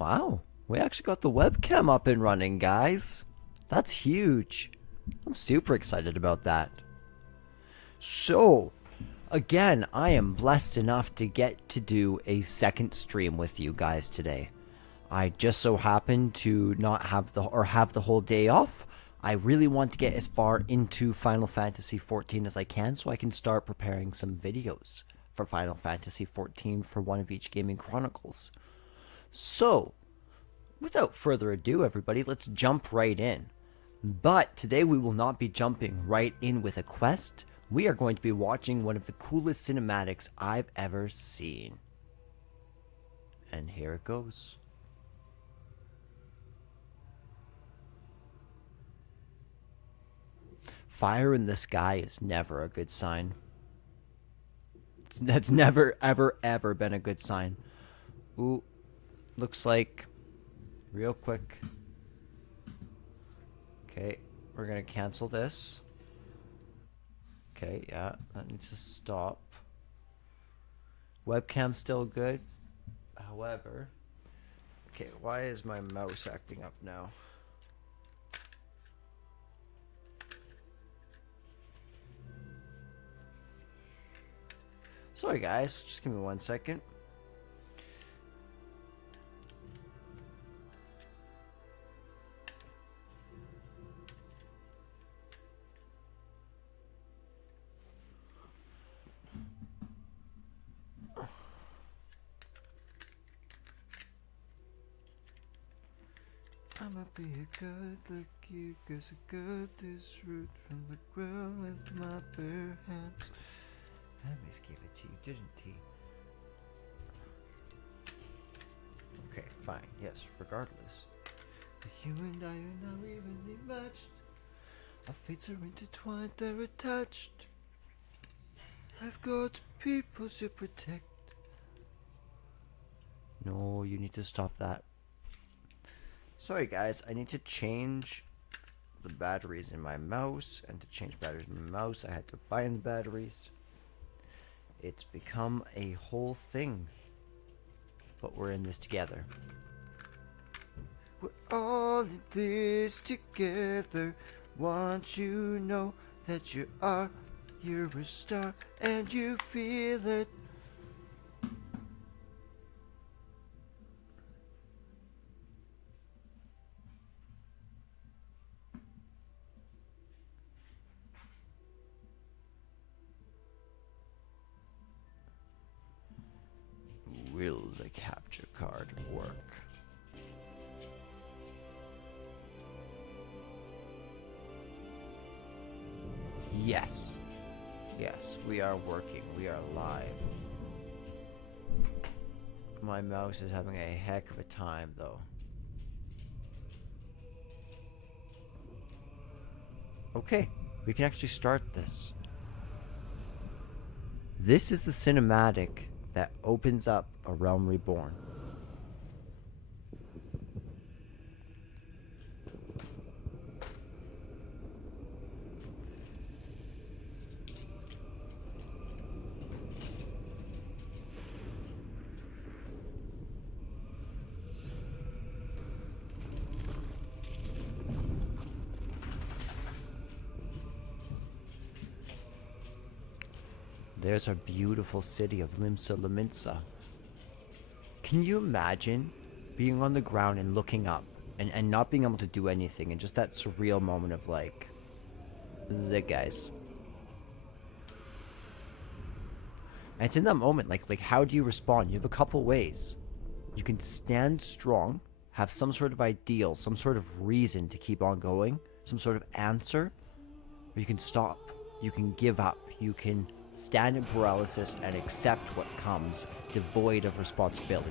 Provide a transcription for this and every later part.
Wow, we actually got the webcam up and running, guys. That's huge. I'm super excited about that. So, again, I am blessed enough to get to do a second stream with you guys today. I just so happened to not have the whole day off. I really want to get as far into Final Fantasy XIV as I can so I can start preparing some videos for Final Fantasy XIV for one of each Gaming Chronicles. So, without further ado, everybody, let's jump right in. But today we will not be jumping right in with a quest. We are going to be watching one of the coolest cinematics I've ever seen. And here it goes. Fire in the sky is never a good sign. That's never, ever, ever been a good sign. Ooh, looks like, real quick. Okay, we're gonna cancel this. Okay, yeah, that needs to stop. Webcam still good. However, okay, why is my mouse acting up now? Sorry guys, just give me 1 second. I'ma be a god like you, 'cause I got this root from the ground with my bare hands. Hermes gave it to you, didn't he? Okay, fine, yes, regardless. But you and I are now evenly matched. Our fates are intertwined, they're attached. I've got people to protect. No, you need to stop that. Sorry guys, I need to change the batteries in my mouse, and to change batteries in my mouse I had to find the batteries. It's become a whole thing, but we're in this together. We're all in this together. Want you to know that you're a star and you feel it. Will the capture card work? Yes. Yes, we are working. We are live. My mouse is having a heck of a time, though. Okay, we can actually start this. This is the cinematic that opens up A Realm Reborn. There's our beautiful city of Limsa Lominsa. Can you imagine being on the ground and looking up and not being able to do anything, and just that surreal moment of like, this is it, guys. And it's in that moment, like how do you respond? You have a couple ways. You can stand strong, have some sort of ideal, some sort of reason to keep on going, some sort of answer, or you can stop. You can give up. You can stand in paralysis and accept what comes, devoid of responsibility.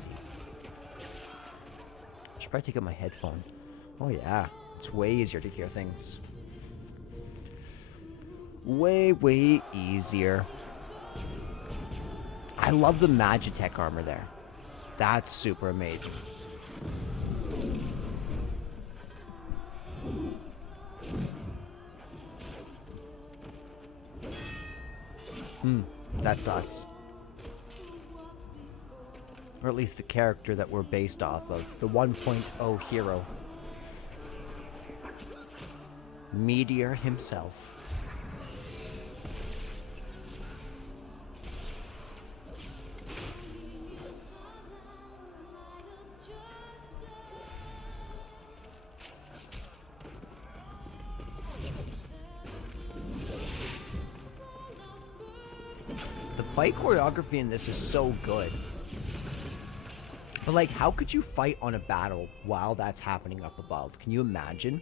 I should probably take out my headphone. Oh yeah, it's way easier to hear things. Way, way easier. I love the Magitech armor there. That's super amazing. That's us. Or at least the character that we're based off of. The 1.0 hero. Meteor himself. The fight choreography in this is so good. But like, how could you fight on a battle while that's happening up above? Can you imagine?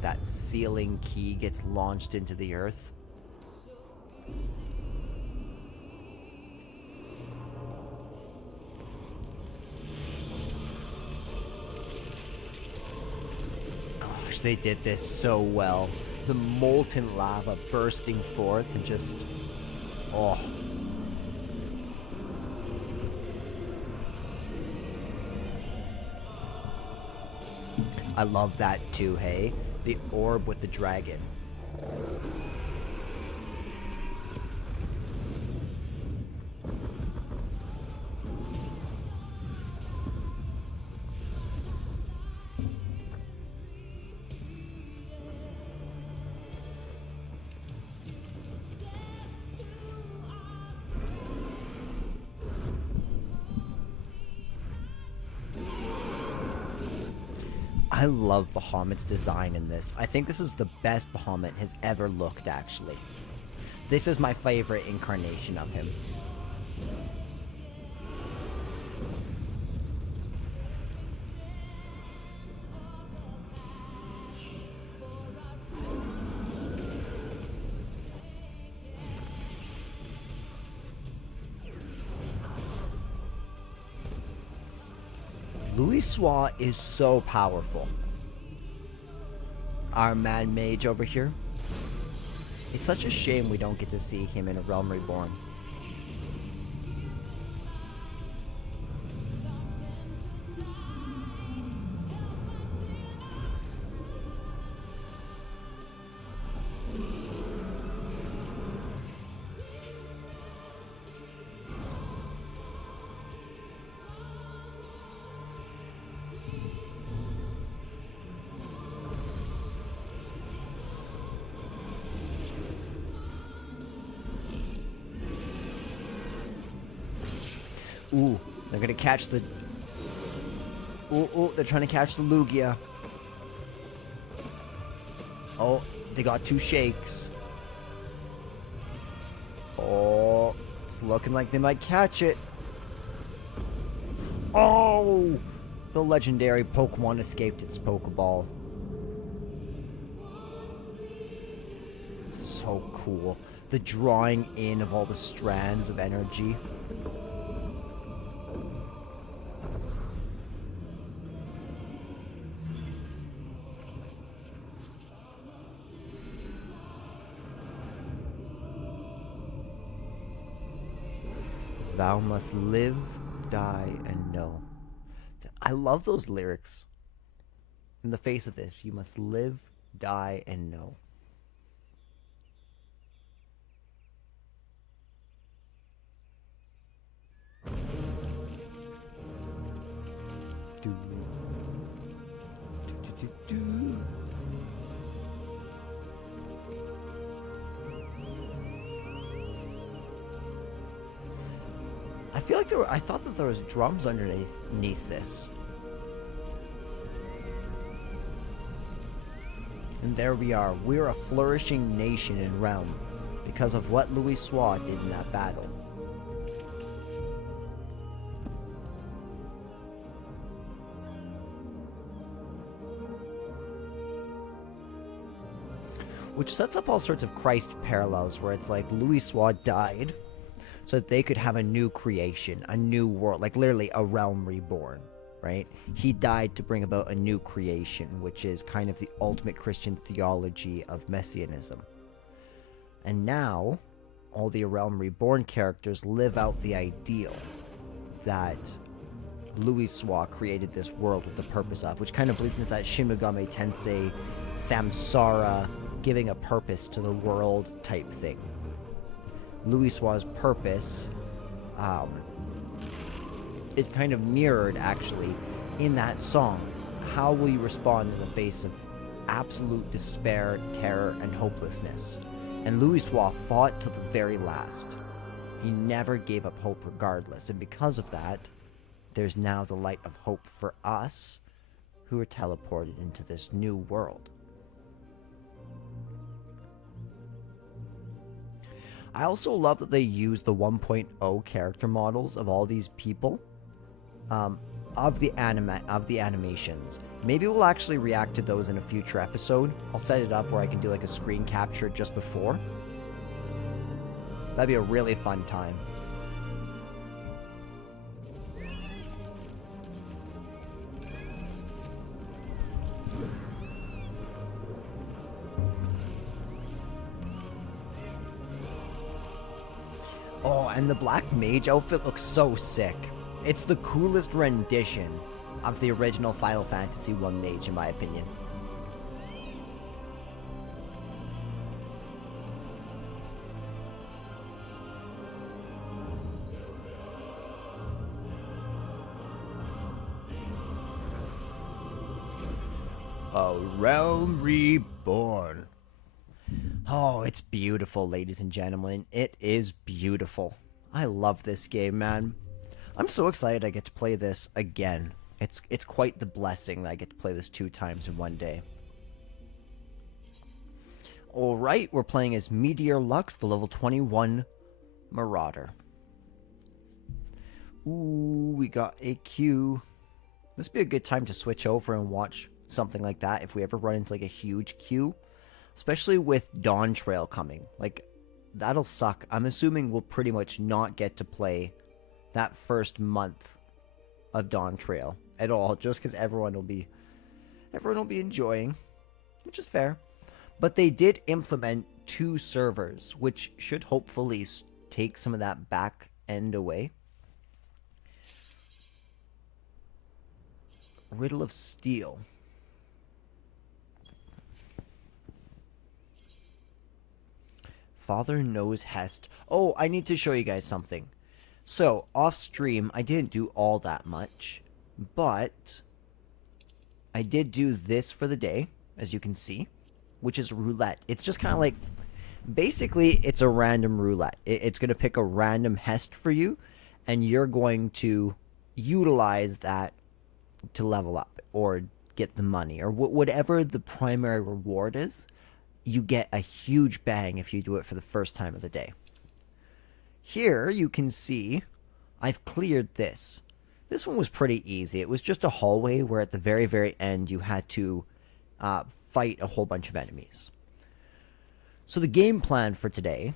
That sealing key gets launched into the earth. Gosh, they did this so well. The molten lava bursting forth and just... oh. I love that too, hey? The orb with the dragon. I love Bahamut's design in this. I think this is the best Bahamut has ever looked, actually. This is my favorite incarnation of him. Louisoix is so powerful. Our mad mage over here. It's such a shame we don't get to see him in A Realm Reborn. Ooh, they're gonna catch the... Ooh, they're trying to catch the Lugia. Oh, they got two shakes. Oh, it's looking like they might catch it. Oh! The legendary Pokemon escaped its Pokeball. So cool. The drawing in of all the strands of energy. Thou must live, die, and know. I love those lyrics. In the face of this, you must live, die, and know. I feel like I thought that there was drums underneath this. And there we are. We're a flourishing nation in Realm because of what Louisoix did in that battle. Which sets up all sorts of Christ parallels where it's like Louisoix died so that they could have a new creation, a new world, like literally a realm reborn, right? He died to bring about a new creation, which is kind of the ultimate Christian theology of messianism. And now, all the Realm Reborn characters live out the ideal that Louisoix created this world with the purpose of, which kind of bleeds into that Shin Megami Tensei samsara, giving a purpose to the world type thing. Louisoix's purpose is kind of mirrored, actually, in that song. How will you respond in the face of absolute despair, terror, and hopelessness? And Louisoix fought till the very last. He never gave up hope regardless, and because of that, there's now the light of hope for us who are teleported into this new world. I also love that they use the 1.0 character models of all these people, of the animations. Maybe we'll actually react to those in a future episode. I'll set it up where I can do like a screen capture just before. That'd be a really fun time. Oh, and the Black Mage outfit looks so sick. It's the coolest rendition of the original Final Fantasy I Mage, in my opinion. A realm reborn. Oh, it's beautiful, ladies and gentlemen. It is beautiful. I love this game, man. I'm so excited I get to play this again. It's quite the blessing that I get to play this 2 times in one day. Alright, we're playing as Meteor Lux, the level 21 Marauder. Ooh, we got a queue. This would be a good time to switch over and watch something like that if we ever run into like a huge queue. Especially with Dawn Trail coming. Like, that'll suck. I'm assuming we'll pretty much not get to play that first month of Dawn Trail at all, just because everyone will be enjoying, which is fair. But they did implement 2 servers, which should hopefully take some of that back end away. Riddle of Steel. Father knows Hest. Oh, I need to show you guys something. So, off stream, I didn't do all that much, but I did do this for the day, as you can see, which is roulette. It's just kind of like, basically, it's a random roulette. It's going to pick a random Hest for you, and you're going to utilize that to level up, or get the money, or whatever the primary reward is. You get a huge bang if you do it for the first time of the day. Here you can see I've cleared this. This one was pretty easy. It was just a hallway where at the very, very end you had to fight a whole bunch of enemies. So the game plan for today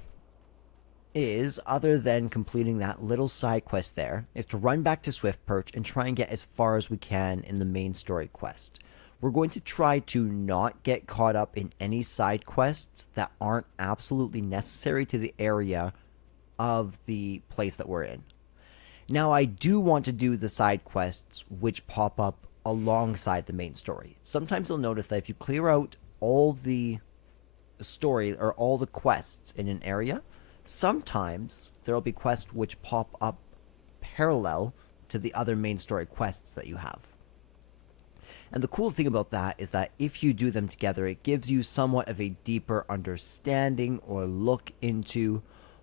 is, other than completing that little side quest there, is to run back to Swiftperch and try and get as far as we can in the main story quest. We're going to try to not get caught up in any side quests that aren't absolutely necessary to the area of the place that we're in. Now, I do want to do the side quests which pop up alongside the main story. Sometimes you'll notice that if you clear out all the story or all the quests in an area, sometimes there'll be quests which pop up parallel to the other main story quests that you have. And the cool thing about that is that if you do them together, it gives you somewhat of a deeper understanding or look into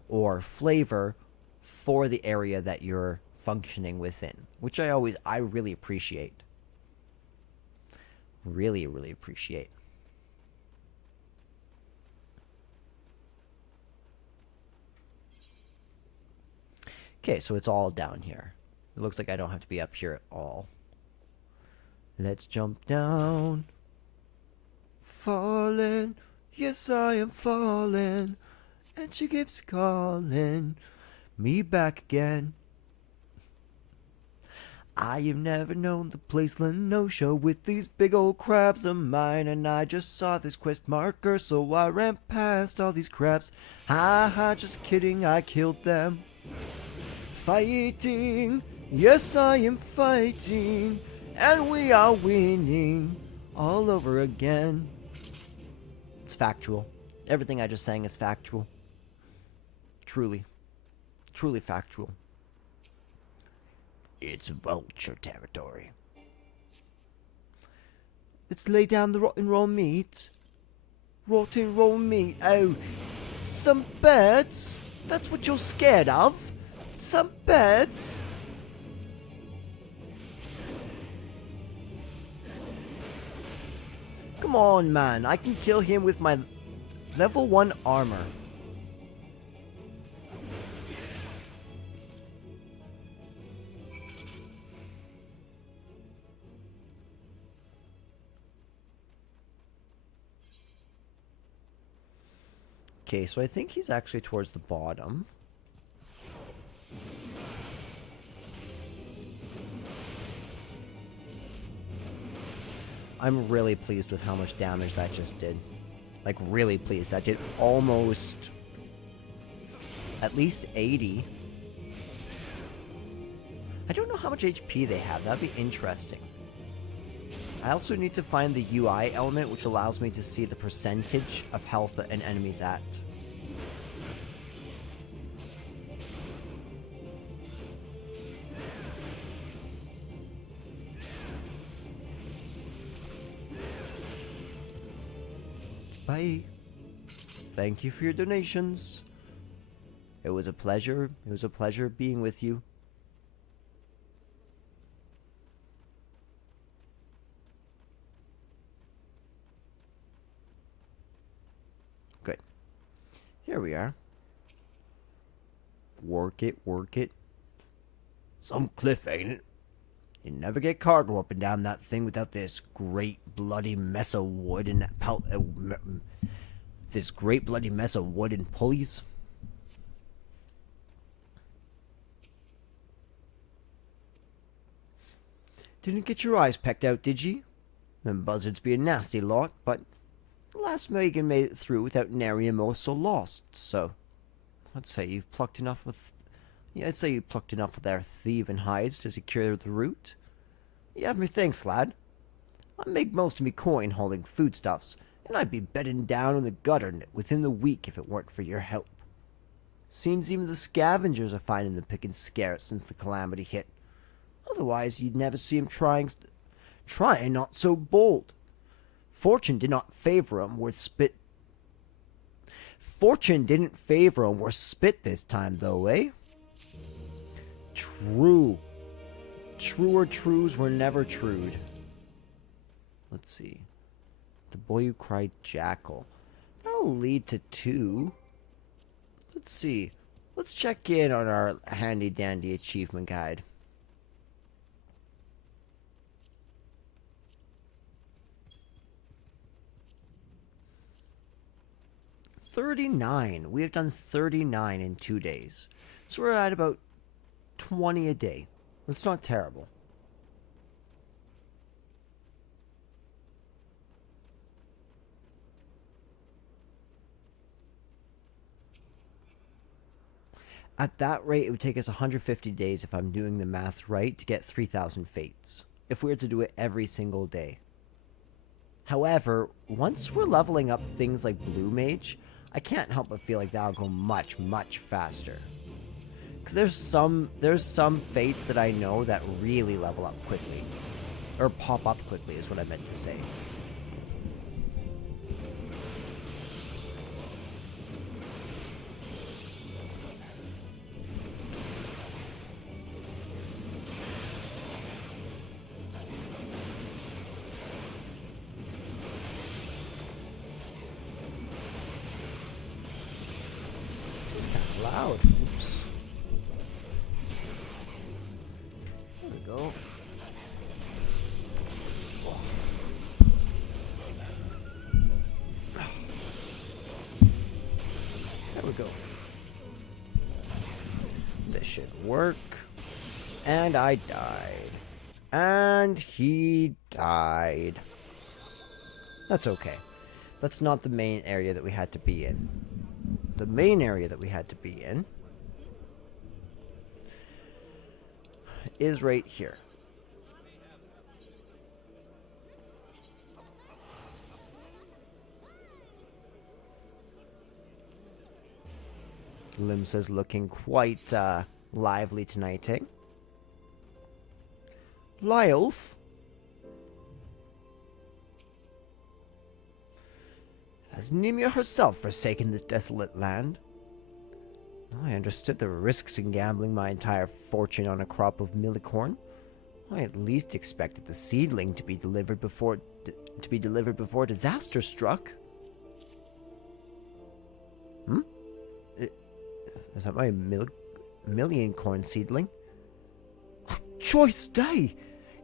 or flavor for the area that you're functioning within, which I really appreciate. Really, really appreciate. Okay, so it's all down here. It looks like I don't have to be up here at all. Let's jump down. Falling, yes I am falling, and she keeps calling me back again. I have never known the place Lenosha with these big old crabs of mine, and I just saw this quest marker, so I ran past all these crabs. Ha ha, just kidding, I killed them. Fighting, yes I am fighting, and we are winning all over again. It's factual. Everything I just sang is factual. Truly. Truly factual. It's vulture territory. Let's lay down the rotten raw meat. Rotten raw meat. Oh, some birds? That's what you're scared of? Some birds? Come on, man. I can kill him with my level 1 armor. Okay, so I think he's actually towards the bottom. I'm really pleased with how much damage that just did. Like, really pleased. That did almost... at least 80. I don't know how much HP they have. That'd be interesting. I also need to find the UI element, which allows me to see the percentage of health that an enemy's at. Bye. Thank you for your donations. It was a pleasure. It was a pleasure being with you. Good. Here we are. Work it, work it. Some cliff, ain't it? You never get cargo up and down that thing without this great bloody mess of wood and this great bloody mess of wood and pulleys. Didn't get your eyes pecked out, did ye? Them buzzards be a nasty lot, but the last Megan made it through without nary a morsel lost, so I'd say you've plucked enough with... Yeah, I'd say you plucked enough with our thieving hides to secure the route. You have me thanks, lad. I make most of me coin hauling foodstuffs, and I'd be bedding down in the gutter within the week if it weren't for your help. Seems even the scavengers are finding the picking scarce since the calamity hit. Otherwise, you'd never see him trying not so bold. Fortune did not favor him worth spit. Fortune didn't favor him worth spit this time, though, eh? True. Truer trues were never trued. Let's see. The boy who cried jackal. That'll lead to 2. Let's see. Let's check in on our handy dandy achievement guide. $39. We have done 39 in 2 days. So we're at about 20 a day. That's not terrible. At that rate, it would take us 150 days if I'm doing the math right to get 3,000 fates. If we were to do it every single day. However, once we're leveling up things like Blue Mage, I can't help but feel like that'll go much, much faster. Because there's some fates that I know that really level up quickly. Or pop up quickly is what I meant to say. This is kind of loud. Oops. Go. There we go. This should work. And I died. And he died. That's okay. That's not the main area that we had to be in. The main area that we had to be in is right here. Limsa's looking quite lively tonight, eh? Lyelf? Has Nemia herself forsaken this desolate land? I understood the risks in gambling my entire fortune on a crop of millicorn. I at least expected the seedling to be delivered before disaster struck. Is that my million corn seedling? Oh, choice day!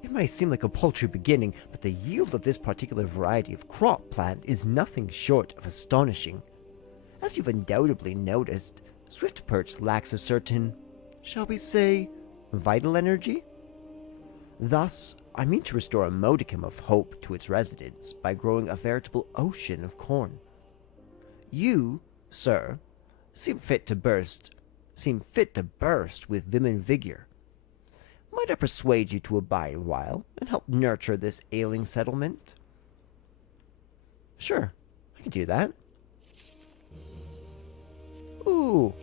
It may seem like a paltry beginning, but the yield of this particular variety of crop plant is nothing short of astonishing. As you've undoubtedly noticed, Swift Perch lacks a certain, shall we say, vital energy. Thus, I mean to restore a modicum of hope to its residents by growing a veritable ocean of corn. You, sir, seem fit to burst with vim and vigor. Might I persuade you to abide a while and help nurture this ailing settlement? Sure, I can do that. Ooh,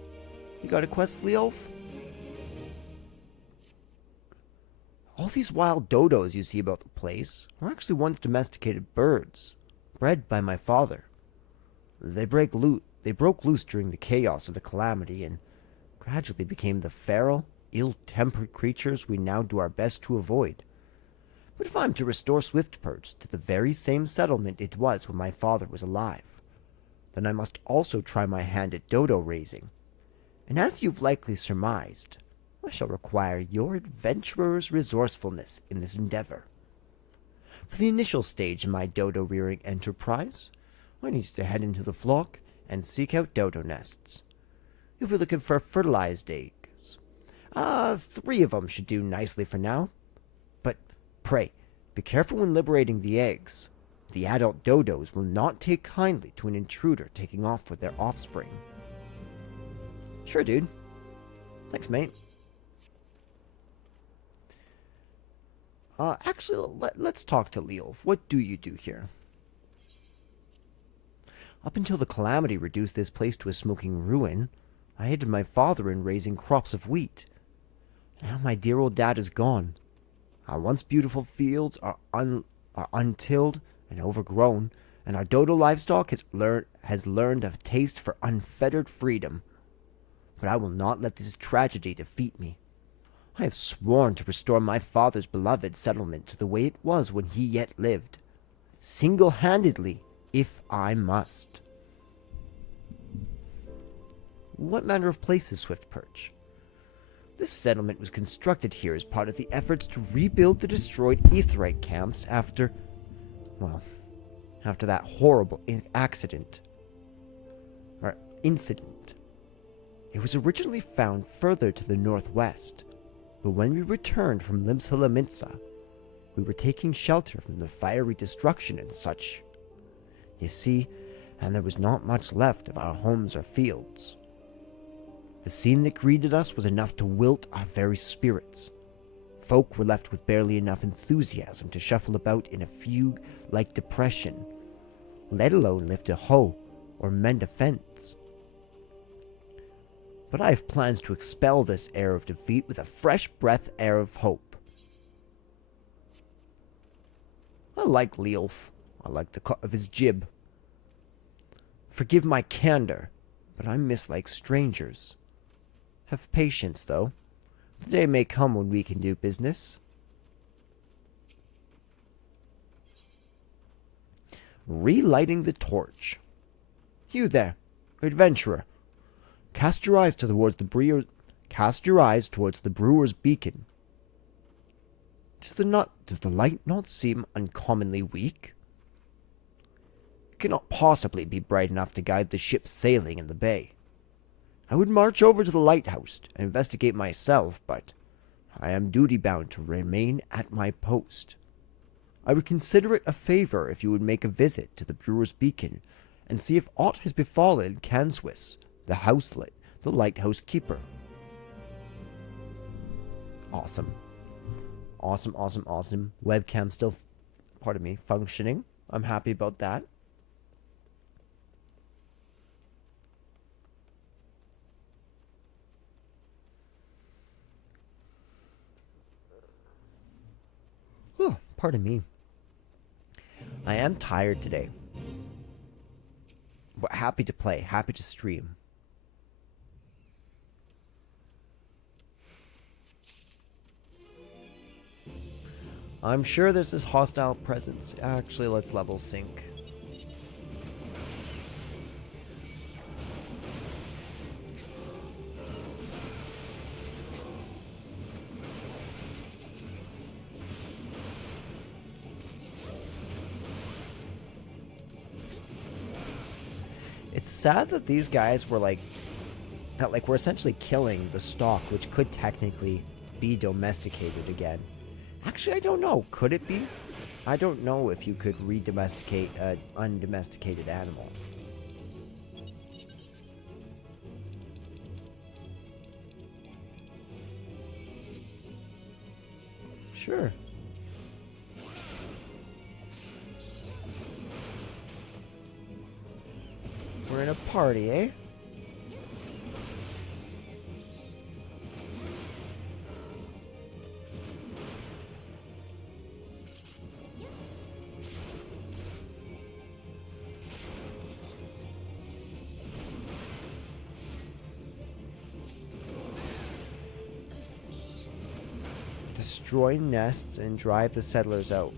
you got a quest, Leolf? All these wild dodos you see about the place were actually once domesticated birds, bred by my father. They broke loose during the chaos of the calamity and gradually became the feral, ill-tempered creatures we now do our best to avoid. But if I'm to restore Swift Perch to the very same settlement it was when my father was alive, then I must also try my hand at dodo raising. And as you've likely surmised, I shall require your adventurer's resourcefulness in this endeavor. For the initial stage in my dodo rearing enterprise, I need you to head into the flock and seek out dodo nests. You'll be looking for fertilized eggs. 3 of them should do nicely for now. But pray, be careful when liberating the eggs. The adult dodos will not take kindly to an intruder taking off with their offspring. Sure, dude. Thanks, mate. Actually, let's talk to Leolf. What do you do here? Up until the calamity reduced this place to a smoking ruin, I aided my father in raising crops of wheat. Now my dear old dad is gone. Our once beautiful fields are untilled and overgrown, and our dodo livestock has learned a taste for unfettered freedom. But I will not let this tragedy defeat me. I have sworn to restore my father's beloved settlement to the way it was when he yet lived, single-handedly, if I must. What manner of place is Swift Perch? This settlement was constructed here as part of the efforts to rebuild the destroyed Aetheryte camps after that horrible incident. It was originally found further to the northwest, but when we returned from Limsa Lominsa, we were taking shelter from the fiery destruction and such. You see, and there was not much left of our homes or fields. The scene that greeted us was enough to wilt our very spirits. Folk were left with barely enough enthusiasm to shuffle about in a fugue-like depression, let alone lift a hoe or mend a fence. But I have plans to expel this air of defeat with a fresh breath air of hope. I like Leolf. I like the cut of his jib. Forgive my candor, but I mislike strangers. Have patience, though. The day may come when we can do business. Relighting the torch. You there, adventurer. Cast your eyes towards the brewer's beacon. Does the light not seem uncommonly weak? It cannot possibly be bright enough to guide the ship sailing in the bay. I would march over to the lighthouse and investigate myself, but I am duty-bound to remain at my post. I would consider it a favor if you would make a visit to the brewer's beacon and see if aught has befallen Canswis, the lighthouse keeper. Awesome. Awesome. Webcam still, functioning. I'm happy about that. Pardon me. I am tired today. But happy to play, happy to stream. I'm sure there's this hostile presence. Actually, let's level sync. It's sad that these guys were like, we're essentially killing the stock, which could technically be domesticated again. Actually, I don't know. Could it be? I don't know if you could re-domesticate an undomesticated animal. Sure. We're in a party, eh? Destroy nests and drive the settlers out.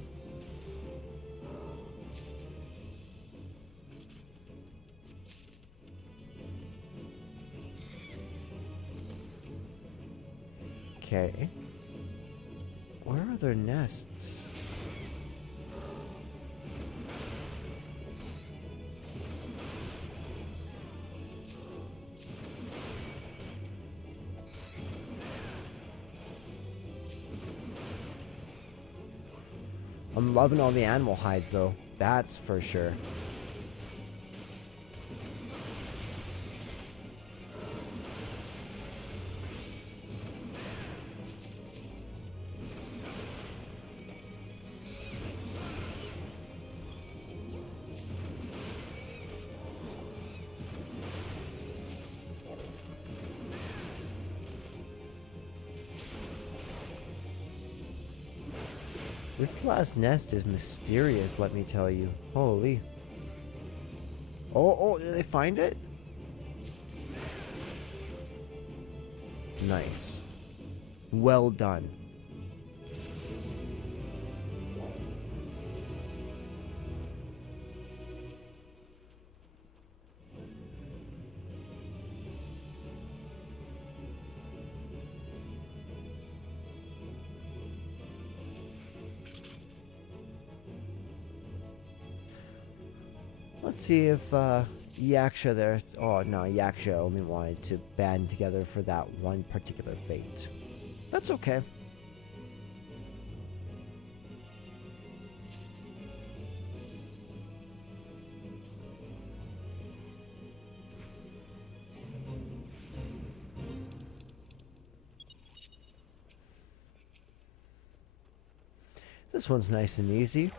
Okay. Where are their nests? I'm loving all the animal hides, though. That's for sure. This last nest is mysterious, let me tell you. Holy. Oh, did they find it? Nice. Well done. Let's see if Yaksha there. Oh no, Yaksha only wanted to band together for that one particular fate. That's okay. This one's nice and easy.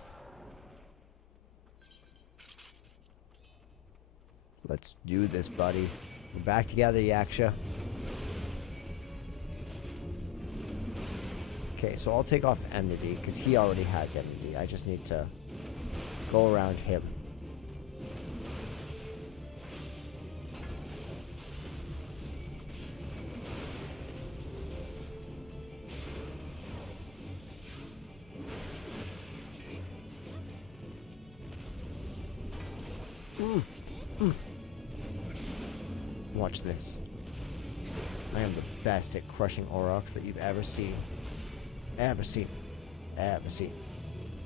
Let's do this, buddy. We're back together, Yaksha. Okay, so I'll take off enmity, because he already has enmity. I just need to go around him. Watch this. I am the best at crushing aurochs that you've ever seen. Ever seen. Ever seen.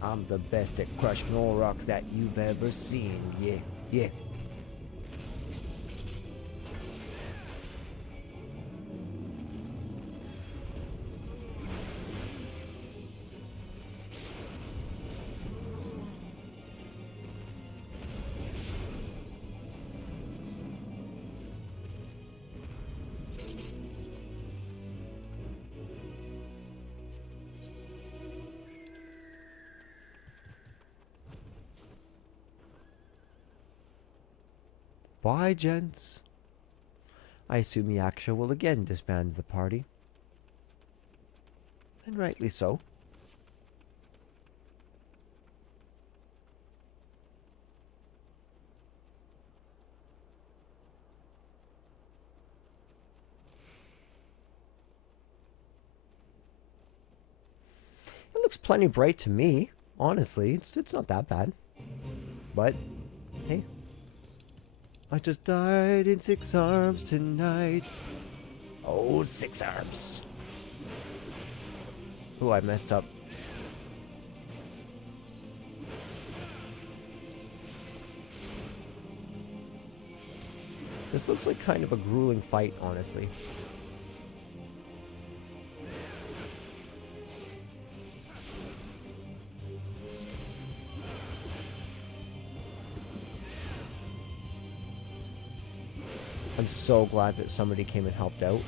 I'm the best at crushing aurochs that you've ever seen. Yeah, yeah. Bye, gents. I assume Yaksha will again disband the party. And rightly so. plenty bright to me. Honestly, it's not that bad. But, hey. I just died in 6 arms tonight. Oh, 6 arms. Oh, I messed up. This looks like kind of a grueling fight, honestly. I'm so glad that somebody came and helped out.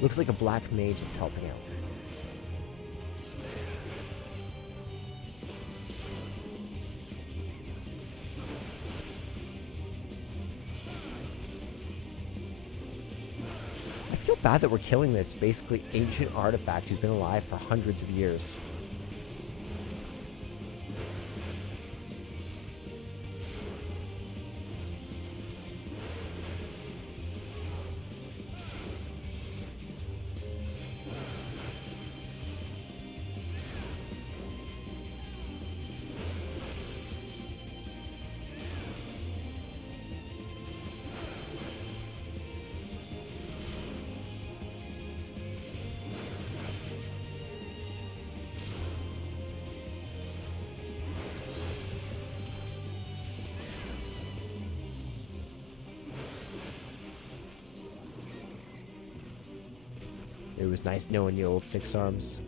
Looks like a black mage that's helping out. I feel bad that we're killing this basically ancient artifact who's been alive for hundreds of years. It was nice knowing you, old 6 arms.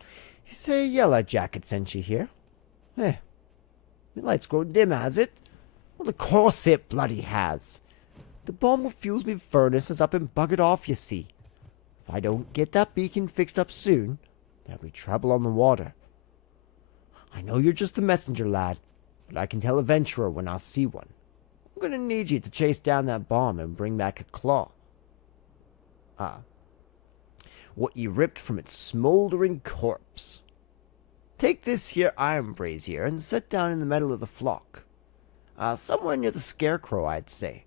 You say Yellow Jacket sent you here? Eh, your light's grown dim, has it? Well, of course it bloody has. The bomb what fuels me furnace is up and buggered off, you see. If I don't get that beacon fixed up soon, there'll be trouble on the water. I know you're just the messenger, lad, but I can tell a venturer when I see one. I'm gonna need you to chase down that bomb and bring back a claw. What you ripped from its smoldering corpse. Take this here iron brazier and sit down in the middle of the flock. Somewhere near the scarecrow, I'd say.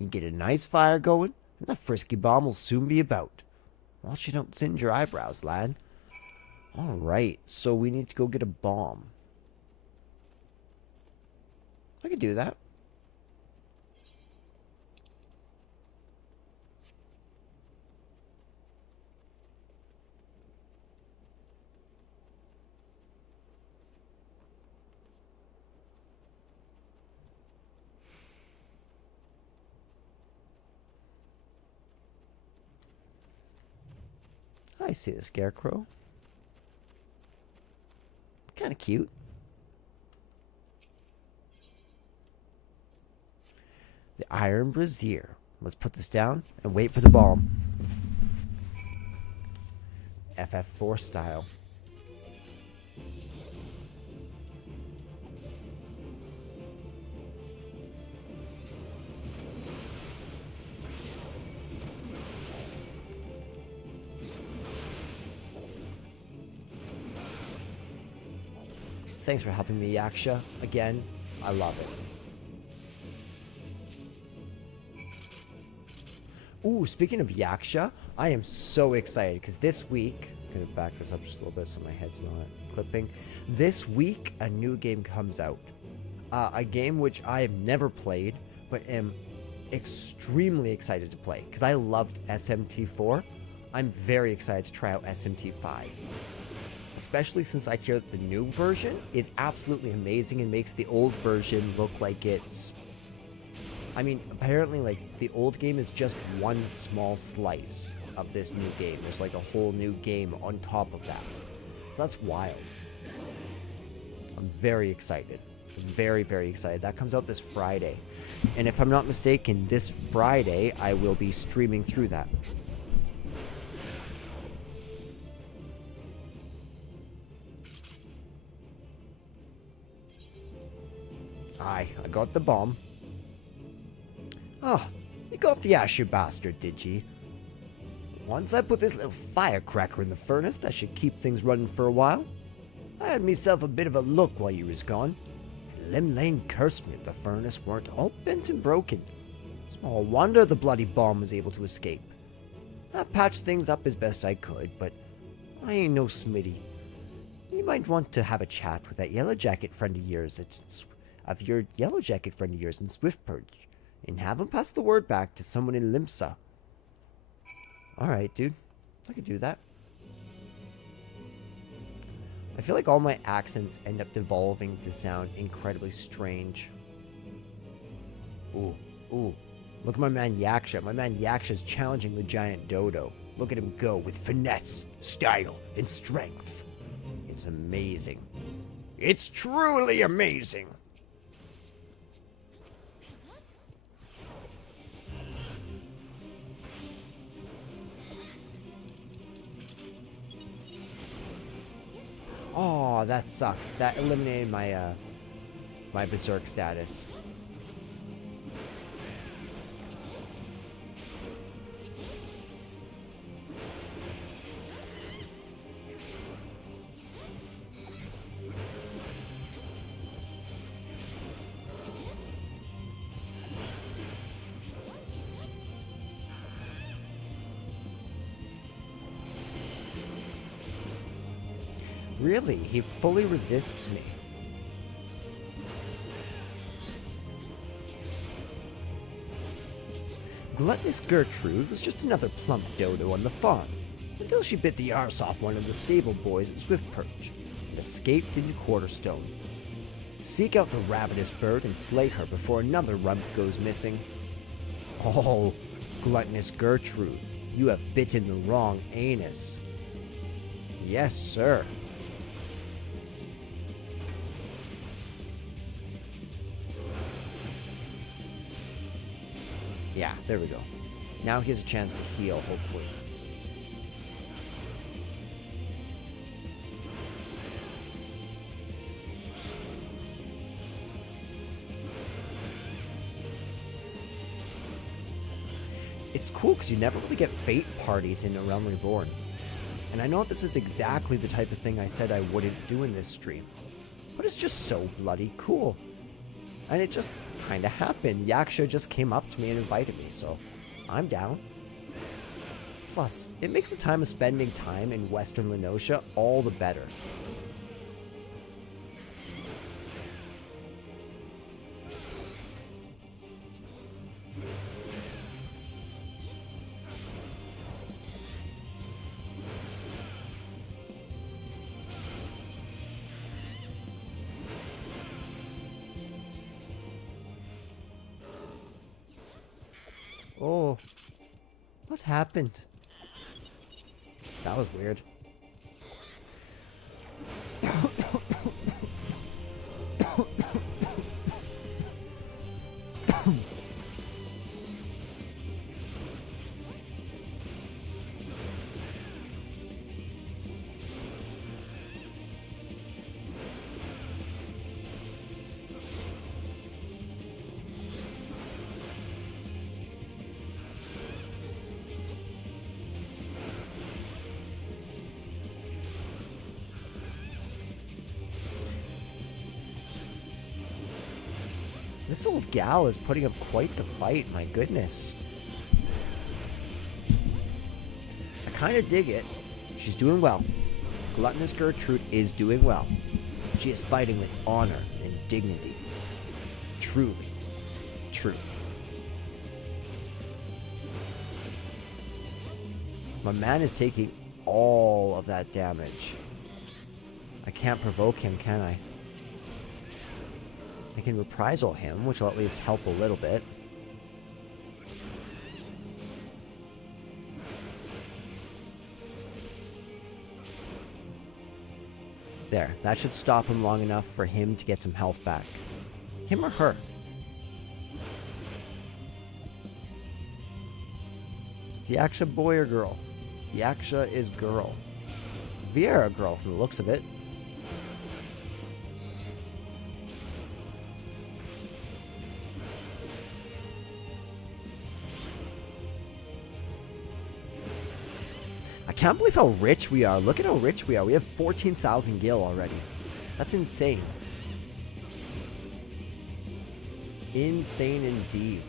You get a nice fire going, and that frisky bomb will soon be about. Well, she don't singe your eyebrows, lad. Alright, so we need to go get a bomb. I could do that. I see the scarecrow. Kind of cute. The iron brazier. Let's put this down and wait for the bomb. FF4 style. Thanks for helping me, Yaksha. Again, I love it. Ooh, speaking of Yaksha, I am so excited because this week, I'm going to back this up just a little bit so my head's not clipping. This week, a new game comes out. A game which I have never played, but am extremely excited to play because I loved SMT4. I'm very excited to try out SMT5. Especially since I hear that the new version is absolutely amazing and makes the old version look like it's... I mean, apparently, like, the old game is just one small slice of this new game. There's, like, a whole new game on top of that. So that's wild. I'm very excited. Very, very excited. That comes out this Friday. And if I'm not mistaken, this Friday, I will be streaming through that. Aye, I got the bomb. Ah, you got the ash, you bastard, did ye? Once I put this little firecracker in the furnace, that should keep things running for a while. I had myself a bit of a look while you was gone, and Lim Lane cursed me if the furnace weren't all bent and broken. Small wonder the bloody bomb was able to escape. I patched things up as best I could, but I ain't no Smitty. You might want to have a chat with that yellow jacket friend of yours in Swiftpurge, and have him pass the word back to someone in Limsa. Alright, dude. I could do that. I feel like all my accents end up devolving to sound incredibly strange. Ooh. Look at my man Yaksha. My man Yaksha's challenging the giant dodo. Look at him go with finesse, style, and strength. It's amazing. It's truly amazing. Oh, that sucks. That eliminated my my berserk status. Really, he fully resists me. Gluttonous Gertrude was just another plump dodo on the farm, until she bit the arse off one of the stable boys at Swiftpurge and escaped into Quarterstone. Seek out the ravenous bird and slay her before another rump goes missing. Oh, Gluttonous Gertrude, you have bitten the wrong anus. Yes, sir. Yeah, there we go. Now he has a chance to heal, hopefully. It's cool because you never really get fate parties in A Realm Reborn. And I know this is exactly the type of thing I said I wouldn't do in this stream. But it's just so bloody cool. And it just kinda happened. Yaksha just came up to me and invited me, so I'm down. Plus, it makes the time of spending time in Western Lenosha all the better. Oh, what happened? That was weird. This old gal is putting up quite the fight, my goodness. I kind of dig it. She's doing well. Gluttonous Gertrude is doing well. She is fighting with honor and dignity. Truly. True. My man is taking all of that damage. I can't provoke him, can I? I can reprisal him, which will at least help a little bit. There, that should stop him long enough for him to get some health back. Him or her? Yaksha boy or girl? Yaksha is girl. Viera girl from the looks of it. can't believe how rich we are. Look at how rich we are. We have 14,000 gil already. That's insane. Insane indeed.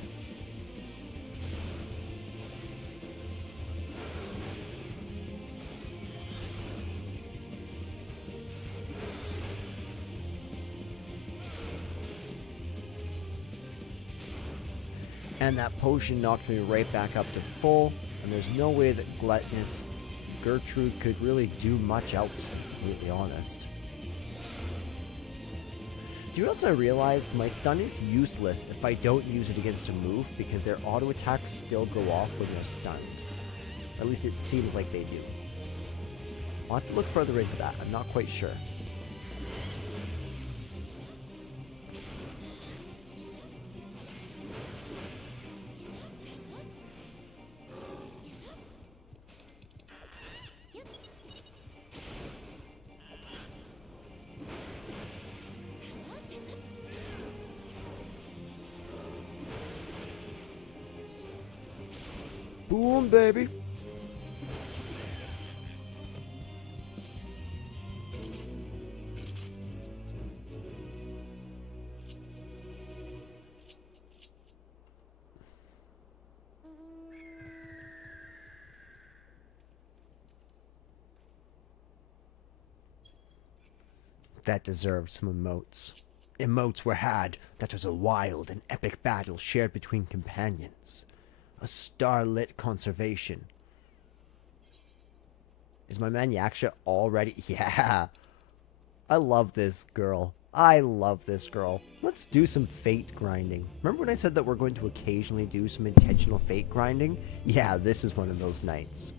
And that potion knocked me right back up to full. And there's no way that Gluttonous Gertrude could really do much else, to be completely honest. Do you know what I realized? My stun is useless if I don't use it against a move because their auto attacks still go off when they're stunned. Or at least it seems like they do. I'll have to look further into that. I'm not quite sure. Boom, baby. That deserved some emotes. Emotes were had. That was a wild and epic battle shared between companions. A starlit conservation. Is my man Yaksha already? Yeah. I love this girl. I love this girl. Let's do some fate grinding. Remember when I said that we're going to occasionally do some intentional fate grinding? Yeah, this is one of those nights.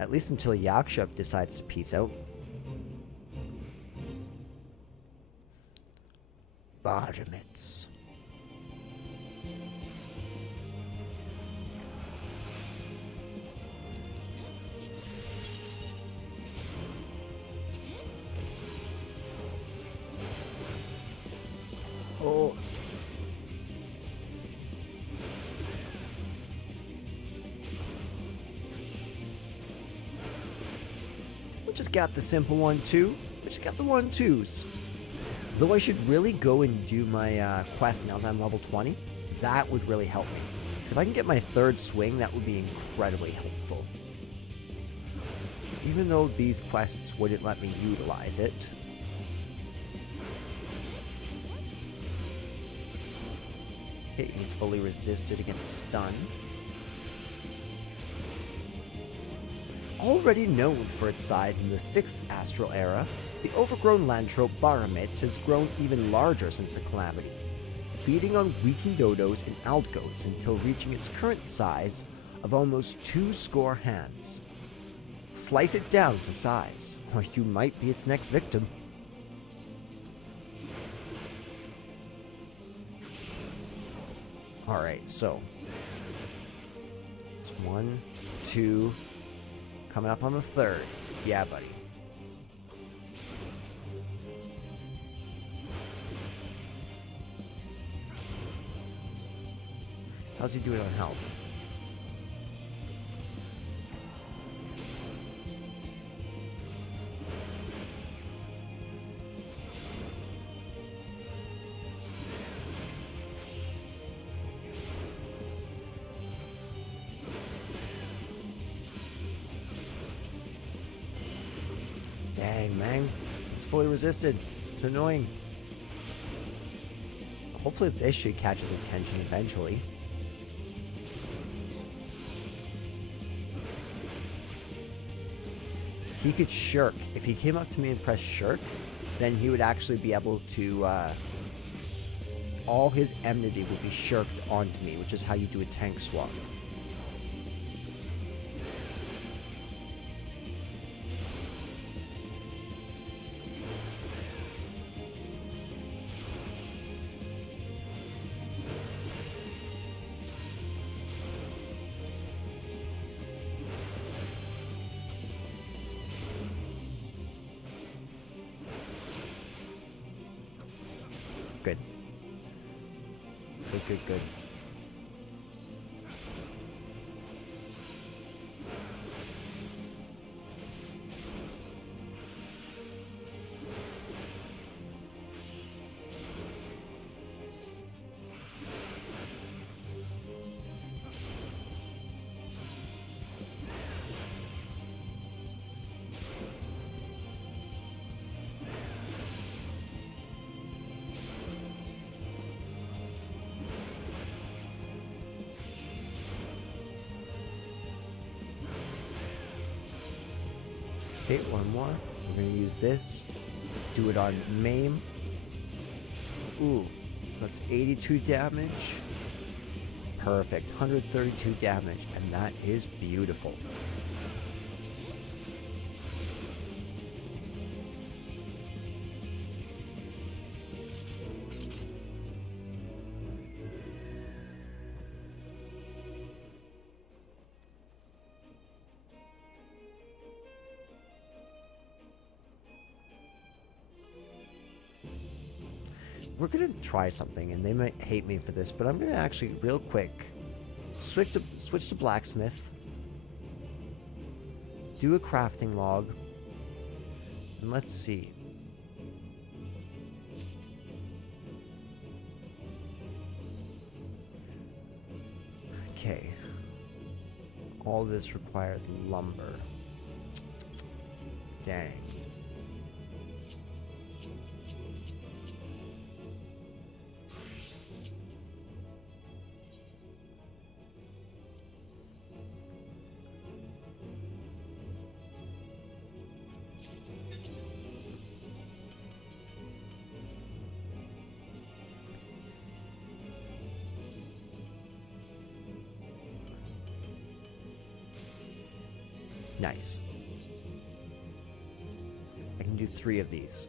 At least until Yaksha decides to peace out. Bottomits. Oh. We just got the simple 1-2. We just got the 1-2s. Though I should really go and do my quest now that I'm level 20. That would really help me. Because if I can get my third swing, that would be incredibly helpful. Even though these quests wouldn't let me utilize it. Okay, he's fully resisted against stun. Already known for its size in the 6th Astral Era, the overgrown Lantrope Baromitz has grown even larger since the Calamity, feeding on weakened dodos and aldgoats until reaching its current size of almost 20 hands. Slice it down to size, or you might be its next victim. Alright, so it's 1, 2, coming up on the 3rd. Yeah, buddy. How's he doing on health? Dang, man. It's fully resisted. It's annoying. Hopefully this should catch his attention eventually. He could shirk. If he came up to me and pressed shirk, then he would actually be able to, all his enmity would be shirked onto me, which is how you do a tank swap. Good. Good, good, good. Okay, one more. We're gonna use this. Do it on maim. Ooh, that's 82 damage. Perfect, 132 damage, and that is beautiful. We're gonna try something, and they might hate me for this, but I'm gonna actually, real quick, switch to blacksmith, do a crafting log, and let's see. Okay. All this requires lumber. Dang. Nice. I can do 3 of these.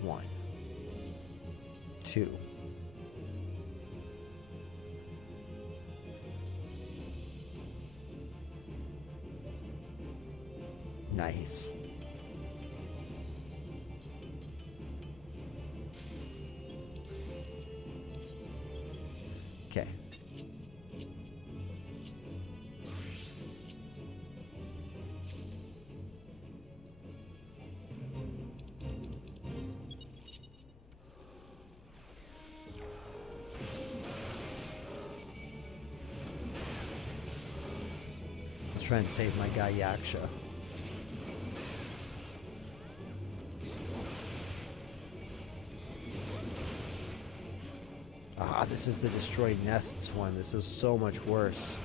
1, 2. Nice. Okay. Let's try and save my guy Yaksha. Ah, this is the destroyed nests one. This is so much worse.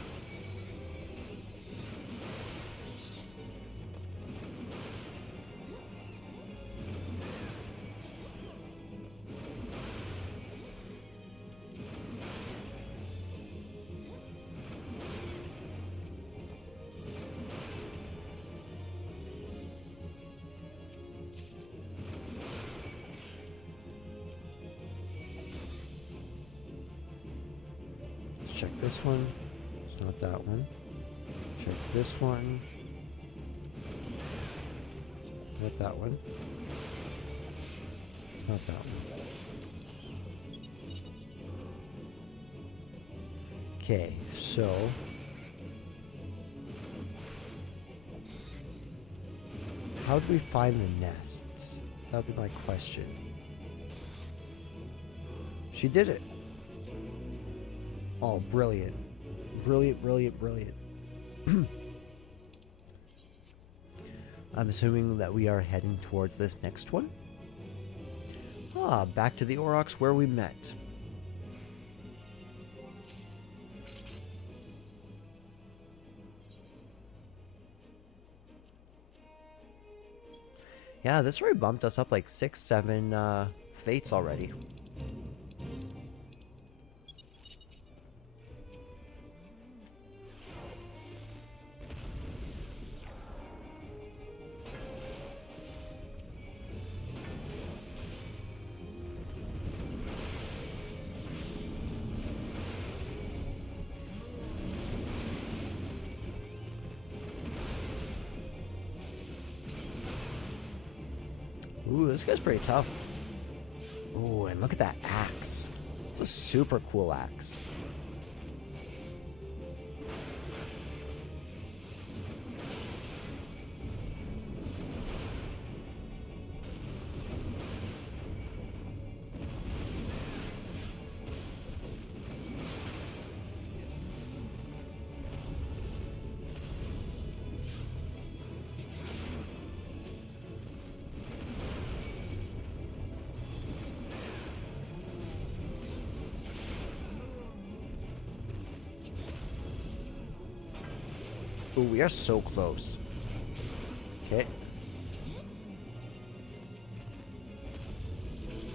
Check this one. It's not that one. Check this one. Not that one. Not that one. Okay, so how do we find the nests? That would be my question. She did it. Oh, brilliant. Brilliant, brilliant, brilliant. I'm assuming that we are heading towards this next one. Ah, back to the Aurochs where we met. Yeah, this already bumped us up like 6, 7 fates already. Ooh, this guy's pretty tough. Ooh, and look at that axe. It's a super cool axe. Ooh, we are so close. Okay.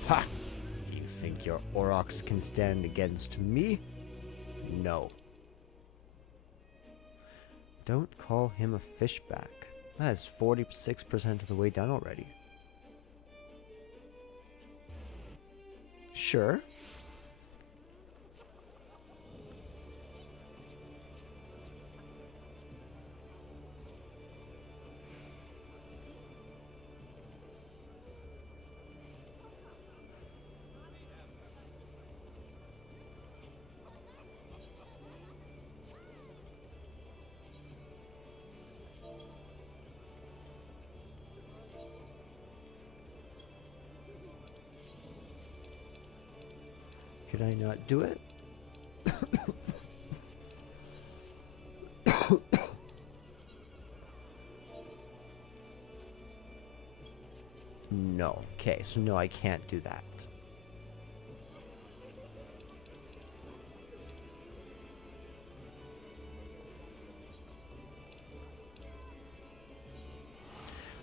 Ha! Do you think your aurochs can stand against me? No. Don't call him a fishback. That is 46% of the way done already. Sure. Could I not do it? No. Okay, so no, I can't do that.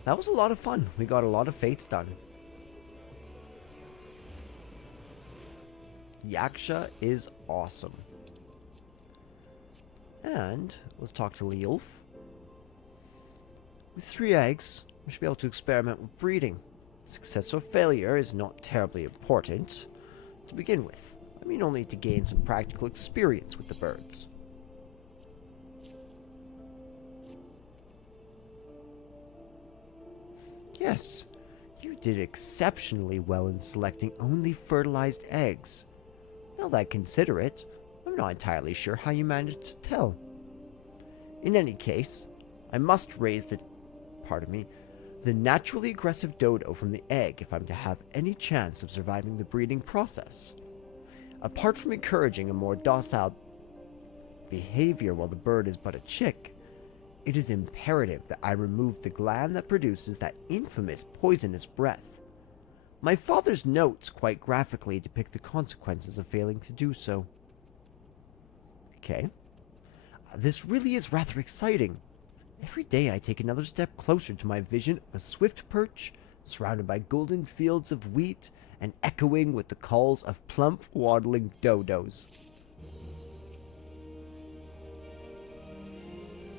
That was a lot of fun. We got a lot of fates done. Yaksha is awesome. And let's talk to Leolf. With 3 eggs, we should be able to experiment with breeding. Success or failure is not terribly important to begin with. I mean, only to gain some practical experience with the birds. Yes, you did exceptionally well in selecting only fertilized eggs. Now that I consider it, I'm not entirely sure how you managed to tell. In any case, I must raise the naturally aggressive dodo from the egg if I'm to have any chance of surviving the breeding process. Apart from encouraging a more docile behavior while the bird is but a chick, it is imperative that I remove the gland that produces that infamous poisonous breath. My father's notes quite graphically depict the consequences of failing to do so. Okay. This really is rather exciting. Every day I take another step closer to my vision of a swift perch, surrounded by golden fields of wheat and echoing with the calls of plump, waddling dodos.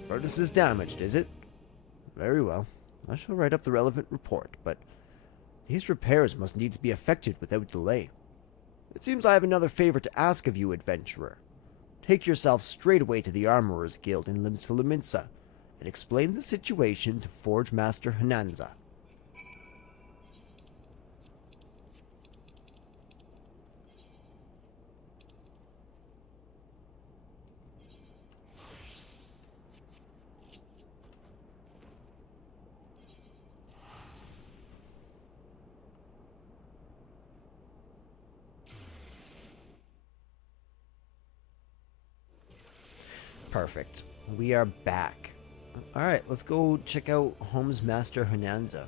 Furnace is damaged, is it? Very well. I shall write up the relevant report, but these repairs must needs be effected without delay. It seems I have another favor to ask of you, adventurer. Take yourself straight away to the Armorers Guild in Limsa Lominsa, and explain the situation to Forge Master Hananza. Perfect. We are back. Alright, let's go check out Home's Master Hananza.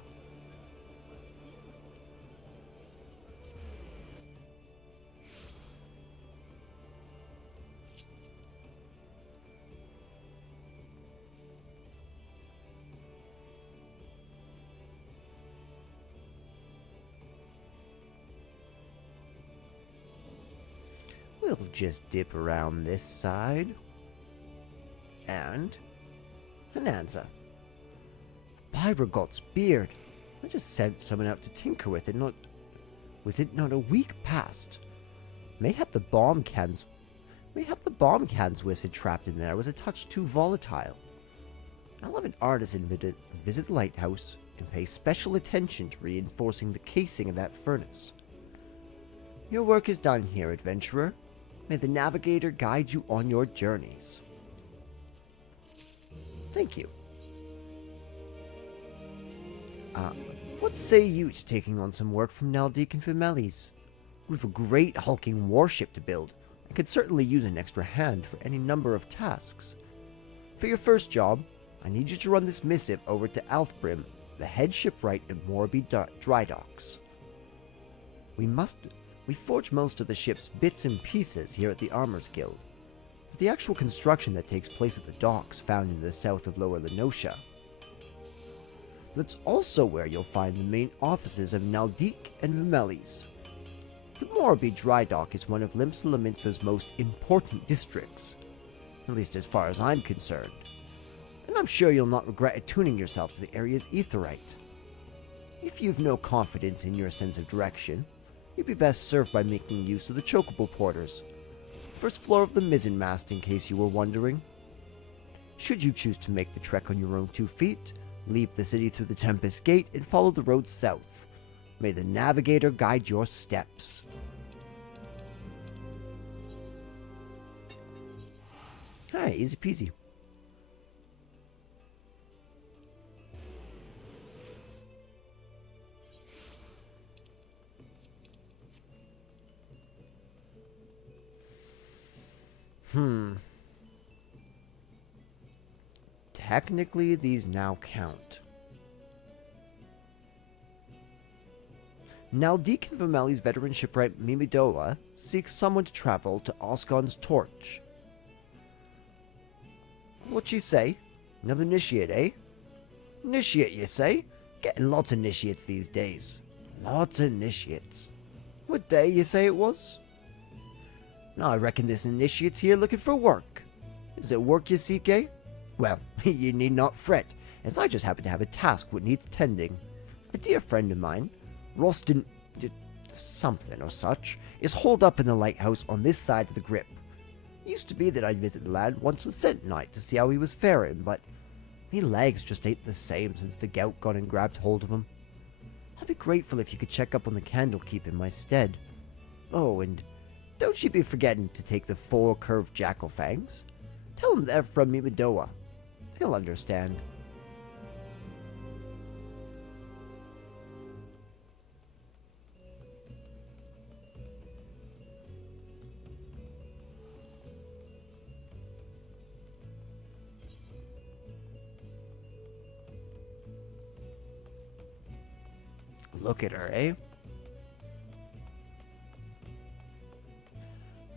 We'll just dip around this side. And Hananza. By Rigot's beard. I just sent someone out to tinker with it not a week past. Mayhap the bomb cans Wizard trapped in there was a touch too volatile. I'll have an artisan visit the lighthouse and pay special attention to reinforcing the casing of that furnace. Your work is done here, adventurer. May the navigator guide you on your journeys. Thank you. What say you to taking on some work from Naldik and Fimelis? We've a great hulking warship to build, and could certainly use an extra hand for any number of tasks. For your first job, I need you to run this missive over to Althbrim, the head shipwright in Morby Dry Docks. We forge most of the ship's bits and pieces here at the Armorers Guild, but the actual construction that takes place at the docks found in the south of Lower Lenosha. That's also where you'll find the main offices of Naldik and Vimelis. The Morbi Dry Dock is one of Limsa Lominsa's most important districts, at least as far as I'm concerned, and I'm sure you'll not regret attuning yourself to the area's etherite. If you've no confidence in your sense of direction, you'd be best served by making use of the chocobo porters, first floor of the mizzen mast in case you were wondering. Should you choose to make the trek on your own 2 feet, leave the city through the Tempest Gate and follow the road south. May the navigator guide your steps. Alright, easy peasy. Technically, these now count. Now, Deacon Vimeli's veteran shipwright Mimidola seeks someone to travel to Osgon's Torch. What'd she say? Another initiate, eh? Initiate, you say? Getting lots of initiates these days. Lots of initiates. What day you say it was? No, I reckon this initiate's here looking for work. Is it work you seek, eh? Well, you need not fret, as I just happen to have a task what needs tending. A dear friend of mine, Rostin... something or such, is holed up in the lighthouse on this side of the grip. Used to be that I'd visit the lad once a fortnight to see how he was faring, but me legs just ain't the same since the gout gone and grabbed hold of him. I'd be grateful if you could check up on the Candlekeep in my stead. Oh, and don't you be forgetting to take the 4 curved jackal fangs. Tell him they're from Mimidoa. He'll understand. Look at her, eh?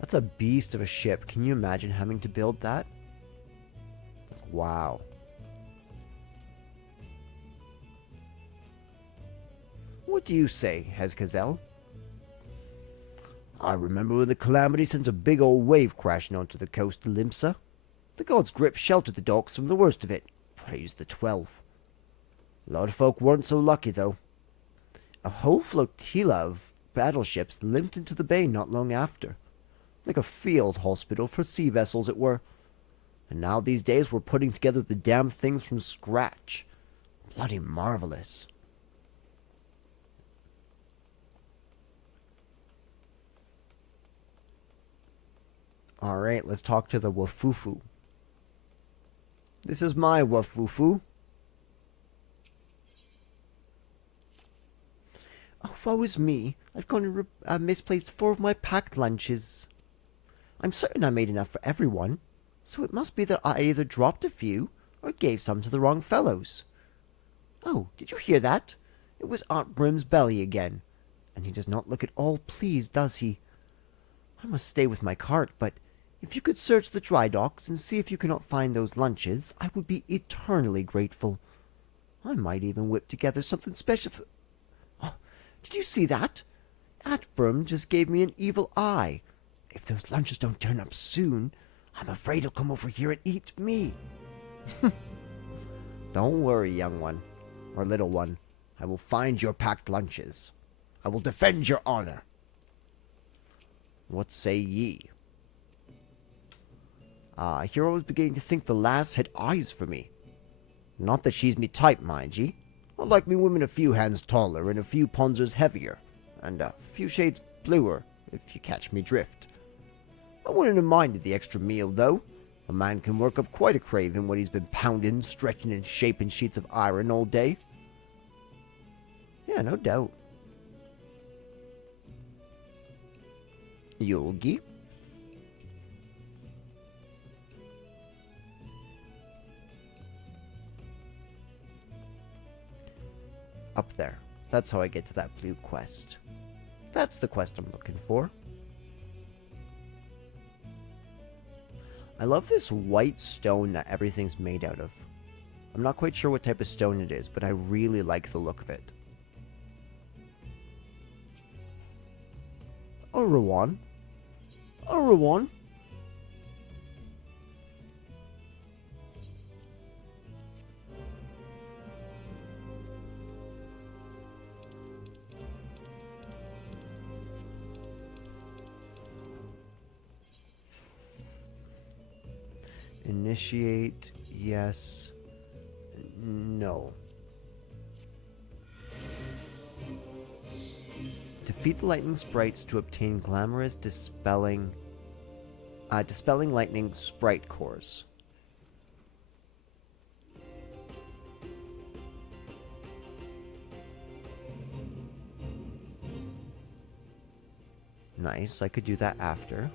That's a beast of a ship. Can you imagine having to build that? Wow. What do you say, Hezkazel? I remember when the Calamity sent a big old wave crashing onto the coast of Limsa. The god's grip sheltered the docks from the worst of it. Praise the 12. A lot of folk weren't so lucky, though. A whole flotilla of battleships limped into the bay not long after. Like a field hospital for sea vessels it were. And now these days we're putting together the damn things from scratch. Bloody marvelous. Alright, let's talk to the Wafufu. This is my Wafufu. Oh, woe is me. I've gone and misplaced 4 of my packed lunches. I'm certain I made enough for everyone, so it must be that I either dropped a few or gave some to the wrong fellows. Oh, did you hear that? It was Aunt Brim's belly again, and he does not look at all pleased, does he? I must stay with my cart, but if you could search the dry docks and see if you cannot find those lunches, I would be eternally grateful. I might even whip together something special for... Oh, did you see that? Aunt Brim just gave me an evil eye. If those lunches don't turn up soon, I'm afraid he'll come over here and eat me. Don't worry, young one, or little one. I will find your packed lunches. I will defend your honor. What say ye? Here I was beginning to think the lass had eyes for me. Not that she's me type, mind ye. I like me women a few hands taller and a few ponzers heavier, and a few shades bluer, if you catch me drift. I wouldn't have minded the extra meal, though. A man can work up quite a craving when he's been pounding, stretching, and shaping sheets of iron all day. Yeah, no doubt. Yulgi? Up there. That's how I get to that blue quest. That's the quest I'm looking for. I love this white stone that everything's made out of. I'm not quite sure what type of stone it is, but I really like the look of it. Rowan. Rowan. Initiate, yes, no. Defeat the lightning sprites to obtain glamorous dispelling lightning sprite cores. Nice, I could do that after.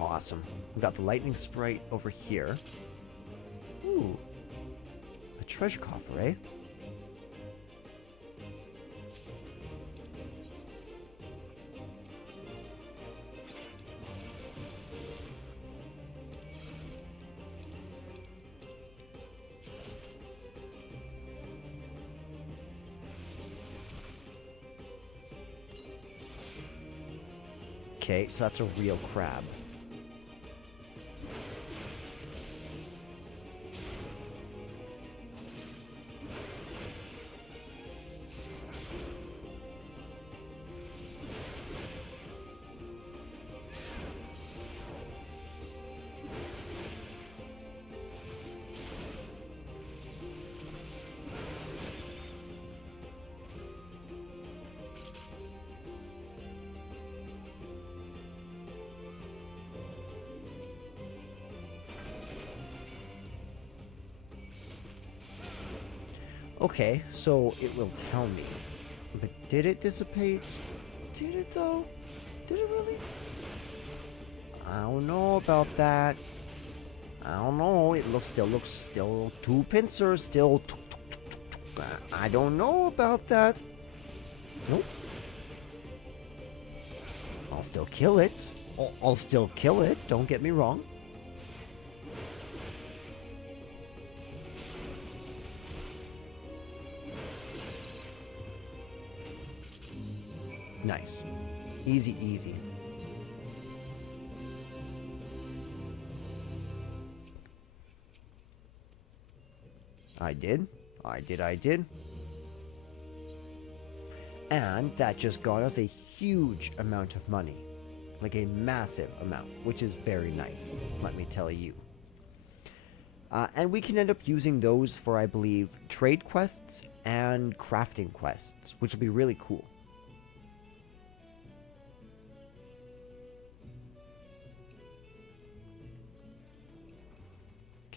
Awesome. We got the lightning sprite over here. Ooh. A treasure coffer, eh? Okay, so that's a real crab. Okay, so it will tell me. But did it dissipate? Did it though? Did it really? I don't know about that. I don't know. It still looks two pincers, still. I don't know about that. Nope. I'll still kill it. I'll still kill it. Don't get me wrong. Nice. Easy, easy. I did. And that just got us a huge amount of money. Like a massive amount, which is very nice, let me tell you. And we can end up using those for, I believe, trade quests and crafting quests, which will be really cool.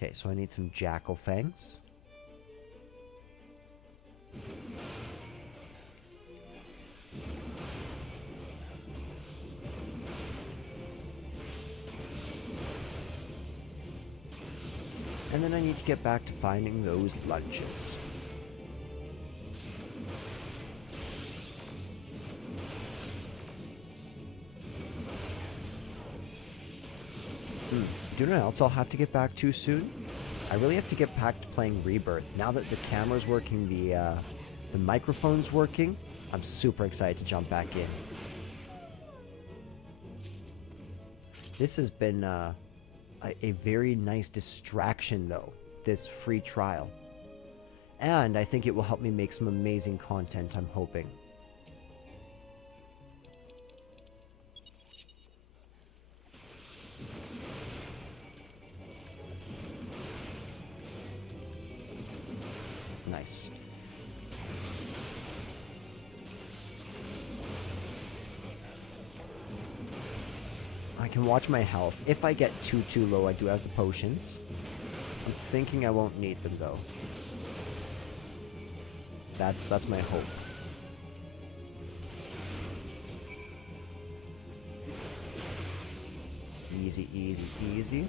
Okay, so I need some jackal fangs. And then I need to get back to finding those lunches. Do you know what else I'll have to get back to soon? I really have to get back to playing Rebirth. Now that the camera's working, the microphone's working, I'm super excited to jump back in. This has been a very nice distraction, though, this free trial. And I think it will help me make some amazing content, I'm hoping. Nice. I can watch my health. If I get too low, I do have the potions. I'm thinking I won't need them, though. That's my hope. Easy, easy, easy.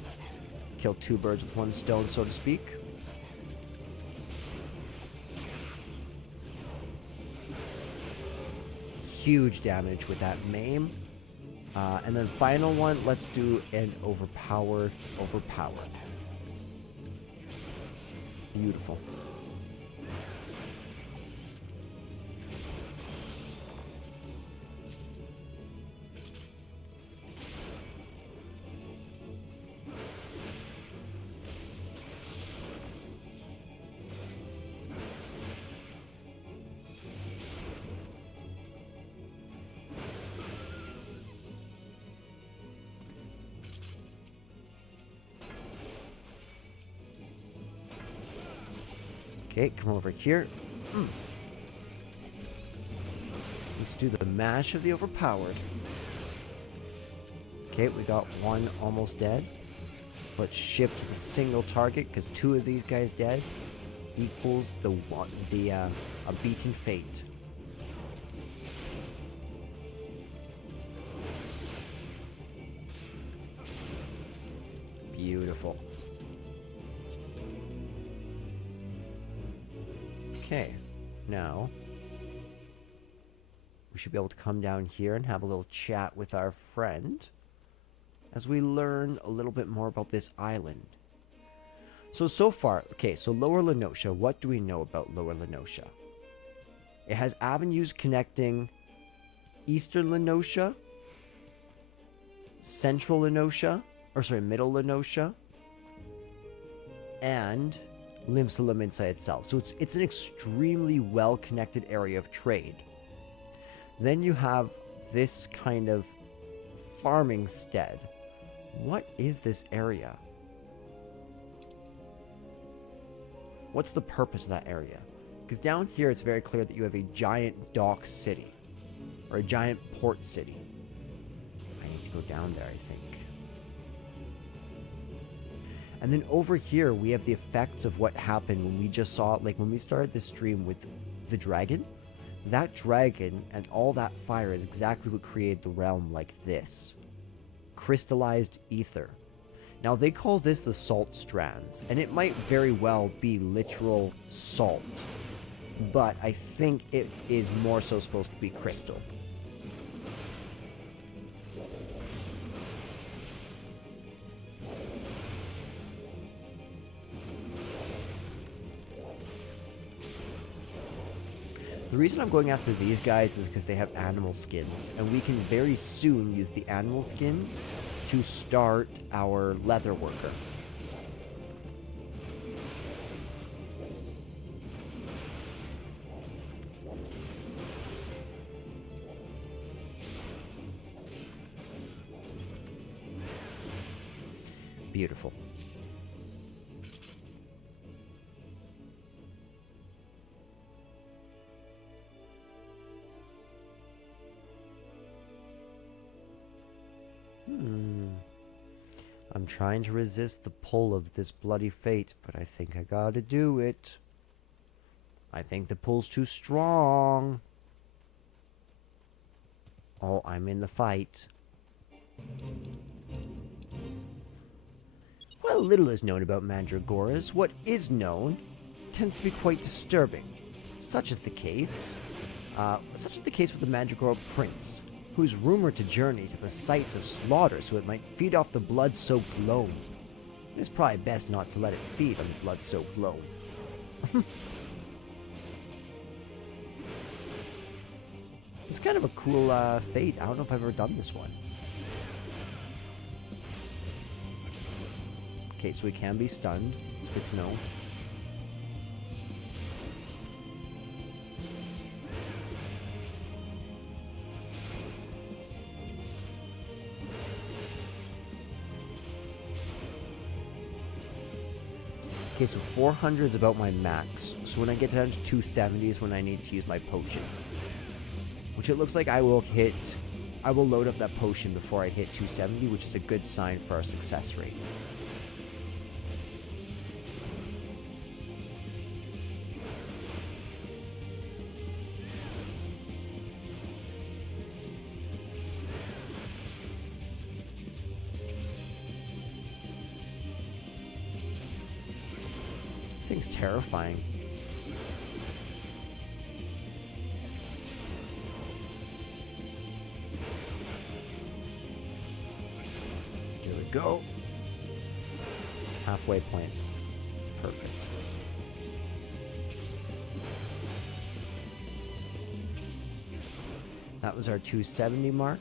Kill two birds with one stone, so to speak. Huge damage with that maim. And then final one, let's do an overpowered. Beautiful. Okay, come over here. Let's do the mash of the overpowered. Okay, we got one almost dead. Let's shift to the single target, because two of these guys dead equals a beaten fate. Beautiful. Okay, now we should be able to come down here and have a little chat with our friend as we learn a little bit more about this island. So far, okay, so Lower Lenosha, what do we know about Lower Lenosha? It has avenues connecting Eastern Lenosha, Central Lenosha, Middle Lenosha, and Limsa Lominsa itself. So it's an extremely well-connected area of trade. Then you have this kind of farming stead. What is this area? What's the purpose of that area? Because down here it's very clear that you have a giant dock city, or a giant port city. I need to go down there, I think. And then over here, we have the effects of what happened when we just saw, like when we started this stream with the dragon. That dragon and all that fire is exactly what created the realm like this. Crystallized ether. Now they call this the salt strands, and it might very well be literal salt. But I think it is more so supposed to be crystal. The reason I'm going after these guys is because they have animal skins, and we can very soon use the animal skins to start our leather worker. Beautiful. I'm trying to resist the pull of this bloody fate, but I think I gotta do it. I think the pull's too strong. Oh, I'm in the fight. Well, little is known about mandragoras. What is known tends to be quite disturbing. Such is the case with the mandragora prince, who is rumored to journey to the sites of slaughter so it might feed off the blood-soaked loam. It is probably best not to let it feed on the blood-soaked loam. It's kind of a cool fate. I don't know if I've ever done this one. Okay, so we can be stunned. It's good to know. Okay, so 400 is about my max. So when I get down to 270 is when I need to use my potion. Which it looks like I will load up that potion before I hit 270, which is a good sign for our success rate. thing's terrifying. Here we go. Halfway point. Perfect. That was our 270 mark.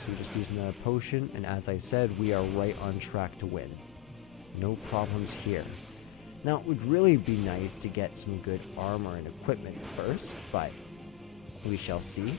So we just used another potion, and as I said, we are right on track to win. No problems here. Now, it would really be nice to get some good armor and equipment first, but we shall see.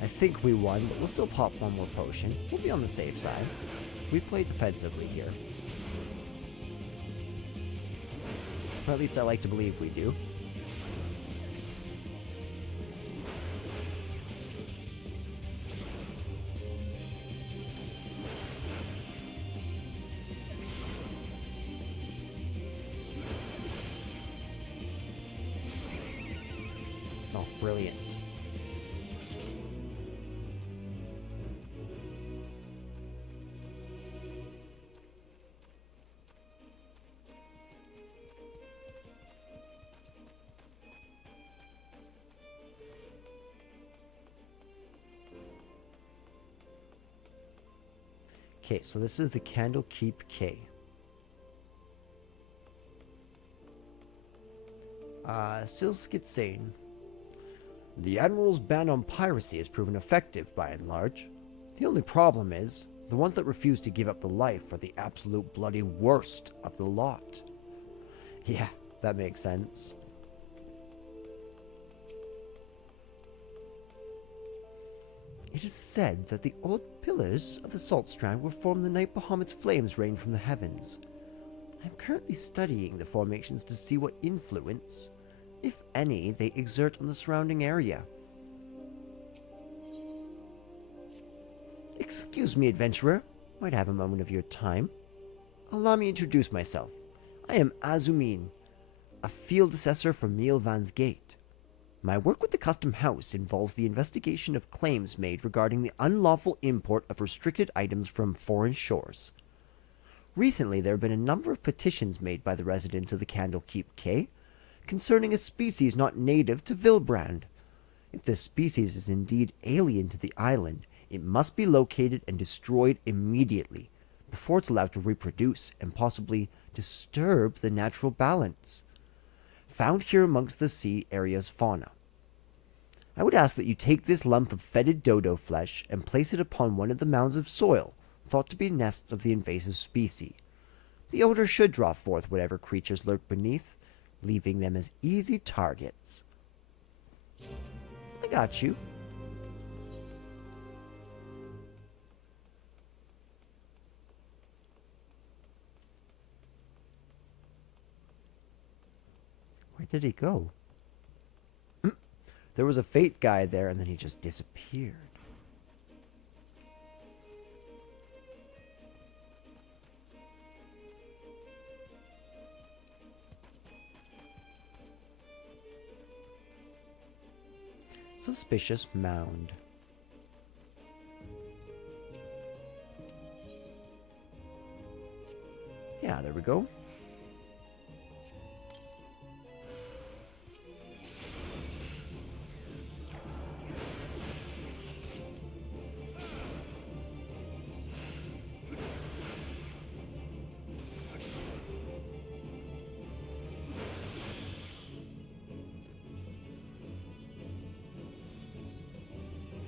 I think we won, but we'll still pop one more potion. We'll be on the safe side. We play defensively here. Or at least I like to believe we do. Oh, brilliant. Okay, so this is the Candlekeep K. Silskitsane. The Admiral's ban on piracy has proven effective by and large. The only problem is, the ones that refuse to give up the life are the absolute bloody worst of the lot. Yeah, that makes sense. It is said that the old pillars of the Salt Strand were formed the night Bahamut's flames rained from the heavens. I am currently studying the formations to see what influence, if any, they exert on the surrounding area. Excuse me, adventurer. Might have a moment of your time. Allow me to introduce myself. I am Azumin, a field assessor for Mealvan's Gate. My work with the Custom House involves the investigation of claims made regarding the unlawful import of restricted items from foreign shores. Recently, there have been a number of petitions made by the residents of the Candlekeep Quay concerning a species not native to Vilbrand. If this species is indeed alien to the island, it must be located and destroyed immediately before it's allowed to reproduce and possibly disturb the natural balance found here amongst the sea area's fauna. I would ask that you take this lump of fetid dodo flesh and place it upon one of the mounds of soil thought to be nests of the invasive species. The odor should draw forth whatever creatures lurk beneath, leaving them as easy targets. I got you. Where did he go? There was a fate guy there, and then he just disappeared. Suspicious mound. Yeah, there we go.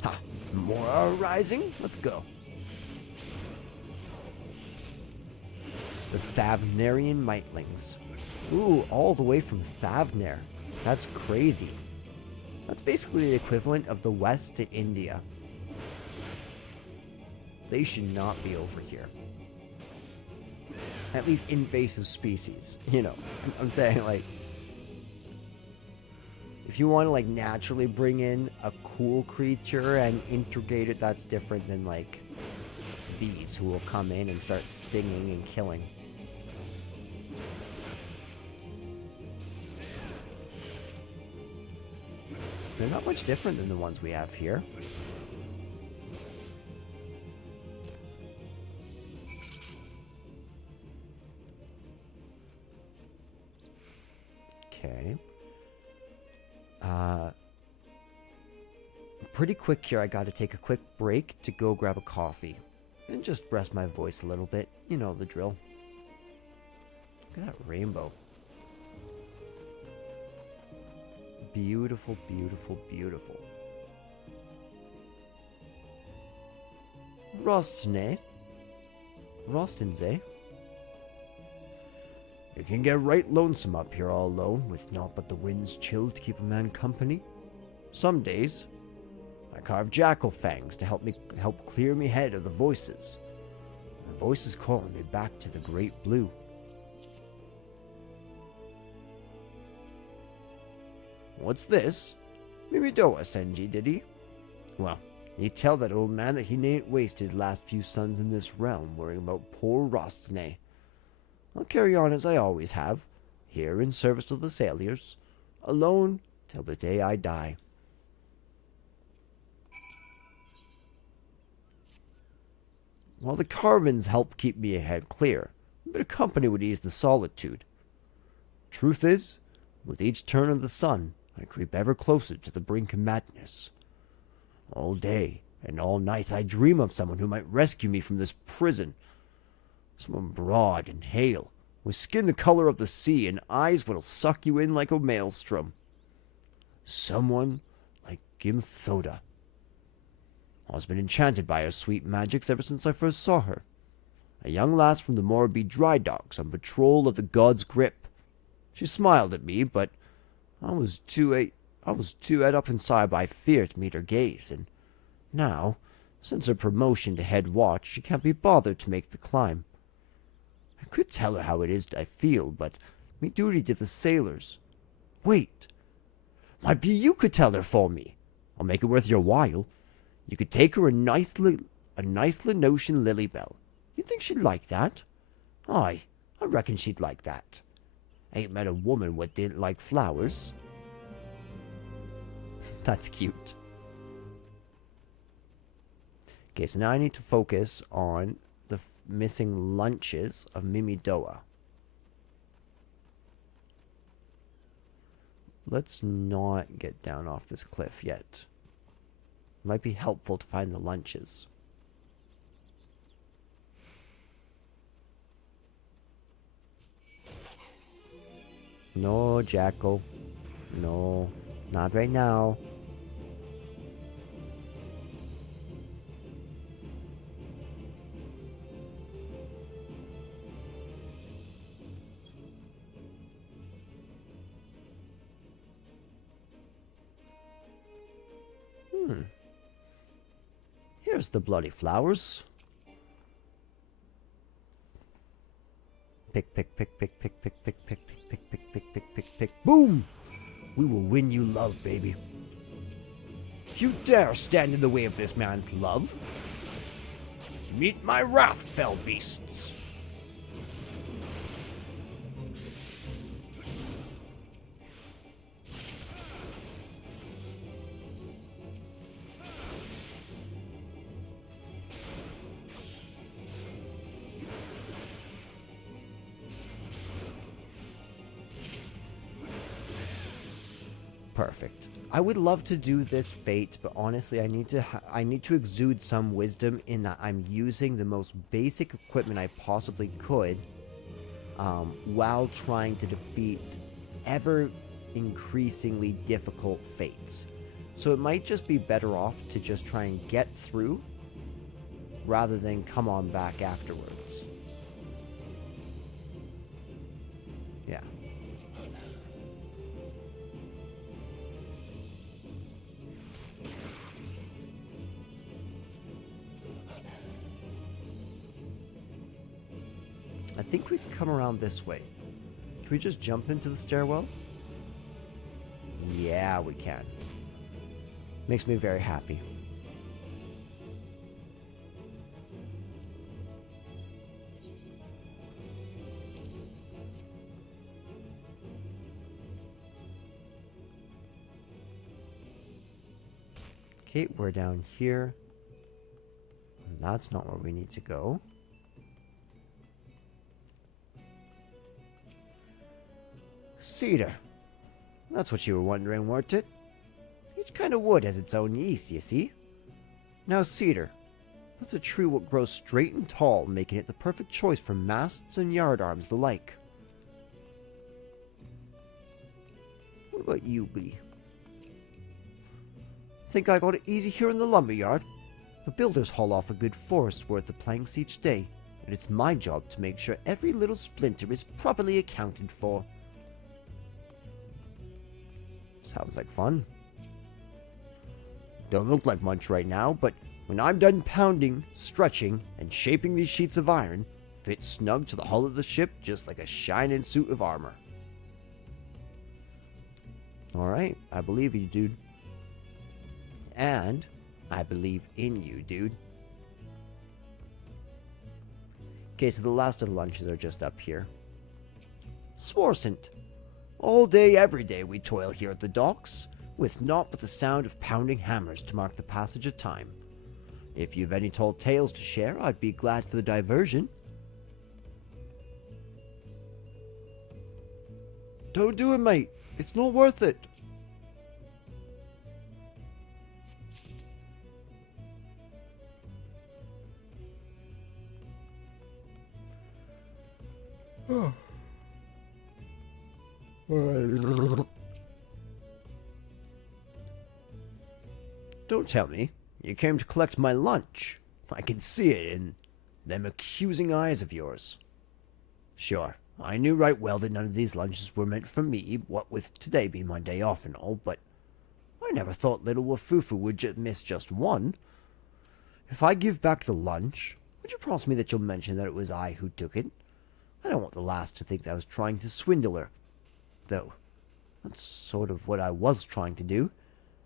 Ha! More are rising? Let's go. The Thavnarian Mightlings. Ooh, all the way from Thavner. That's crazy. That's basically the equivalent of the West to India. They should not be over here. At least invasive species. You know, I'm saying, like, if you want to, like, naturally bring in a cool creature and integrate it, that's different than, like, these who will come in and start stinging and killing. They're not much different than the ones we have here. Okay. Pretty quick here. I gotta take a quick break to go grab a coffee. And just rest my voice a little bit. You know the drill. Look at that rainbow. Beautiful, beautiful, beautiful. Rostne. Rostinze. It can get right lonesome up here all alone, with naught but the wind's chill to keep a man company. Some days, I carve jackal fangs to help clear me head of the voices. The voices calling me back to the great blue. What's this? Mimidoa Senji, did he? Well, you tell that old man that he needn't waste his last few suns in this realm worrying about poor Rostne. I'll carry on as I always have, here in service of the sailors, alone till the day I die. While the carvings help keep me ahead clear, a bit of company would ease the solitude. Truth is, with each turn of the sun, I creep ever closer to the brink of madness. All day and all night I dream of someone who might rescue me from this prison. Someone broad and hale, with skin the color of the sea and eyes what'll suck you in like a maelstrom. Someone like Gimthoda. I've been enchanted by her sweet magics ever since I first saw her. A young lass from the Morbi dry docks on patrol of the god's grip. She smiled at me, but I was too ate up inside by fear to meet her gaze, and now, since her promotion to head watch, she can't be bothered to make the climb. I could tell her how it is I feel, but me duty to the sailors. Wait, might be you could tell her for me. I'll make it worth your while. You could take her a nice Lenotian Lilybell. You think she'd like that? Aye, I reckon she'd like that. Ain't met a woman what didn't like flowers. That's cute. Okay, so now I need to focus on the missing lunches of Mimidoa. Let's not get down off this cliff yet. Might be helpful to find the lunches. No, Jackal. No, not right now. Here's the bloody flowers. Pick, pick, pick, pick, pick, pick, pick, pick, pick, pick, pick, pick, pick, pick, pick. Boom! We will win you love, baby. You dare stand in the way of this man's love? Meet my wrath, fell beasts. Perfect. I would love to do this fate, but honestly, I need to exude some wisdom in that I'm using the most basic equipment I possibly could, while trying to defeat ever increasingly difficult fates. So it might just be better off to just try and get through, rather than come on back afterwards. Yeah. think we can come around this way. Can we just jump into the stairwell? Yeah, we can. Makes me very happy. Okay, we're down here. That's not where we need to go. Cedar. That's what you were wondering, weren't it? Each kind of wood has its own yeast, you see. Now, cedar. That's a tree what grows straight and tall, making it the perfect choice for masts and yard arms the like. What about you, Lee? Think I got it easy here in the lumberyard? The builders haul off a good forest worth of planks each day, and it's my job to make sure every little splinter is properly accounted for. Sounds like fun. Don't look like much right now, but when I'm done pounding, stretching, and shaping these sheets of iron, fit snug to the hull of the ship just like a shining suit of armor. Alright, I believe you, dude. And I believe in you, dude. Okay, so the last of the lunches are just up here. Swarsant. All day, every day we toil here at the docks, with naught but the sound of pounding hammers to mark the passage of time. If you've any tall tales to share, I'd be glad for the diversion. Don't do it, mate. It's not worth it. Don't tell me. You came to collect my lunch. I can see it in them accusing eyes of yours. Sure, I knew right well that none of these lunches were meant for me, what with today being my day off and all, but I never thought little Wafufu would miss just one. If I give back the lunch, would you promise me that you'll mention that it was I who took it? I don't want the lass to think that I was trying to swindle her. Though, that's sort of what I was trying to do.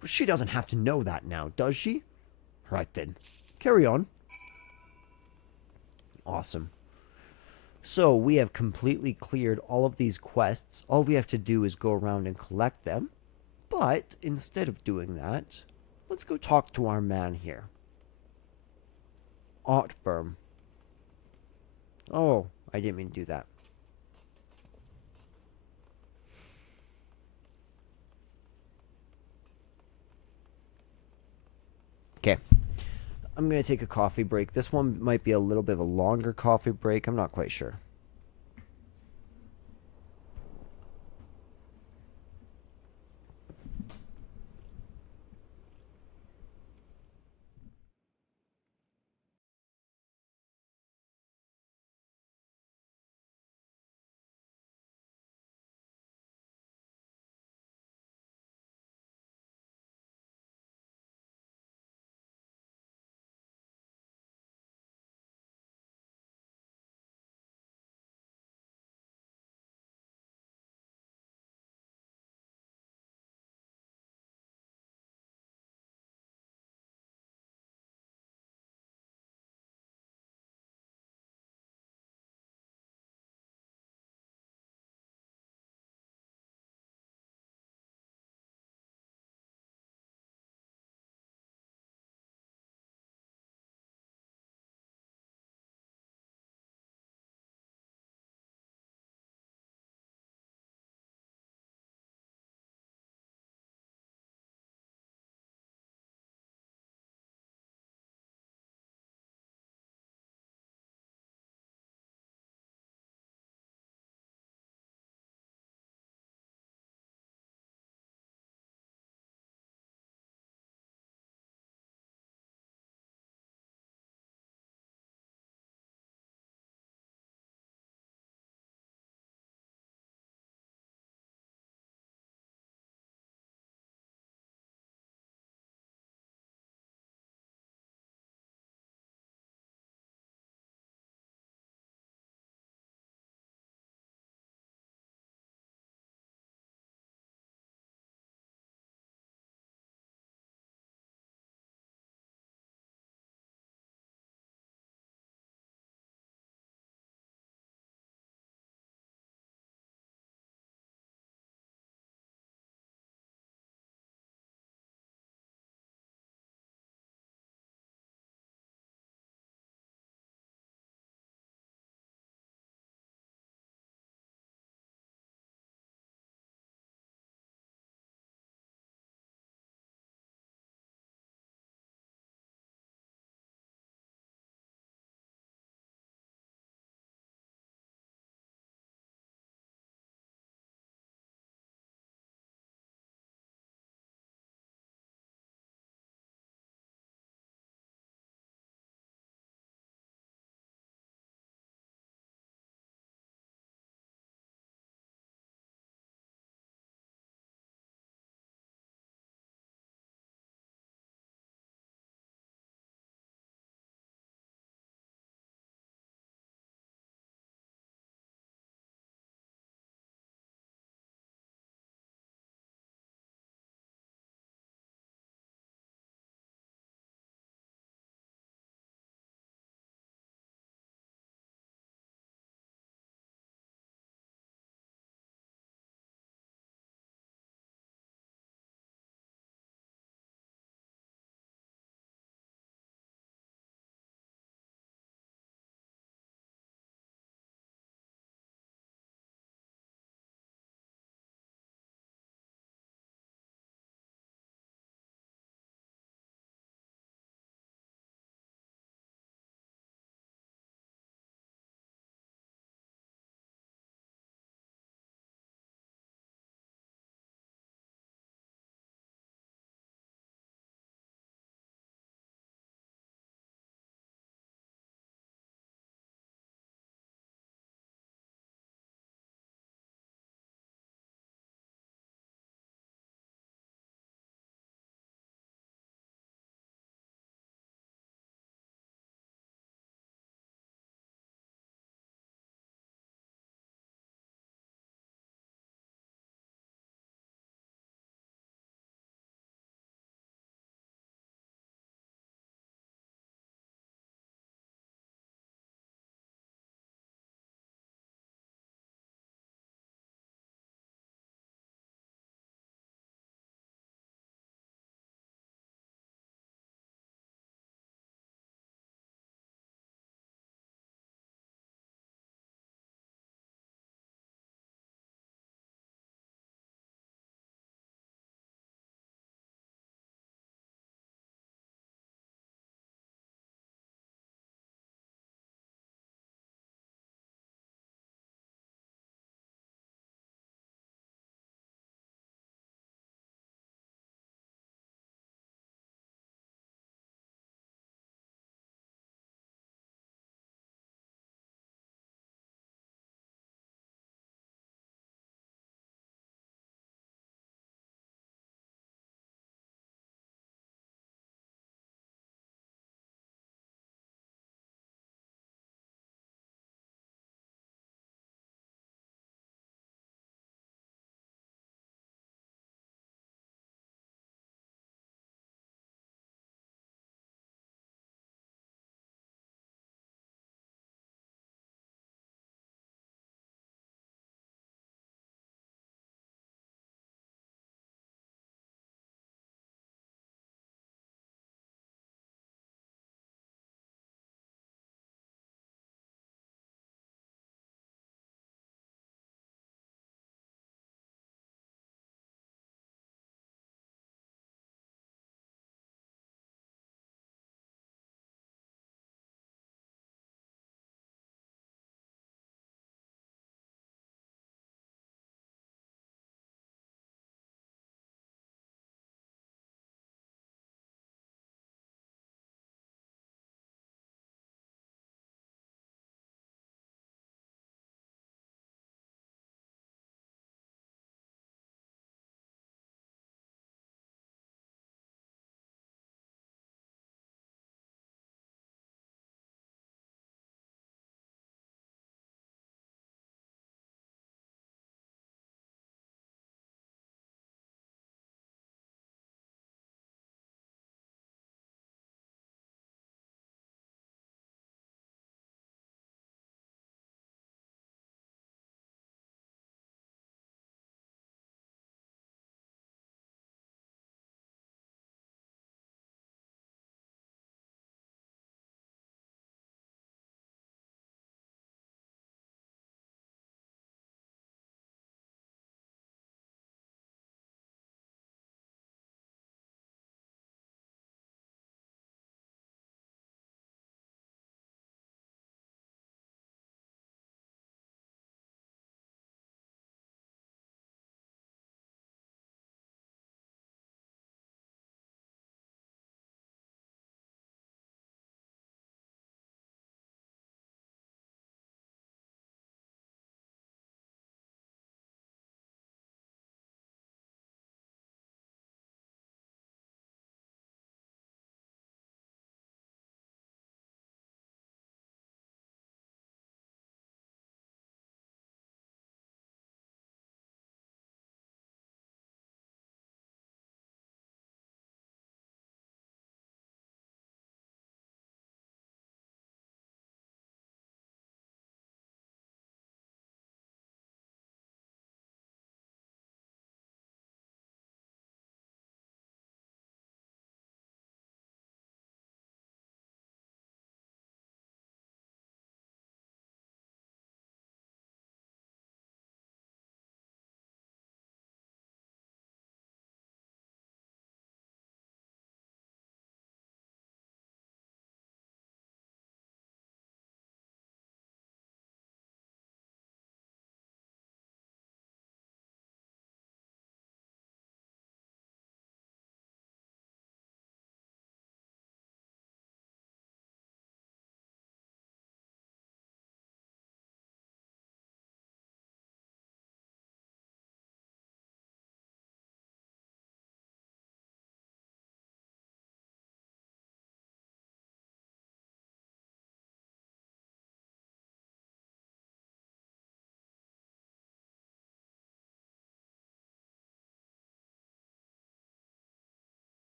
But she doesn't have to know that now, does she? Right then. Carry on. Awesome. So, we have completely cleared all of these quests. All we have to do is go around and collect them. But, instead of doing that, let's go talk to our man here. Otberm. Oh, I didn't mean to do that. Okay. I'm going to take a coffee break. This one might be a little bit of a longer coffee break. I'm not quite sure.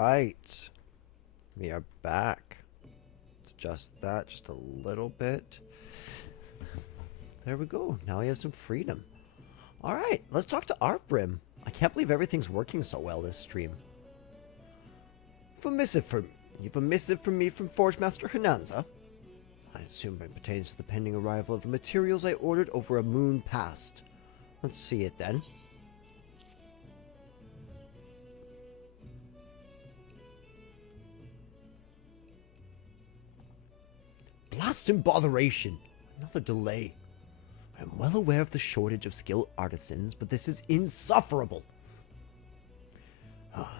Alright. We are back. Let's adjust that just a little bit. There we go. Now we have some freedom. Alright, let's talk to Artbrim. I can't believe everything's working so well this stream. You've a missive from me from Forge Master Hananza. I assume it pertains to the pending arrival of the materials I ordered over a moon past. Let's see it then. Blast and botheration! Another delay. I am well aware of the shortage of skilled artisans, but this is insufferable.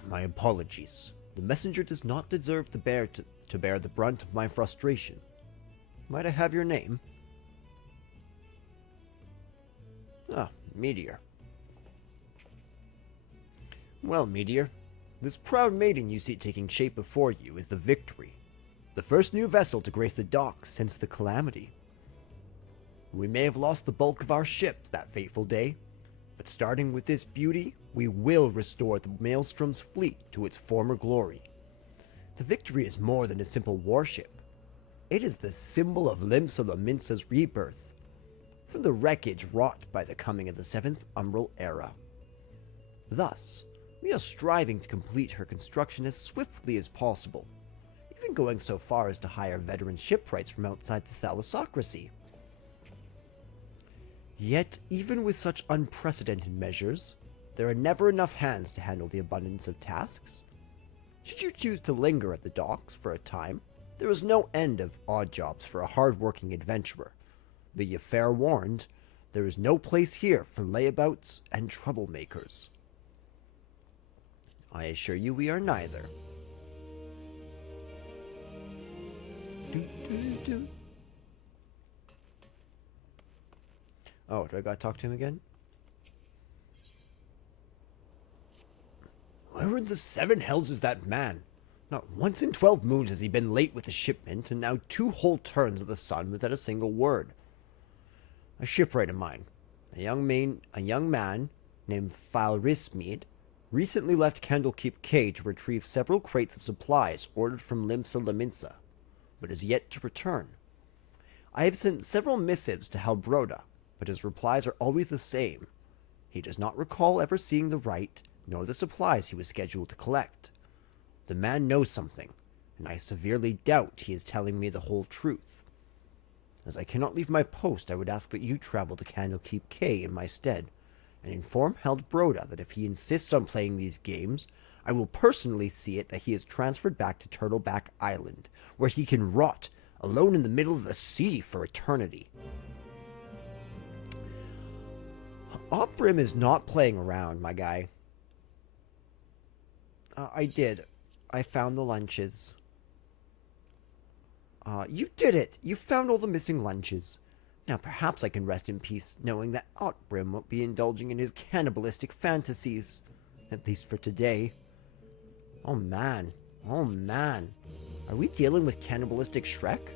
My apologies. The messenger does not deserve to bear the brunt of my frustration. Might I have your name? Meteor. Well, Meteor, this proud maiden you see taking shape before you is the Victory, the first new vessel to grace the docks since the Calamity. We may have lost the bulk of our ships that fateful day, but starting with this beauty, we will restore the Maelstrom's fleet to its former glory. The Victory is more than a simple warship. It is the symbol of Limsa Lominsa's rebirth, from the wreckage wrought by the coming of the 7th Umbral Era. Thus, we are striving to complete her construction as swiftly as possible, even going so far as to hire veteran shipwrights from outside the thalassocracy. Yet, even with such unprecedented measures, there are never enough hands to handle the abundance of tasks. Should you choose to linger at the docks for a time, there is no end of odd jobs for a hard-working adventurer. Be ye fair warned, there is no place here for layabouts and troublemakers. I assure you we are neither. Oh, do I gotta talk to him again? Where in the 7 hells is that man? Not once in 12 moons has he been late with the shipment, and now 2 whole turns of the sun without a single word. A shipwright of mine, a young man named Falrismead, recently left Candlekeep Cay to retrieve several crates of supplies ordered from Limsa Lominsa, but is yet to return. I have sent several missives to Halbroda, but his replies are always the same. He does not recall ever seeing the rite, nor the supplies he was scheduled to collect. The man knows something, and I severely doubt he is telling me the whole truth. As I cannot leave my post, I would ask that you travel to Candlekeep Cay in my stead, and inform Halbroda that if he insists on playing these games, I will personally see it that he is transferred back to Turtleback Island, where he can rot, alone in the middle of the sea for eternity. Oprim is not playing around, my guy. I did. I found the lunches. You did it! You found all the missing lunches. Now perhaps I can rest in peace, knowing that Otbrim won't be indulging in his cannibalistic fantasies. At least for today. Oh man. Oh man. Are we dealing with cannibalistic Shrek?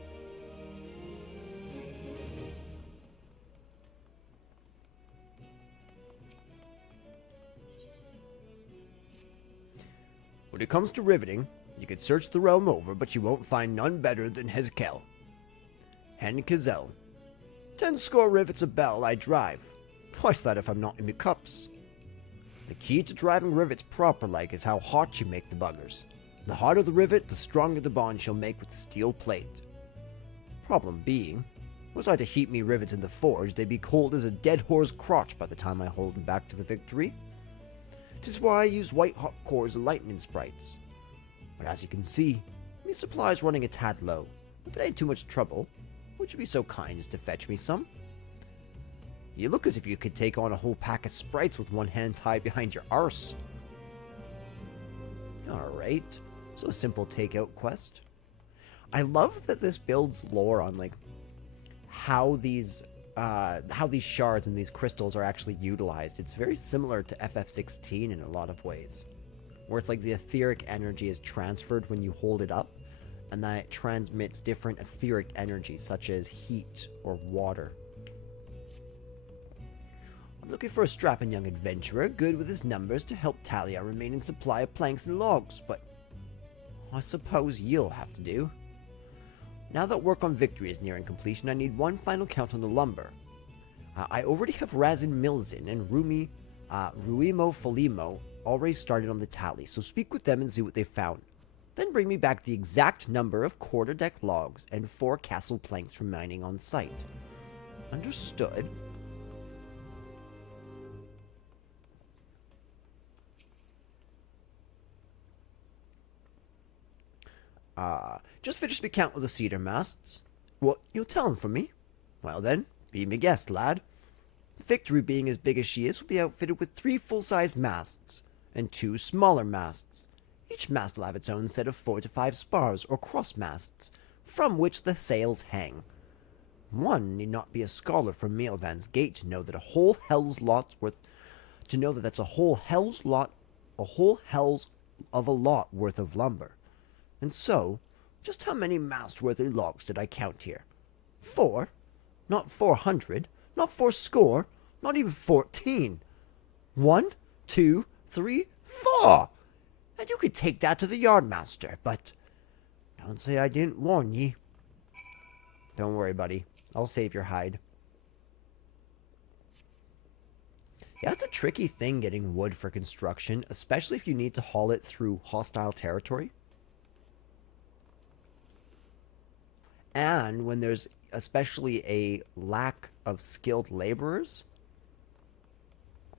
When it comes to riveting, you could search the realm over, but you won't find none better than Hezkel. Hen Kazel. 10 score rivets a bell I drive. Twice that if I'm not in me cups. The key to driving rivets proper like is how hot you make the buggers. The hotter the rivet, the stronger the bond she'll make with the steel plate. Problem being, was I to heat me rivets in the forge, they'd be cold as a dead whore's crotch by the time I hold them back to the Victory. 'Tis why I use white hot cores and lightning sprites. But as you can see, me supply's running a tad low. If it ain't too much trouble, would you be so kind as to fetch me some? You look as if you could take on a whole pack of sprites with one hand tied behind your arse. Alright, so a simple takeout quest. I love that this builds lore on like how these shards and these crystals are actually utilized. It's very similar to FF16 in a lot of ways, where it's like the etheric energy is transferred when you hold it up, and that it transmits different etheric energies such as heat or water. I'm looking for a strapping young adventurer, good with his numbers, to help tally our remaining supply of planks and logs, but I suppose you'll have to do. Now that work on Victory is nearing completion, I need one final count on the lumber. I already have Razin Milzin and Ruimo Folimo already started on the tally, so speak with them and see what they found. Then bring me back the exact number of quarter-deck logs and 4 castle planks remaining on site. Understood. Just finished the count of the cedar masts. What, you'll tell him from me? Well then, be me guest, lad. The Victory, being as big as she is, will be outfitted with 3 full-size masts and 2 smaller masts. Each mast will have its own set of 4 to 5 spars or cross masts, from which the sails hang. One need not be a scholar from Mealvan's Gate to know that that's a whole hell's of a lot worth of lumber. And so, just how many mast-worthy logs did I count here? 4? Not 400, not 4 score, not even 14. 1, 2, 3, 4! And you could take that to the yardmaster, but don't say I didn't warn ye. Don't worry, buddy. I'll save your hide. Yeah, it's a tricky thing getting wood for construction, especially if you need to haul it through hostile territory. And when there's especially a lack of skilled laborers.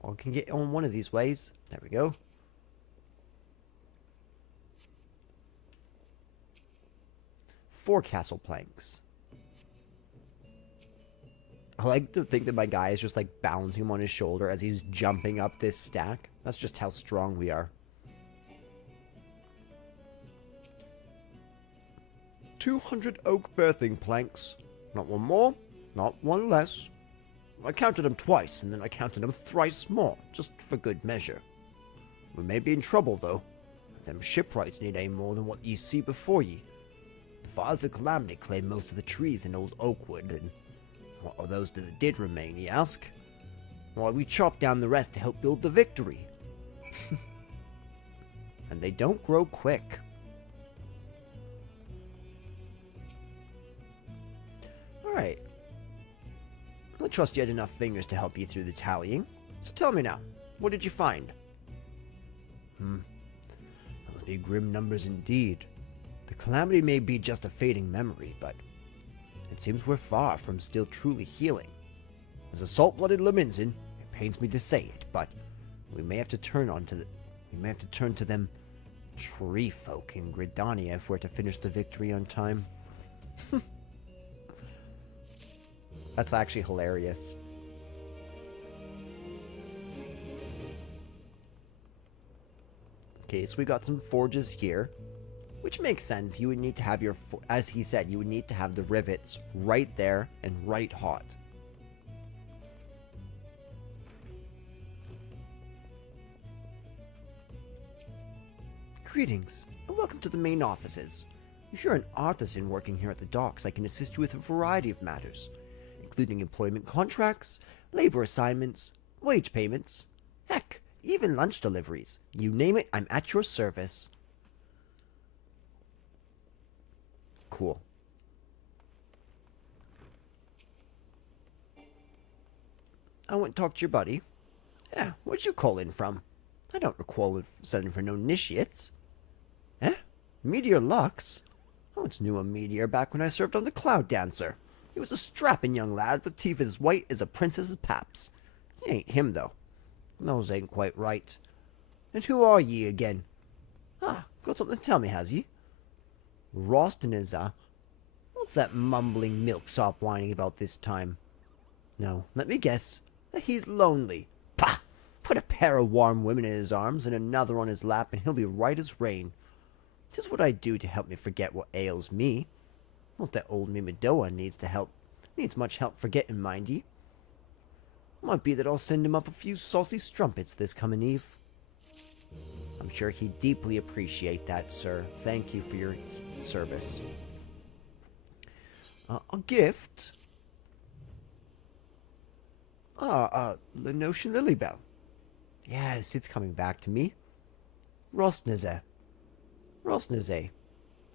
I can get on one of these ways. There we go. Four castle planks. I like to think that my guy is just like balancing him on his shoulder as he's jumping up this stack. That's just how strong we are. 200 oak berthing planks. Not one more, not one less. I counted them twice, and then I counted them thrice more, just for good measure. We may be in trouble, though. Them shipwrights need aim more than what ye see before ye. The Fathers of Calamity claimed most of the trees in old Oakwood, and what are those that did remain, ye ask? Why, we chopped down the rest to help build the Victory. And they don't grow quick. Alright. I trust you had enough fingers to help you through the tallying. So tell me now, what did you find? Those be grim numbers indeed. The Calamity may be just a fading memory, but it seems we're far from still truly healing. As a salt-blooded Lominsan, it pains me to say it, but we may have to turn to them tree folk in Gridania if we're to finish the Victory on time. That's actually hilarious. Okay, so we got some forges here, which makes sense. You would need to have your, as he said, you would need to have the rivets right there and right hot. Greetings, and welcome to the main offices. If you're an artisan working here at the docks, I can assist you with a variety of matters, including employment contracts, labor assignments, wage payments, heck, even lunch deliveries. You name it, I'm at your service. Cool. I went and talked to your buddy. Yeah, where'd you call in from? I don't recall sending for no initiates. Eh? Meteor Lux? I once knew a meteor back when I served on the Cloud Dancer. He was a strapping young lad with teeth as white as a princess's paps. He ain't him, though. Those ain't quite right. And who are ye again? Ah, got something to tell me, has ye? Rostiniza? What's that mumbling milksop whining about this time? No, let me guess. That he's lonely. Pah! Put a pair of warm women in his arms and another on his lap and he'll be right as rain. 'Tis what I do to help me forget what ails me. Not that old Mimidoa needs much help forgetting, mind ye. Might be that I'll send him up a few saucy strumpets this coming eve. I'm sure he'd deeply appreciate that, sir. Thank you for your service. A gift? Lenotion Lilybell. Yes, it's coming back to me. Rosnaze.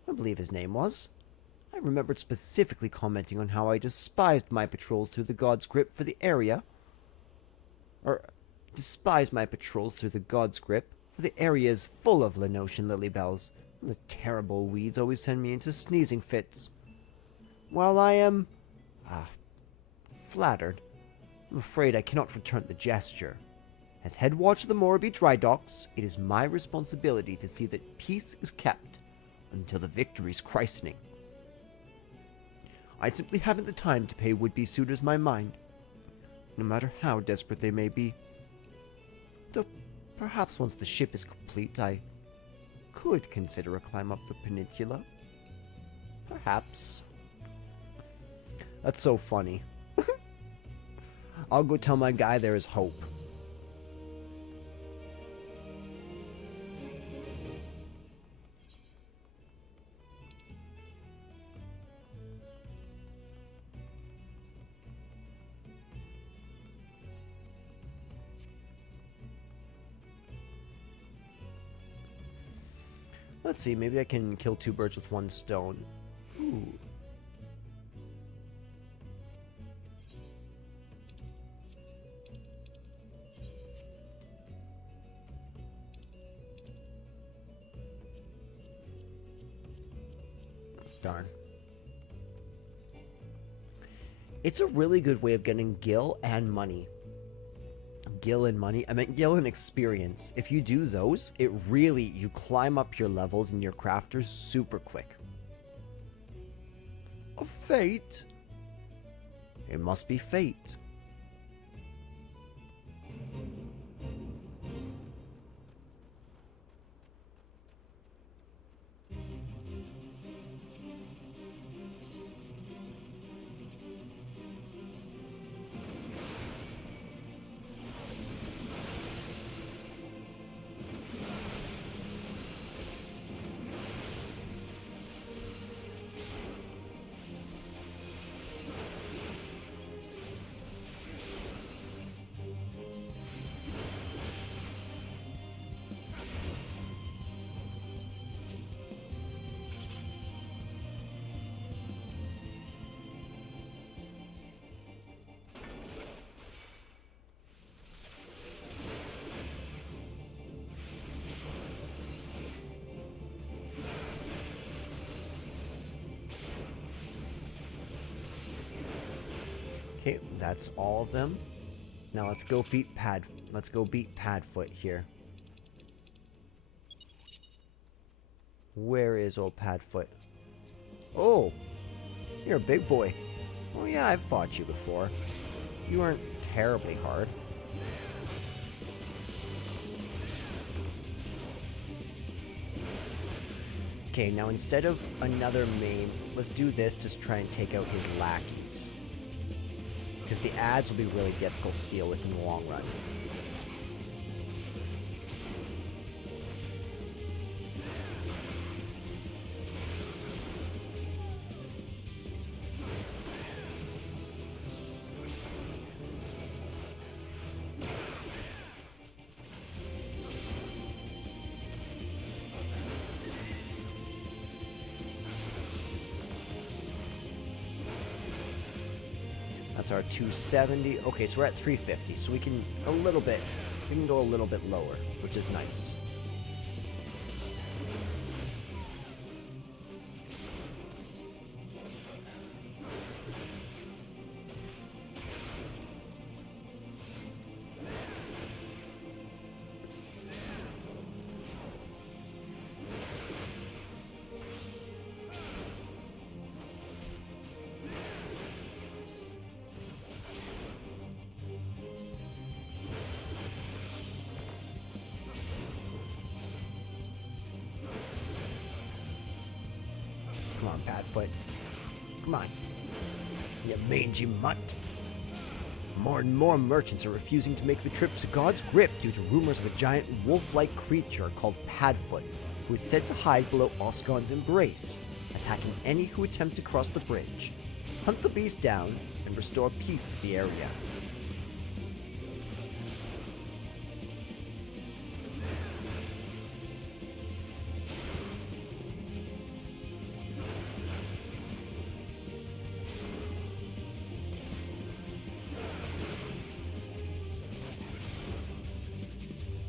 I believe his name was. I remembered specifically commenting on how I despised my patrols through the God's Grip for the area. Or, despised my patrols through the God's Grip, for the area is full of Lenosian lily bells, and the terrible weeds always send me into sneezing fits. While I am, flattered, I'm afraid I cannot return the gesture. As head watch of the Morrowby Dry Docks, it is my responsibility to see that peace is kept until the victory's christening. I simply haven't the time to pay would-be suitors my mind, no matter how desperate they may be. Though perhaps once the ship is complete, I could consider a climb up the peninsula. Perhaps. That's so funny. I'll go tell my guy there is hope. Let's see, maybe I can kill two birds with one stone. Ooh. Darn. It's a really good way of getting gil and money. Gil and money? I meant gil and experience. If you do those, you climb up your levels and your crafters super quick. A fate? It must be fate. Okay, that's all of them. Now let's go beat Padfoot here. Where is old Padfoot? Oh, you're a big boy. Oh yeah, I've fought you before. You aren't terribly hard. Okay, now instead of another main, let's do this to try and take out his lackeys. Because the ads will be really difficult to deal with in the long run. That's our 270. Okay, so we're at 350. So we can go a little bit lower, which is nice. Come on, Padfoot. Come on. You mangy mutt. More and more merchants are refusing to make the trip to God's Grip due to rumors of a giant wolf-like creature called Padfoot, who is said to hide below Oscon's embrace, attacking any who attempt to cross the bridge. Hunt the beast down and restore peace to the area.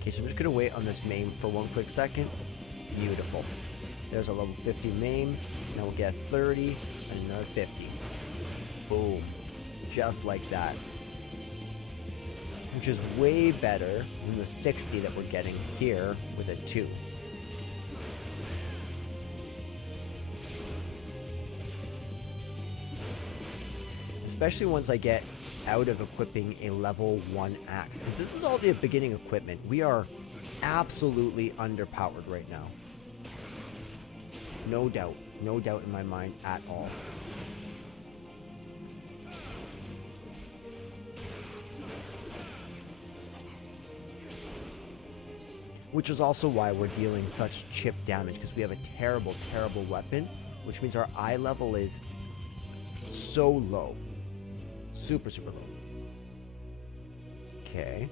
Okay, so I'm just going to wait on this maim for one quick second. Beautiful. There's a level 50 maim. Now we'll get a 30 and another 50. Boom. Just like that. Which is way better than the 60 that we're getting here with a 2. Especially once I get out of equipping a level 1 axe. Because this is all the beginning equipment. We are absolutely underpowered right now. No doubt. No doubt in my mind at all. Which is also why we're dealing such chip damage, because we have a terrible, terrible weapon, which means our eye level is so low. Super, super low. Okay.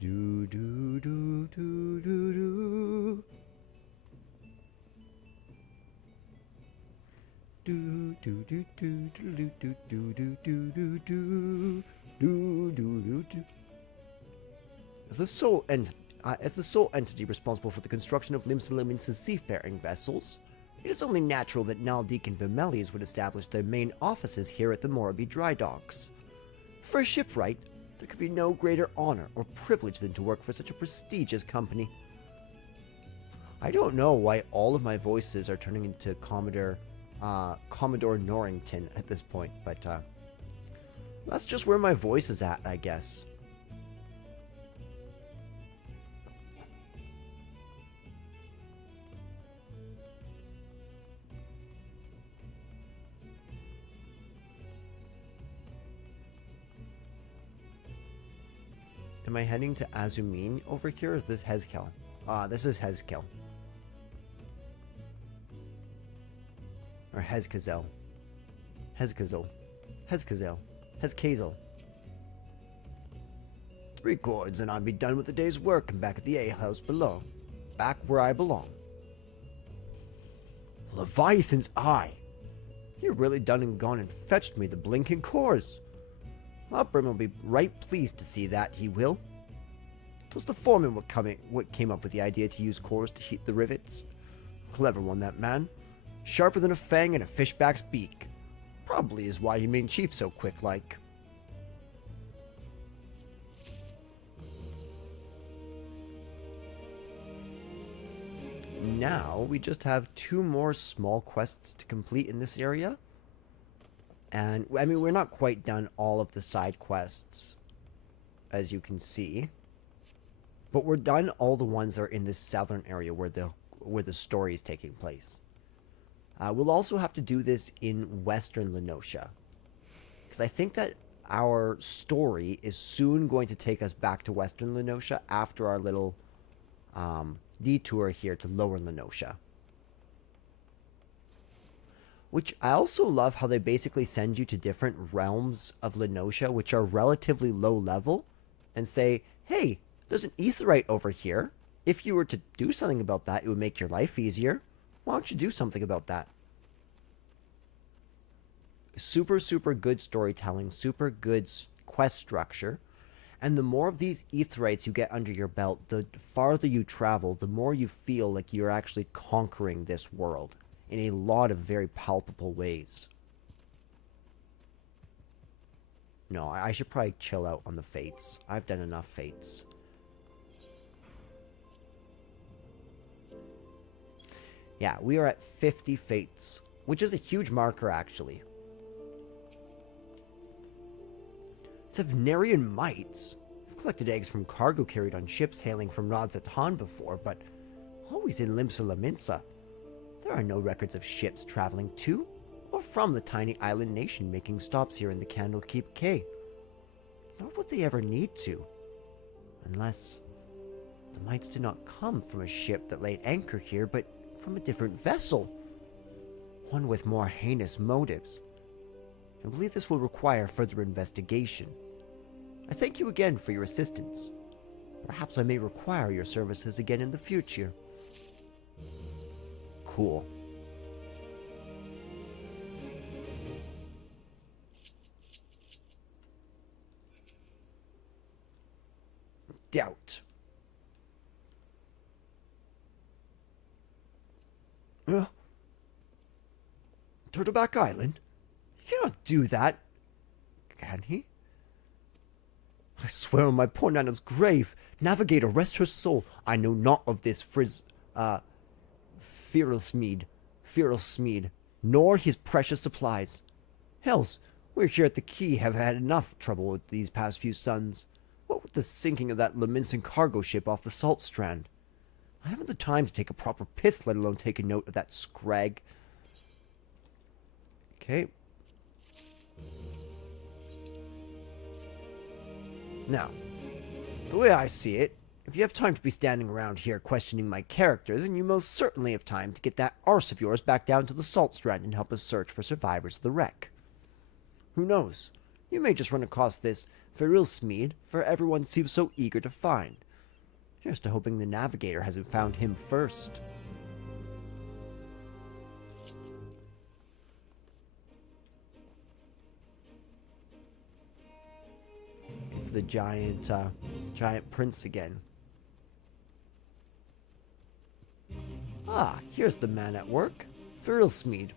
Do, do, do, do, do, do. Do do do do do do do do do do do do do do. As the sole entity responsible for the construction of Limsa Lominsa's seafaring vessels, it is only natural that Naldik and Vermelius would establish their main offices here at the Moraby dry docks. For a shipwright, there could be no greater honor or privilege than to work for such a prestigious company. I don't know why all of my voices are turning into Commodore Norrington at this point, but that's just where my voice is at, I guess. Am I heading to Azumine over here, or is this Hezkel? This is Hezkel. Or Hezkazel. Hezkazel. Hezkazel. Hezkazel. 3 chords and I'd be done with the day's work and back at the alehouse below. Back where I belong. Leviathan's eye! He really done and gone and fetched me the blinking cores. Upbrim will be right pleased to see that, he will. 'Twas the foreman what came up with the idea to use cores to heat the rivets. Clever one, that man. Sharper than a fang in a fishback's beak. Probably is why he made chief so quick-like. Now, we just have 2 more small quests to complete in this area. And, I mean, we're not quite done all of the side quests, as you can see. But we're done all the ones that are in this southern area where the story is taking place. We'll also have to do this in Western Lenosha, because I think that our story is soon going to take us back to Western Lenosha after our little detour here to Lower Lenosha. Which I also love how they basically send you to different realms of Lenosha, which are relatively low level, and say, hey, there's an aetheryte over here. If you were to do something about that, it would make your life easier. Why don't you do something about that? Super, super good storytelling, super good quest structure. And the more of these aetherytes you get under your belt, the farther you travel, the more you feel like you're actually conquering this world in a lot of very palpable ways. No, I should probably chill out on the fates. I've done enough fates. Yeah, we are at 50 fates, which is a huge marker, actually. The Venerian mites. I've collected eggs from cargo carried on ships hailing from Radzatan before, but always in Limsa Lominsa. There are no records of ships traveling to or from the tiny island nation making stops here in the Candlekeep Quay. Nor would they ever need to. Unless the mites did not come from a ship that laid anchor here, but from a different vessel. One with more heinous motives. I believe this will require further investigation. I thank you again for your assistance. Perhaps I may require your services again in the future. Cool. doubt. Turtleback Island? He cannot do that, can he? I swear on my poor Nana's grave, Navigator, rest her soul, I know not of this fearless Smeed, nor his precious supplies. Hells, we here at the quay have had enough trouble with these past few suns. What with the sinking of that Lominsa cargo ship off the Salt Strand? I haven't the time to take a proper piss, let alone take a note of that scrag. Okay. Now, the way I see it, if you have time to be standing around here questioning my character, then you most certainly have time to get that arse of yours back down to the Salt Strand and help us search for survivors of the wreck. Who knows? You may just run across this Ferril Smeed, for everyone seems so eager to find. Here's to hoping the Navigator hasn't found him first. It's the giant prince again. Ah, here's the man at work. Ferril Smeed.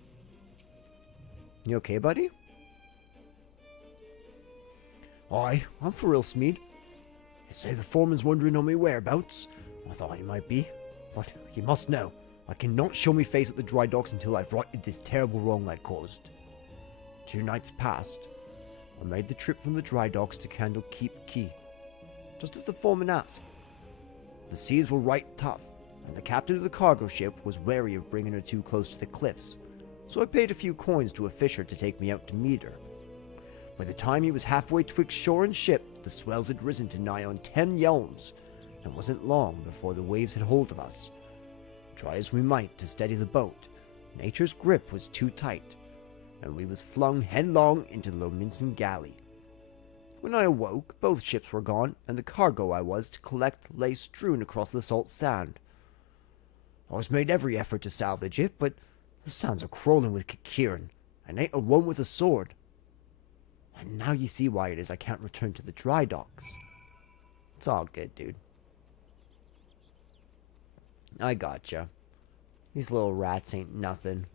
You okay, buddy? Aye, I'm Ferril Smeed. You say the foreman's wondering on me whereabouts. I thought he might be. But you must know, I cannot show me face at the dry docks until I've righted this terrible wrong I caused. 2 nights past, I made the trip from the dry docks to Candlekeep Quay, just as the foreman asked. The seas were right tough, and the captain of the cargo ship was wary of bringing her too close to the cliffs, so I paid a few coins to a fisher to take me out to meet her. By the time he was halfway twixt shore and ship, the swells had risen to nigh on 10 yelms, and it wasn't long before the waves had hold of us. Try as we might to steady the boat, nature's grip was too tight, and we was flung headlong into the Lominsan galley. When I awoke, both ships were gone, and the cargo I was to collect lay strewn across the salt sand. I was made every effort to salvage it, but the sands are crawling with Kikirin, and ain't a one with a sword. And now you see why it is I can't return to the dry docks. It's all good, dude. I gotcha. These little rats ain't nothing.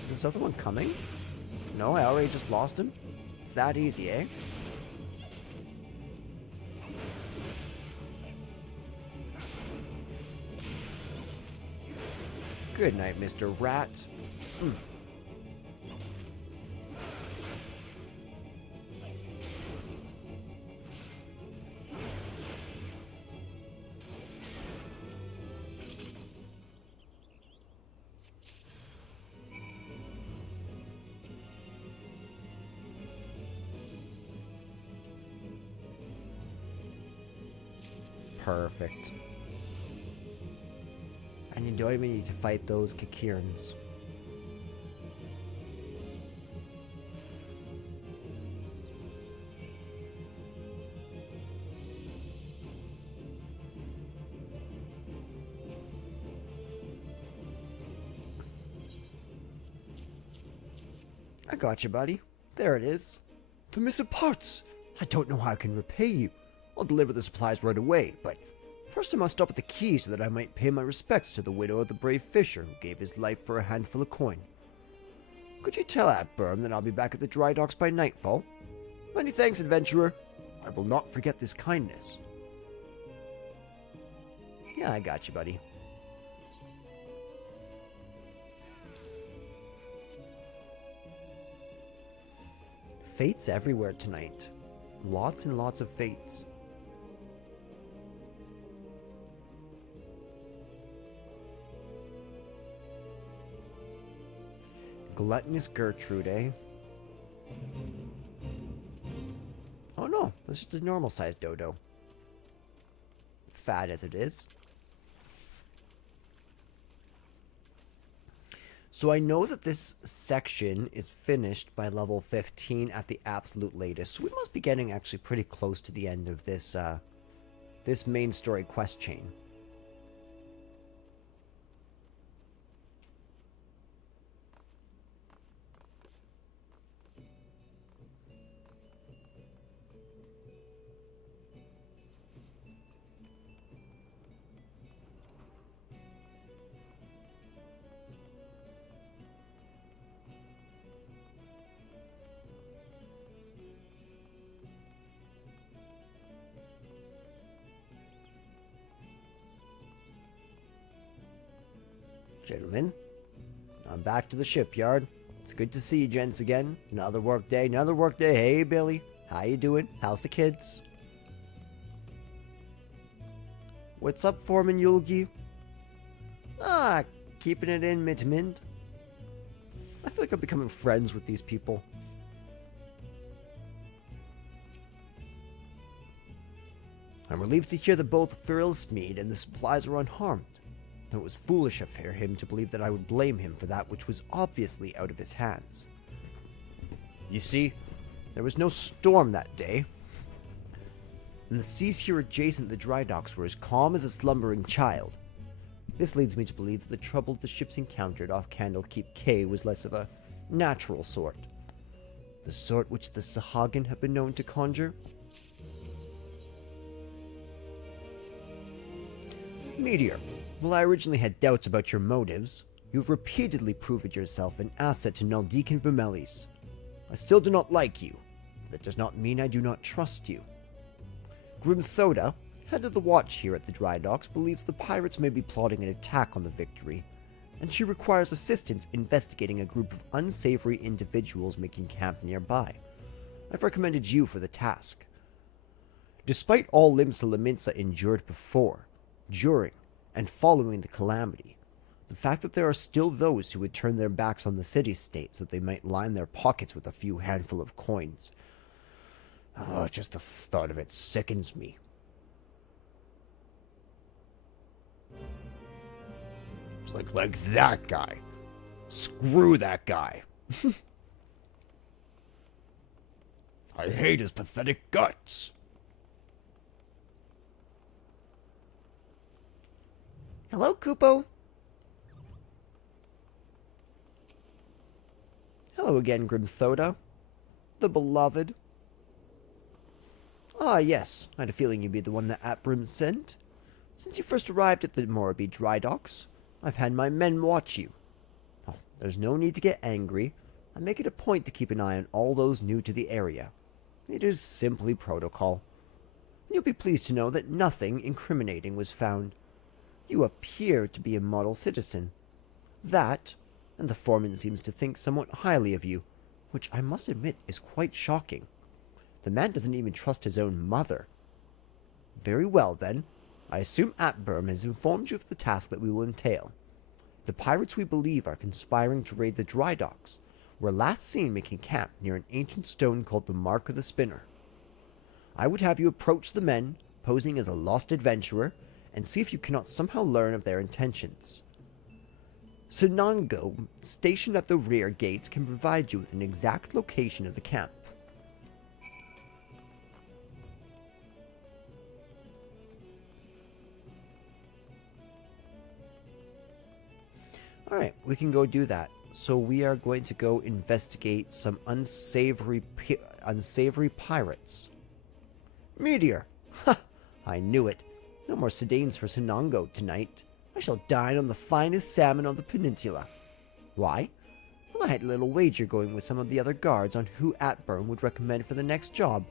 Is this other one coming? No, I already just lost him? It's that easy, eh? Good night, Mr. Rat. Perfect. And you don't even need to fight those Kikirans. I got you, buddy. There it is. The missing parts. I don't know how I can repay you. I'll deliver the supplies right away, but first I must stop at the quay so that I might pay my respects to the widow of the brave fisher who gave his life for a handful of coin. Could you tell Aunt Burm that I'll be back at the dry docks by nightfall? Many thanks, adventurer. I will not forget this kindness. Yeah, I got you, buddy. Fates everywhere tonight. Lots and lots of fates. Gluttonous Gertrude, eh? Oh no, this is a normal sized dodo. Fat as it is. So I know that this section is finished by level 15 at the absolute latest. So we must be getting actually pretty close to the end of this this main story quest chain. Gentlemen, I'm back to the shipyard. It's good to see you gents again. Another work day, another work day. Hey, Billy. How you doing? How's the kids? What's up, Foreman Yulgi? Ah, keeping it in, Mitmind. I feel like I'm becoming friends with these people. I'm relieved to hear that both Mead and the supplies are unharmed. Though it was foolish of him to believe that I would blame him for that which was obviously out of his hands. You see, there was no storm that day, and the seas here adjacent to the dry docks were as calm as a slumbering child. This leads me to believe that the trouble the ships encountered off Candlekeep Cay was less of a natural sort. The sort which the Sahagin have been known to conjure. Meteor, while I originally had doubts about your motives, you've repeatedly proved yourself an asset to Naldeacon Vermelis. I still do not like you, but that does not mean I do not trust you. Grimthoda, head of the watch here at the dry docks, believes the pirates may be plotting an attack on the Victory, and she requires assistance investigating a group of unsavory individuals making camp nearby. I've recommended you for the task. Despite all Limsa Lominsa endured before, during, and following the calamity, the fact that there are still those who would turn their backs on the city-state so they might line their pockets with a few handful of coins. Oh, just the thought of it sickens me. It's like that guy. Screw that guy. I hate his pathetic guts. Hello, Kupo. Hello again, Grimthoda. The beloved. Ah, yes. I had a feeling you'd be the one that Atbrim sent. Since you first arrived at the Morabee dry docks, I've had my men watch you. Oh, there's no need to get angry. I make it a point to keep an eye on all those new to the area. It is simply protocol. You'll be pleased to know that nothing incriminating was found. You appear to be a model citizen. That, and the foreman seems to think somewhat highly of you, which I must admit is quite shocking. The man doesn't even trust his own mother. Very well, then. I assume Atburn has informed you of the task that we will entail. The pirates we believe are conspiring to raid the dry docks were last seen making camp near an ancient stone called the Mark of the Spinner. I would have you approach the men, posing as a lost adventurer, and see if you cannot somehow learn of their intentions. Sinango, stationed at the rear gates, can provide you with an exact location of the camp. Alright, we can go do that. So we are going to go investigate some unsavory pirates. Meteor! Ha! I knew it. No more sedanes for Sinango tonight. I shall dine on the finest salmon on the peninsula. Why? Well, I had a little wager going with some of the other guards on who Atburn would recommend for the next job.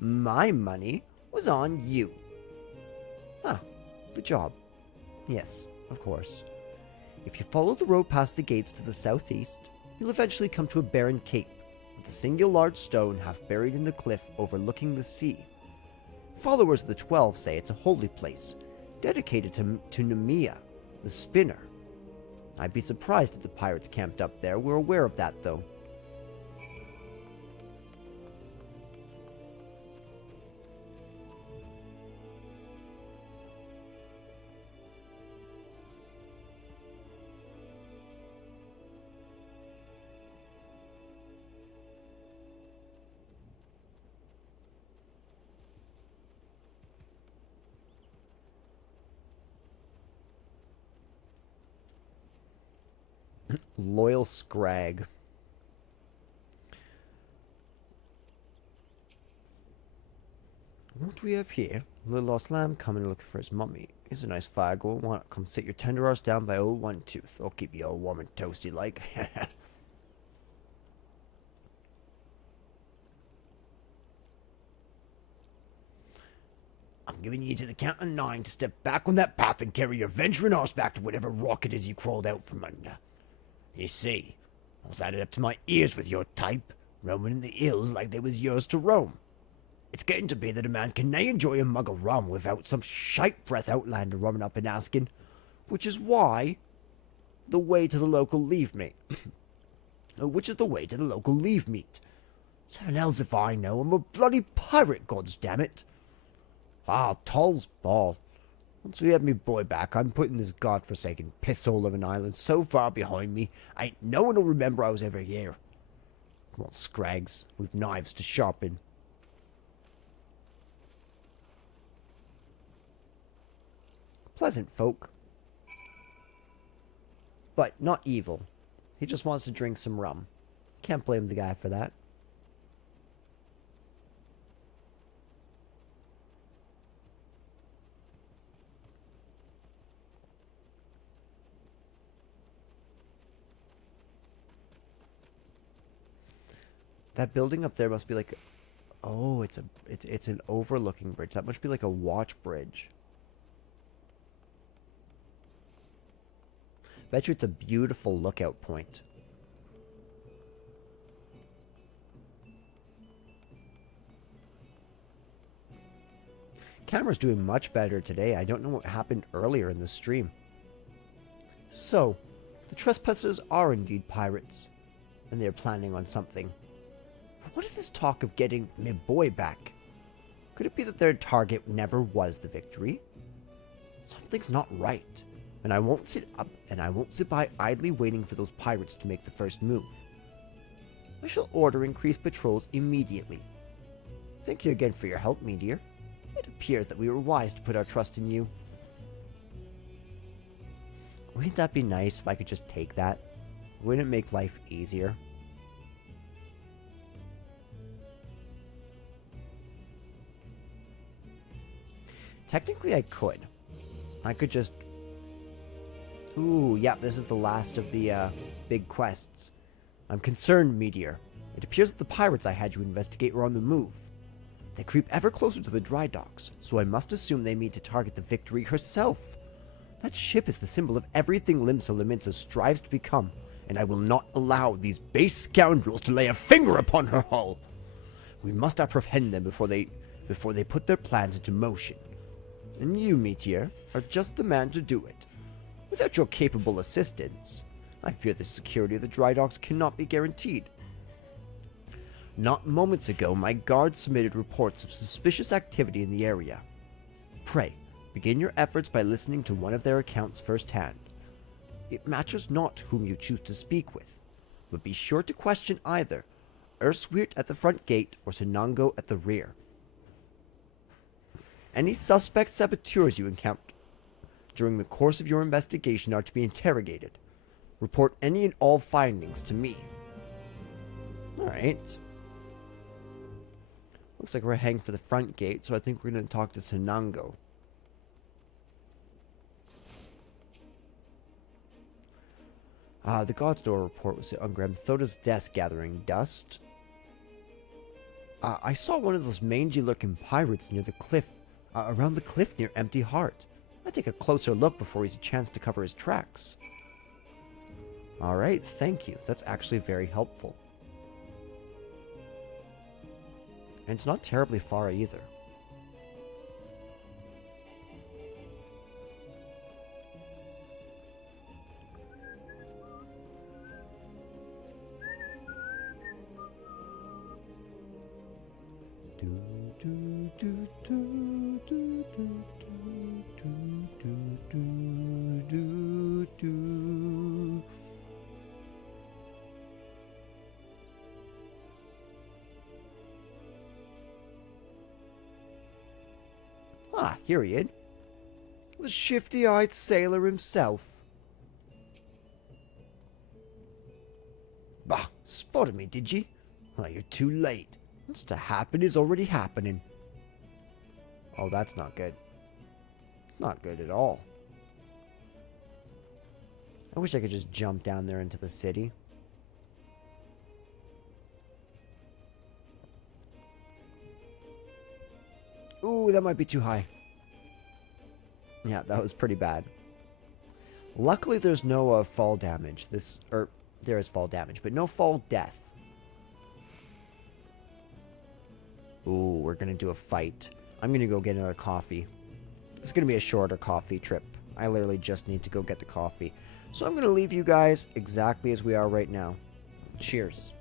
My money was on you. Ah, the job. Yes, of course. If you follow the road past the gates to the southeast, you'll eventually come to a barren cape, with a single large stone half buried in the cliff overlooking the sea. Followers of the 12 say it's a holy place, dedicated to Nemea, the spinner. I'd be surprised if the pirates camped up there. We're aware of that, though. Loyal Scrag. What do we have here? A little lost lamb coming looking for his mummy. Here's a nice fire going. Why not come sit your tender arse down by old One Tooth? I'll keep you all warm and toasty like. I'm giving you to the count of 9 to step back on that path and carry your venturing arse back to whatever rock it is you crawled out from under. You see, I was at it up to my ears with your type, roaming in the hills like they was yours to roam. It's getting to be that a man can nae enjoy a mug of rum without some shite breath outlander running up and asking, which is why the way to the local leave meet. Which is the way to the local leave meet. 7 hells if I know, I'm a bloody pirate, goddamn-it. Ah, Toll's ball. Once we have me boy back, I'm putting this godforsaken pisshole of an island so far behind me, ain't no one will remember I was ever here. Come on, Scrags, we've knives to sharpen. Pleasant folk. But not evil. He just wants to drink some rum. Can't blame the guy for that. That building up there must be like... Oh, it's an overlooking bridge. That must be like a watch bridge. Bet you it's a beautiful lookout point. Camera's doing much better today. I don't know what happened earlier in the stream. So, the trespassers are indeed pirates, and they're planning on something. But what if this talk of getting me boy back? Could it be that their target never was the victory? Something's not right. And I won't sit by idly waiting for those pirates to make the first move. I shall order increased patrols immediately. Thank you again for your help, Meteor. It appears that we were wise to put our trust in you. Wouldn't that be nice if I could just take that? Wouldn't it make life easier? Technically, I could. I could just... Ooh, yeah, this is the last of the big quests. I'm concerned, Meteor. It appears that the pirates I had you investigate are on the move. They creep ever closer to the dry docks, so I must assume they mean to target the Victory herself. That ship is the symbol of everything Limsa Lominsa strives to become, and I will not allow these base scoundrels to lay a finger upon her hull. We must apprehend them before they put their plans into motion. And you, Meteor, are just the man to do it. Without your capable assistance, I fear the security of the dry docks cannot be guaranteed. Not moments ago, my guards submitted reports of suspicious activity in the area. Pray, begin your efforts by listening to one of their accounts firsthand. It matters not whom you choose to speak with, but be sure to question either Urswirt at the front gate or Sinango at the rear. Any suspect saboteurs you encounter during the course of your investigation are to be interrogated. Report any and all findings to me. Alright. Looks like we're heading for the front gate, so I think we're going to talk to Sinango. The God's Door report was on Graham Thoda's desk gathering dust. I saw one of those mangy-looking pirates near the cliff, around the cliff near Empty Heart. I'd take a closer look before he's a chance to cover his tracks. Alright, thank you. That's actually very helpful. And it's not terribly far either. Ah, here he is. The shifty-eyed sailor himself. Spotted me, did you? Well, you're too late. What's to happen is already happening. Oh, that's not good. It's not good at all. I wish I could just jump down there into the city. Ooh, that might be too high. Yeah, that was pretty bad. Luckily, there's no fall damage. There is fall damage, but no fall death. Ooh, we're gonna do a fight. I'm gonna go get another coffee. It's gonna be a shorter coffee trip. I literally just need to go get the coffee. So I'm gonna leave you guys exactly as we are right now. Cheers.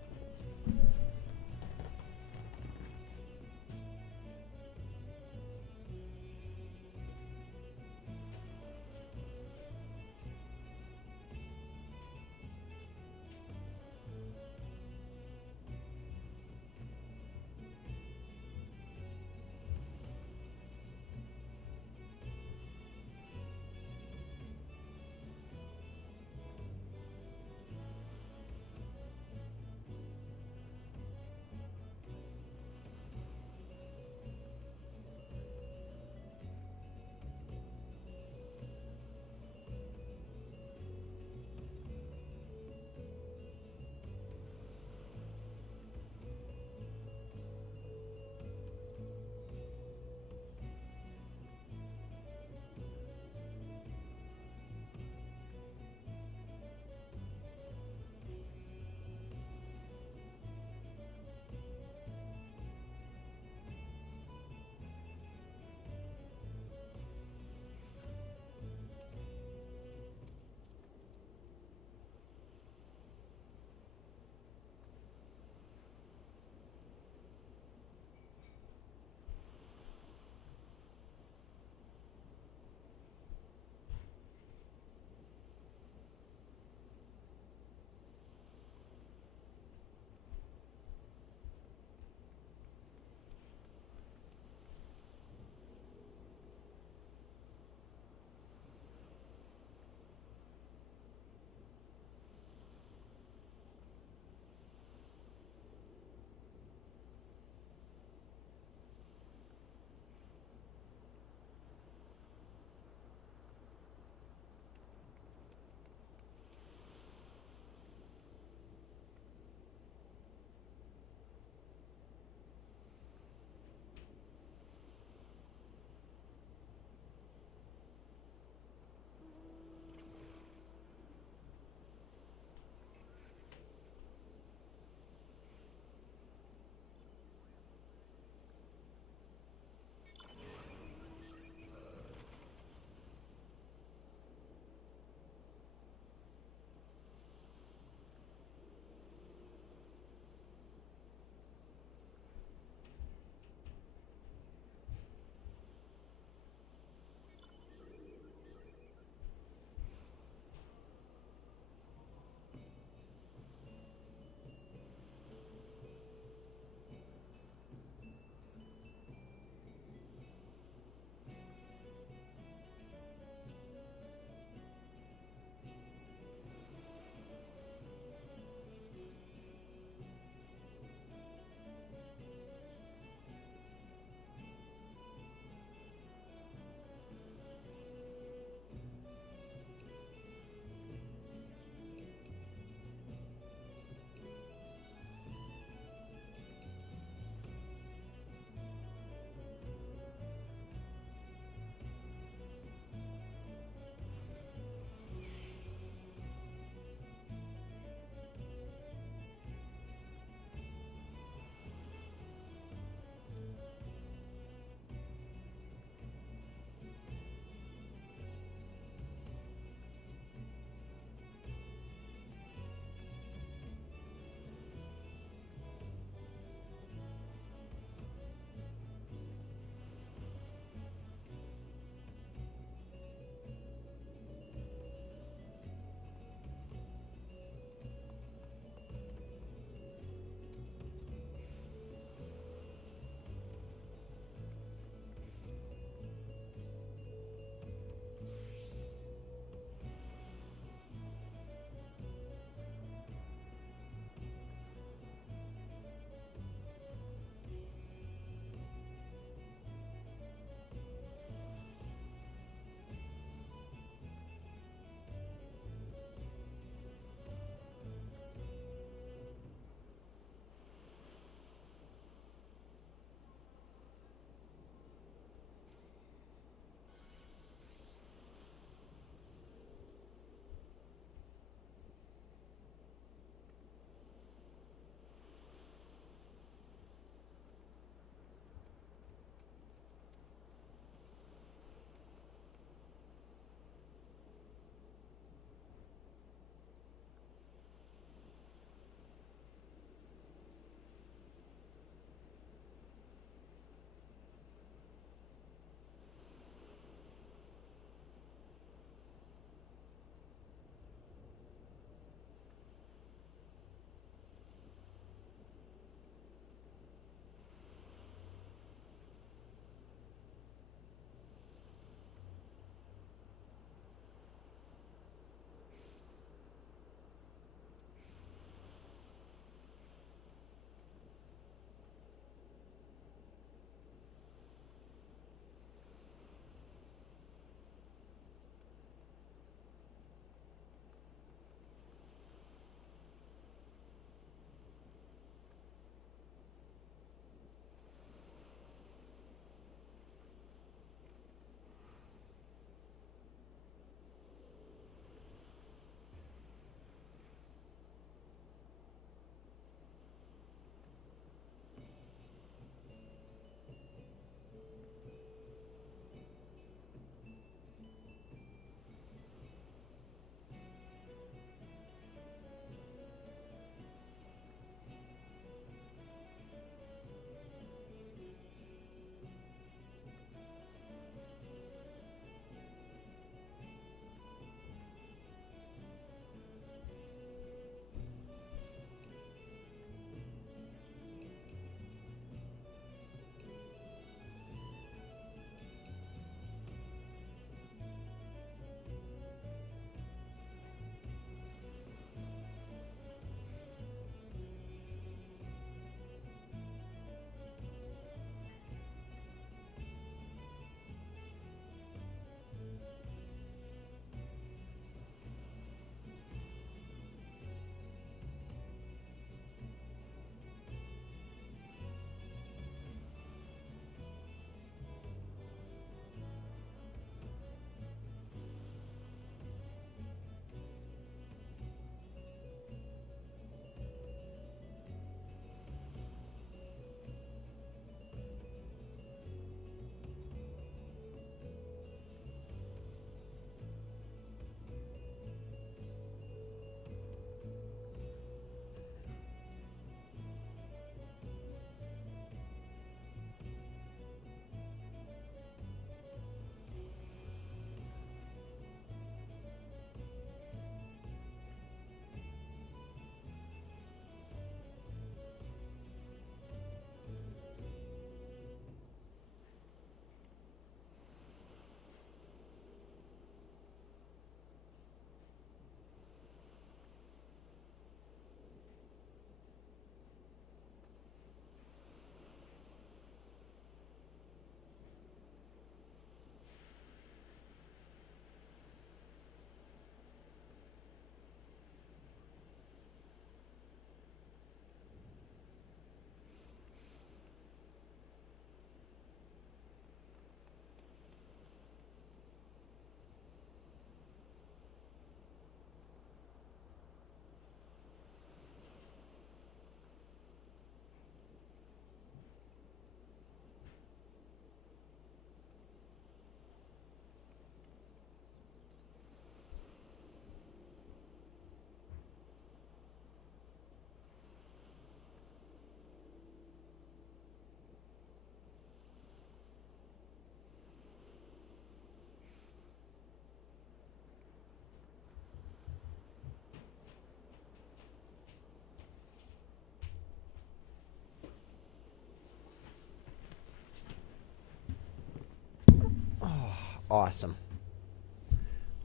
Awesome.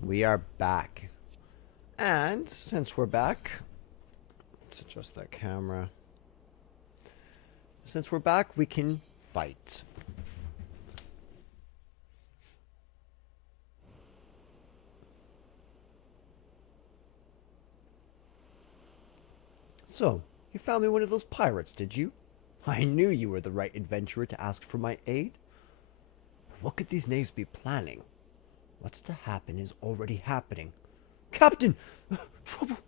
We are back. And since we're back, let's adjust that camera. Since we're back, we can fight. So, you found me one of those pirates, did you? I knew you were the right adventurer to ask for my aid. What could these knaves be planning? What's to happen is already happening. Captain!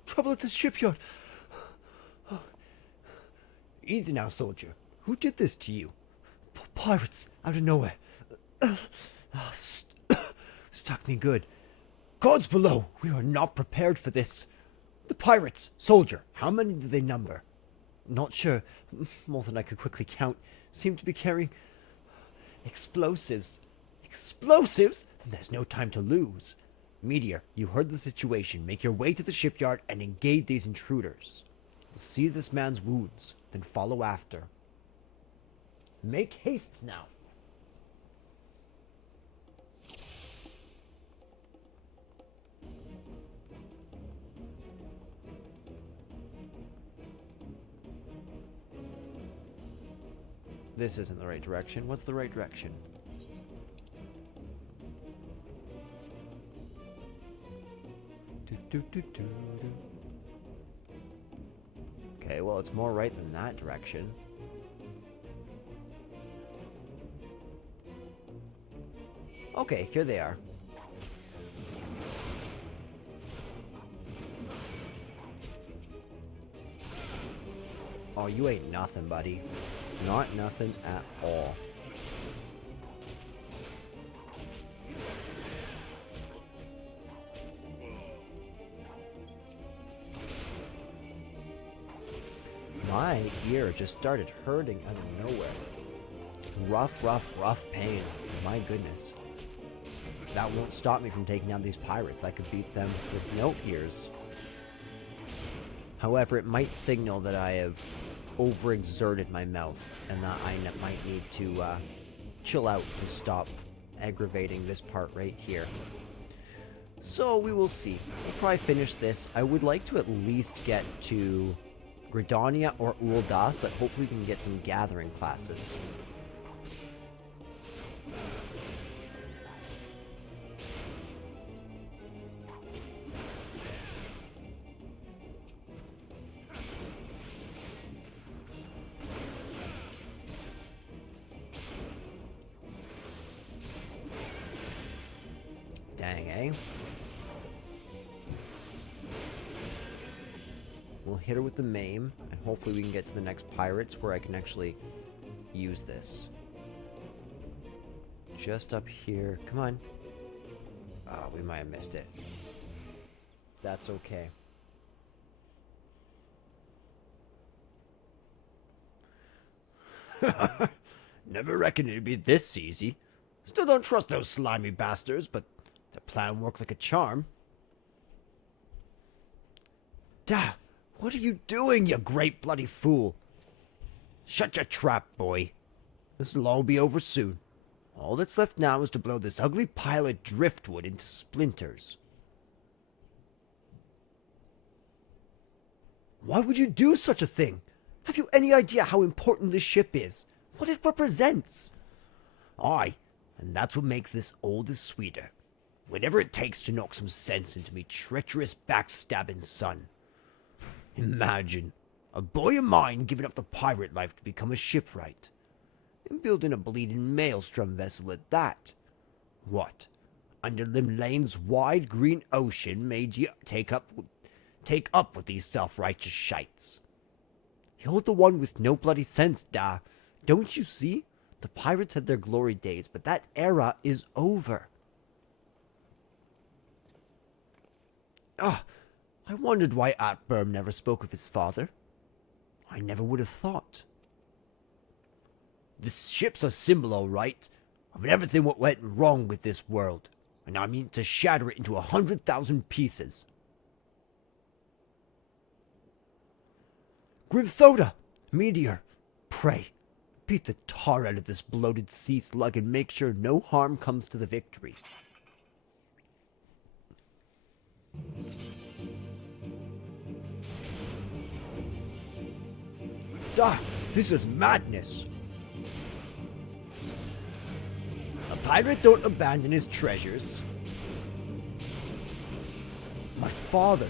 Trouble at this shipyard! Easy now, soldier. Who did this to you? Pirates, out of nowhere. Stuck me good. Gods below, we are not prepared for this. The pirates, soldier, how many do they number? Not sure. More than I could quickly count. Seem to be carrying explosives. Explosives? Then there's no time to lose. Meteor, you heard the situation. Make your way to the shipyard and engage these intruders. We'll see this man's wounds, then follow after. Make haste now. This isn't the right direction. What's the right direction? Okay, well, it's more right than that direction. Okay, here they are. Oh, you ain't nothing, buddy. Not nothing at all. My ear just started hurting out of nowhere. Rough pain. My goodness. That won't stop me from taking down these pirates. I could beat them with no ears. However, it might signal that I have overexerted my mouth and that I might need to chill out to stop aggravating this part right here. So we will see. We'll probably finish this. I would like to at least get to Gridania or Ul'dah, so that hopefully we can get some gathering classes. Dang, eh? We'll hit her with the maim, and hopefully we can get to the next pirates where I can actually use this. Just up here. Come on. Oh, we might have missed it. That's okay. Never reckoned it'd be this easy. Still don't trust those slimy bastards, but the plan worked like a charm. Duh! What are you doing, you great bloody fool? Shut your trap, boy. This'll all be over soon. All that's left now is to blow this ugly pile of driftwood into splinters. Why would you do such a thing? Have you any idea how important this ship is? What it represents? Aye, and that's what makes this all the sweeter. Whatever it takes to knock some sense into me treacherous backstabbing son. Imagine, a boy of mine giving up the pirate life to become a shipwright. And building a bleeding maelstrom vessel at that. What? Under Limlane's wide green ocean made you take up with these self-righteous shites. You're the one with no bloody sense, da. Don't you see? The pirates had their glory days, but that era is over. I wondered why Atburm never spoke of his father. I never would have thought. This ship's a symbol, all right, of everything what went wrong with this world, and I mean to shatter it into 100,000 pieces. Grimthoda, Meteor, pray, beat the tar out of this bloated sea slug and make sure no harm comes to the Victory. This is madness. A pirate don't abandon his treasures. My father,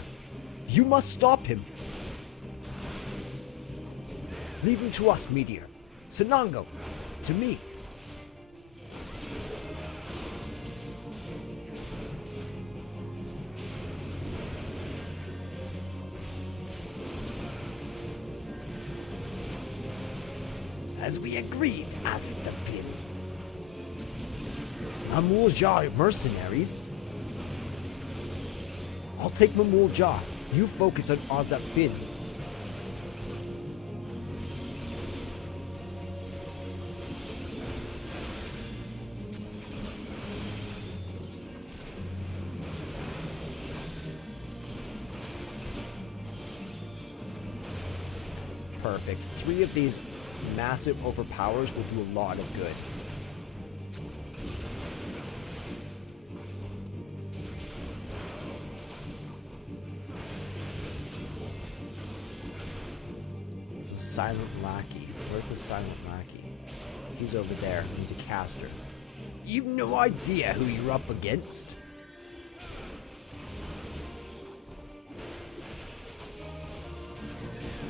you must stop him. Leave him to us, Meteor. Sanango, to me. As we agreed, asked the pin. Mamul Jah mercenaries? I'll take Mamul Jah. You focus on Ozap Finn. Perfect. 3 of these massive overpowers will do a lot of good. Silent Lackey. Where's the Silent Lackey? He's over there. He's a caster. You've no idea who you're up against.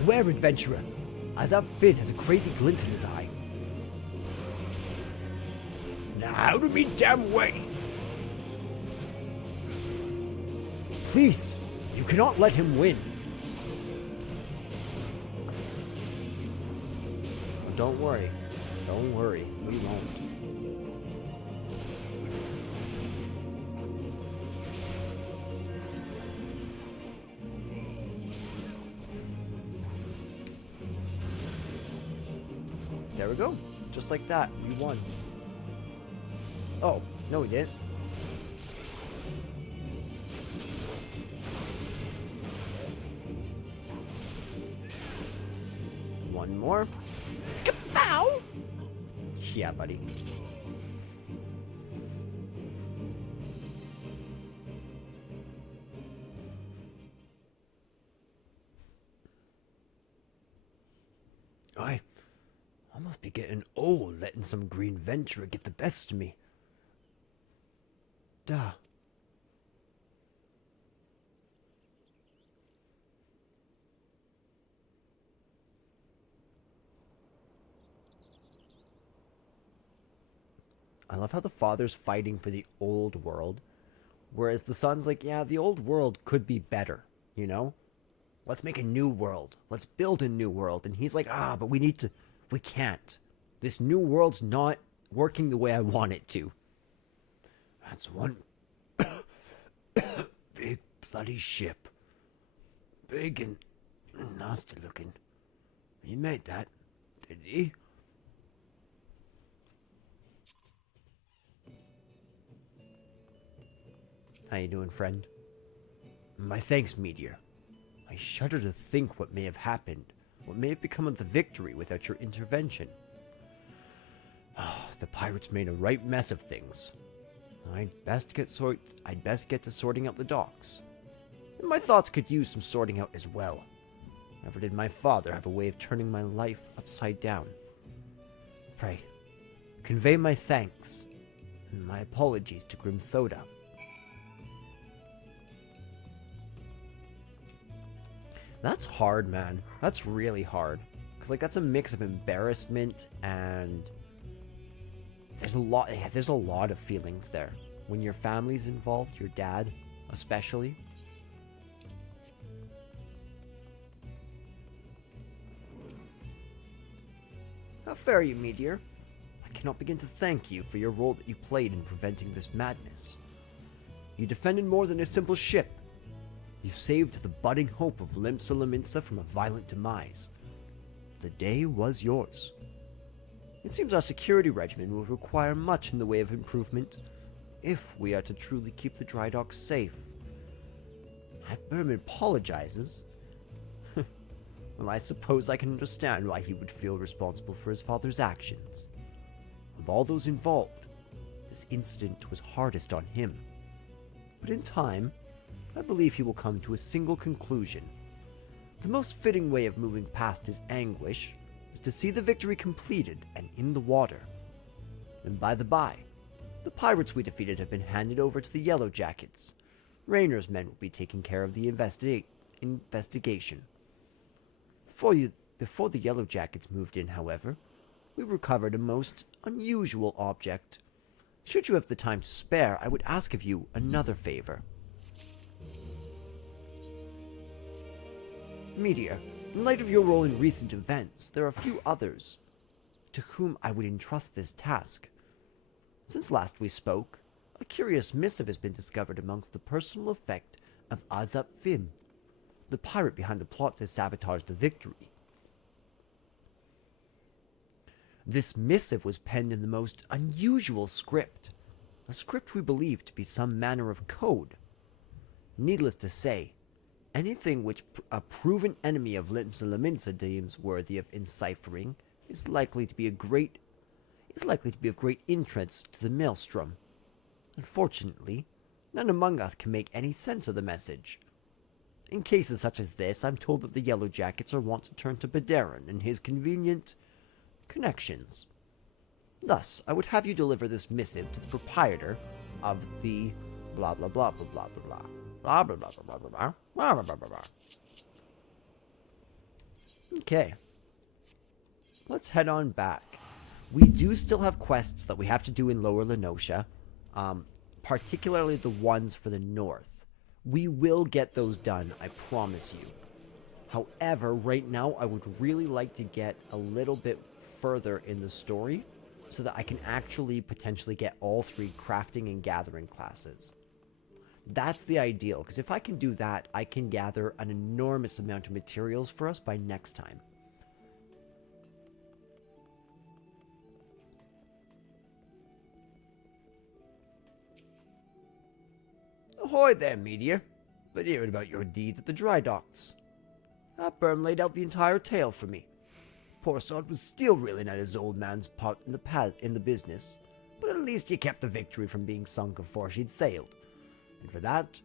Where, adventurer? Azap Finn has a crazy glint in his eye. Now out of me damn way! Please, you cannot let him win. Oh, don't worry. Don't worry. We won't. There we go. Just like that. We won. Oh, no we didn't. One more. Kapow! Yeah, buddy. I must be getting old letting some green venturer get the best of me. Duh. I love how the father's fighting for the old world, whereas the son's like, yeah, the old world could be better, you know? Let's make a new world. Let's build a new world. And he's like, but we can't. This new world's not working the way I want it to. That's one big bloody ship. Big and nasty looking. He made that, did he? How you doing, friend? My thanks, Meteor. I shudder to think what may have happened, what may have become of the victory without your intervention. The pirates made a right mess of things. I'd best get to sorting out the docks. And my thoughts could use some sorting out as well. Never did my father have a way of turning my life upside down. Pray, convey my thanks and my apologies to Grim Thoda. That's hard, man. That's really hard. Because, like, that's a mix of embarrassment and... There's a lot of feelings there. When your family's involved, your dad, especially. How fare you, Meteor? I cannot begin to thank you for your role that you played in preventing this madness. You defended more than a simple ship. You saved the budding hope of Limsa Lominsa from a violent demise. The day was yours. It seems our security regimen will require much in the way of improvement if we are to truly keep the dry docks safe. Berman apologizes. Well, I suppose I can understand why he would feel responsible for his father's actions. Of all those involved, this incident was hardest on him. But in time, I believe he will come to a single conclusion. The most fitting way of moving past his anguish is to see the victory completed and in the water. And by the by, the pirates we defeated have been handed over to the Yellow Jackets. Raynor's men will be taking care of the investigation. Before the Yellow Jackets moved in, however, we recovered a most unusual object. Should you have the time to spare, I would ask of you another favor. Meteor, in light of your role in recent events, there are a few others to whom I would entrust this task. Since last we spoke, a curious missive has been discovered amongst the personal effect of Azap Fin, the pirate behind the plot to sabotage the victory. This missive was penned in the most unusual script, a script we believe to be some manner of code. Needless to say, anything which a proven enemy of Limsa Lominsa deems worthy of enciphering is likely to be of great interest to the Maelstrom. Unfortunately, none among us can make any sense of the message. In cases such as this, I'm told that the Yellow Jackets are wont to turn to Baderan and his convenient connections. Thus, I would have you deliver this missive to the proprietor of the blah blah blah blah blah blah blah blah blah blah blah blah blah blah blah blah blah. Okay. Let's head on back. We do still have quests that we have to do in Lower Lenosha, particularly the ones for the north. We will get those done, I promise you. However, right now I would really like to get a little bit further in the story so that I can actually potentially get all 3 crafting and gathering classes. That's the ideal, because if I can do that, I can gather an enormous amount of materials for us by next time. Ahoy there, Meteor. Been hearing about your deeds at the dry docks. Burm laid out the entire tale for me. Poor sod was still reeling at his old man's part in the business, but at least he kept the victory from being sunk afore she'd sailed, and for that,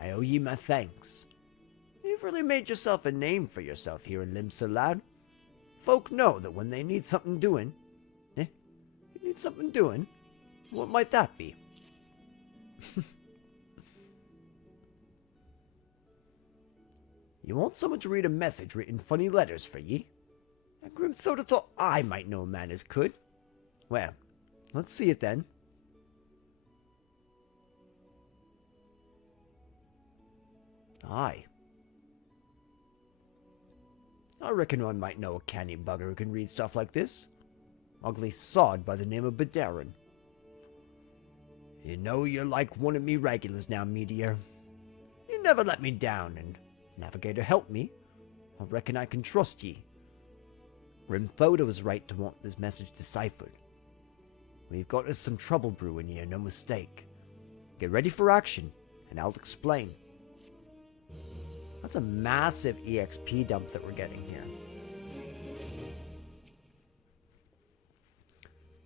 I owe ye my thanks. You've really made yourself a name for yourself here in Limsa, lad. Folk know that when they need something doing, you need something doing? What might that be? You want someone to read a message written funny letters for ye? A grim thought I might know a man as could. Well, let's see it then. Aye. I reckon I might know a canny bugger who can read stuff like this. Ugly sod by the name of Baderan. You know you're like one of me regulars now, Meteor. You never let me down, and Navigator helped me. I reckon I can trust ye. Grimthoda was right to want this message deciphered. We've got us some trouble brewing here, no mistake. Get ready for action, and I'll explain. That's a massive EXP dump that we're getting here.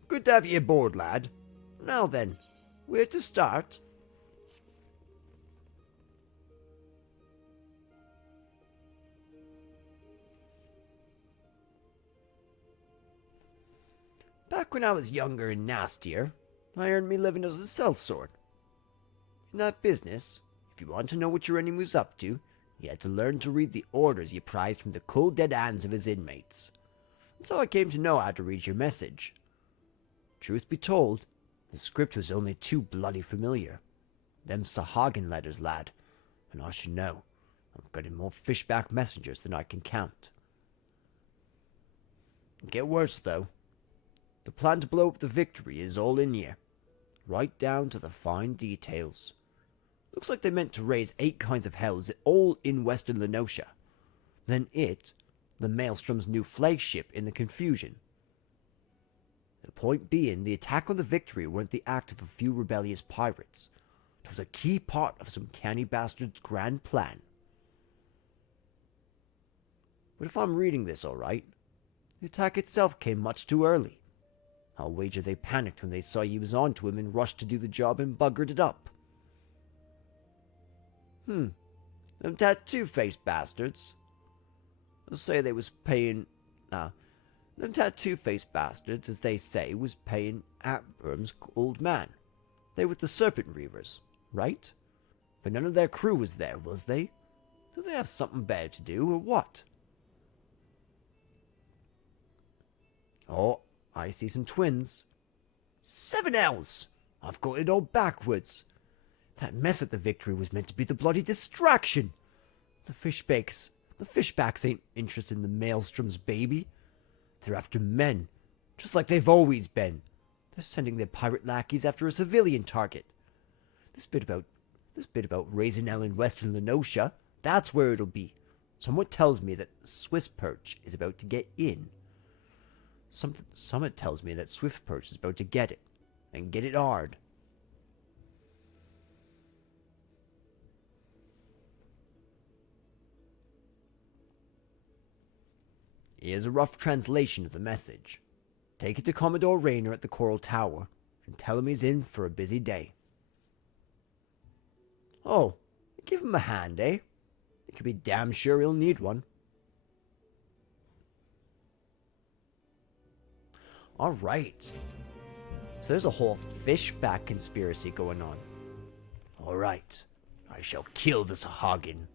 Good to have you aboard, lad. Now then, where to start? Back when I was younger and nastier, I earned me living as a sellsword. In that business, if you want to know what your enemy was up to, you had to learn to read the orders you prized from the cold dead hands of his inmates. And so I came to know how to read your message. Truth be told, the script was only too bloody familiar. Them Sahagin letters, lad, and I should know. I've got in more fishback messengers than I can count. Get worse, though. The plan to blow up the victory is all in here, right down to the fine details. Looks like they meant to raise 8 kinds of hells, all in Western Lenosha. Then the Maelstrom's new flagship in the confusion. The point being, the attack on the victory weren't the act of a few rebellious pirates. It was a key part of some canny bastard's grand plan. But if I'm reading this alright, the attack itself came much too early. I'll wager they panicked when they saw you was onto him and rushed to do the job and buggered it up. Them tattoo-faced bastards. They'll say they was paying Them tattoo-faced bastards, as they say, was paying Atworm's old man. They were the Serpent Reavers, right? But none of their crew was there, was they? Do they have something better to do, or what? Oh, I see some twins. 7 L's! I've got it all backwards. That mess at the Victory was meant to be the bloody distraction. The fishbacks ain't interested in the Maelstrom's baby. They're after men, just like they've always been. They're sending their pirate lackeys after a civilian target. This bit about raising hell in Western Lenosha, that's where it'll be. Someone tells me that Swift Perch is about to get in. Someone tells me that Swift Perch is about to get it, and get it hard. Here's a rough translation of the message. Take it to Commodore Rayner at the Coral Tower, and tell him he's in for a busy day. Oh, give him a hand, eh? You can be damn sure he'll need one. Alright. So there's a whole fishback conspiracy going on. Alright. I shall kill this Hagen.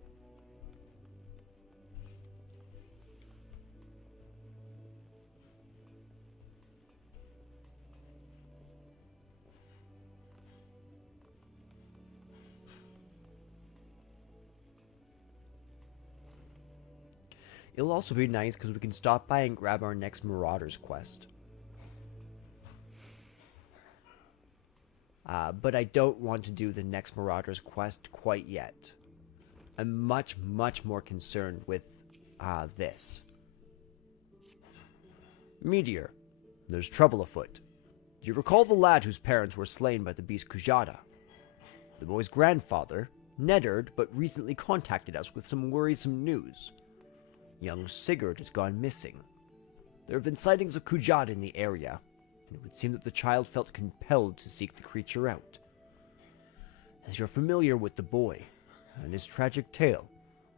It'll also be nice because we can stop by and grab our next Marauders quest. But I don't want to do the next Marauders quest quite yet. I'm much more concerned with this. Meteor, there's trouble afoot. Do you recall the lad whose parents were slain by the beast Kujata? The boy's grandfather, Neddard, but recently contacted us with some worrisome news. Young Sigurd has gone missing. There have been sightings of Kujata in the area, and it would seem that the child felt compelled to seek the creature out. As you're familiar with the boy and his tragic tale,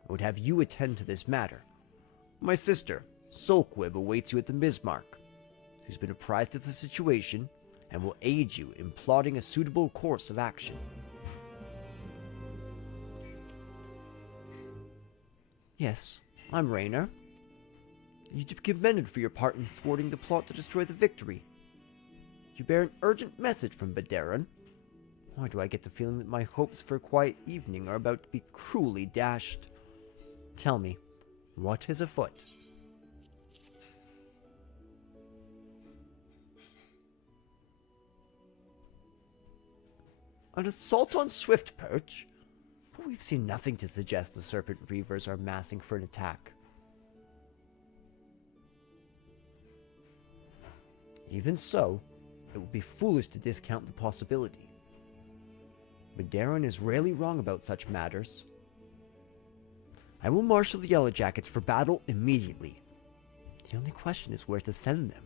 I would have you attend to this matter. My sister, Sulkwib, awaits you at the Bismarck. She's been apprised of the situation and will aid you in plotting a suitable course of action. Yes, I'm Rayner. You're to be commended for your part in thwarting the plot to destroy the Victory. You bear an urgent message from Baderan. Why do I get the feeling that my hopes for a quiet evening are about to be cruelly dashed? Tell me, what is afoot? An assault on Swift Perch? But we've seen nothing to suggest the Serpent Reavers are massing for an attack. Even so, it would be foolish to discount the possibility. But Darren is rarely wrong about such matters. I will marshal the Yellow Jackets for battle immediately. The only question is where to send them.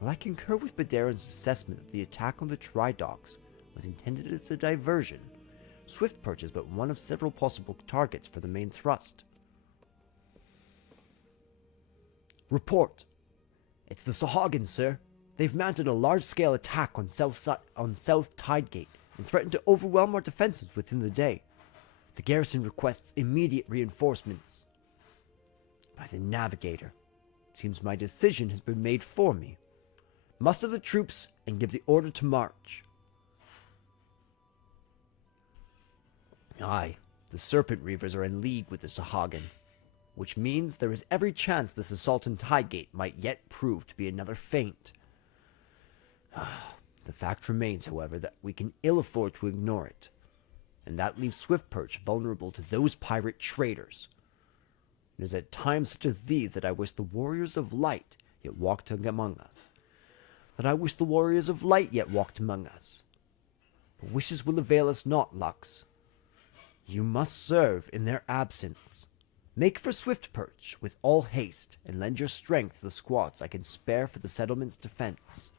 While I concur with Baderan's assessment that the attack on the Tri-Dogs was intended as a diversion, Swift Perch is but one of several possible targets for the main thrust. Report. It's the Sahagins, sir. They've mounted a large-scale attack on South Tidegate and threatened to overwhelm our defenses within the day. The garrison requests immediate reinforcements. By the Navigator. It seems my decision has been made for me. Muster the troops and give the order to march. Aye, the Serpent Reavers are in league with the Sahagin, which means there is every chance this assault on Tidegate might yet prove to be another feint. The fact remains, however, that we can ill afford to ignore it, and that leaves Swift Perch vulnerable to those pirate traitors. It is at times such as these that I wish the warriors of light yet walked among us. But wishes will avail us not, Lux. You must serve in their absence. Make for Swift Perch with all haste, and lend your strength to the squads I can spare for the settlement's defense.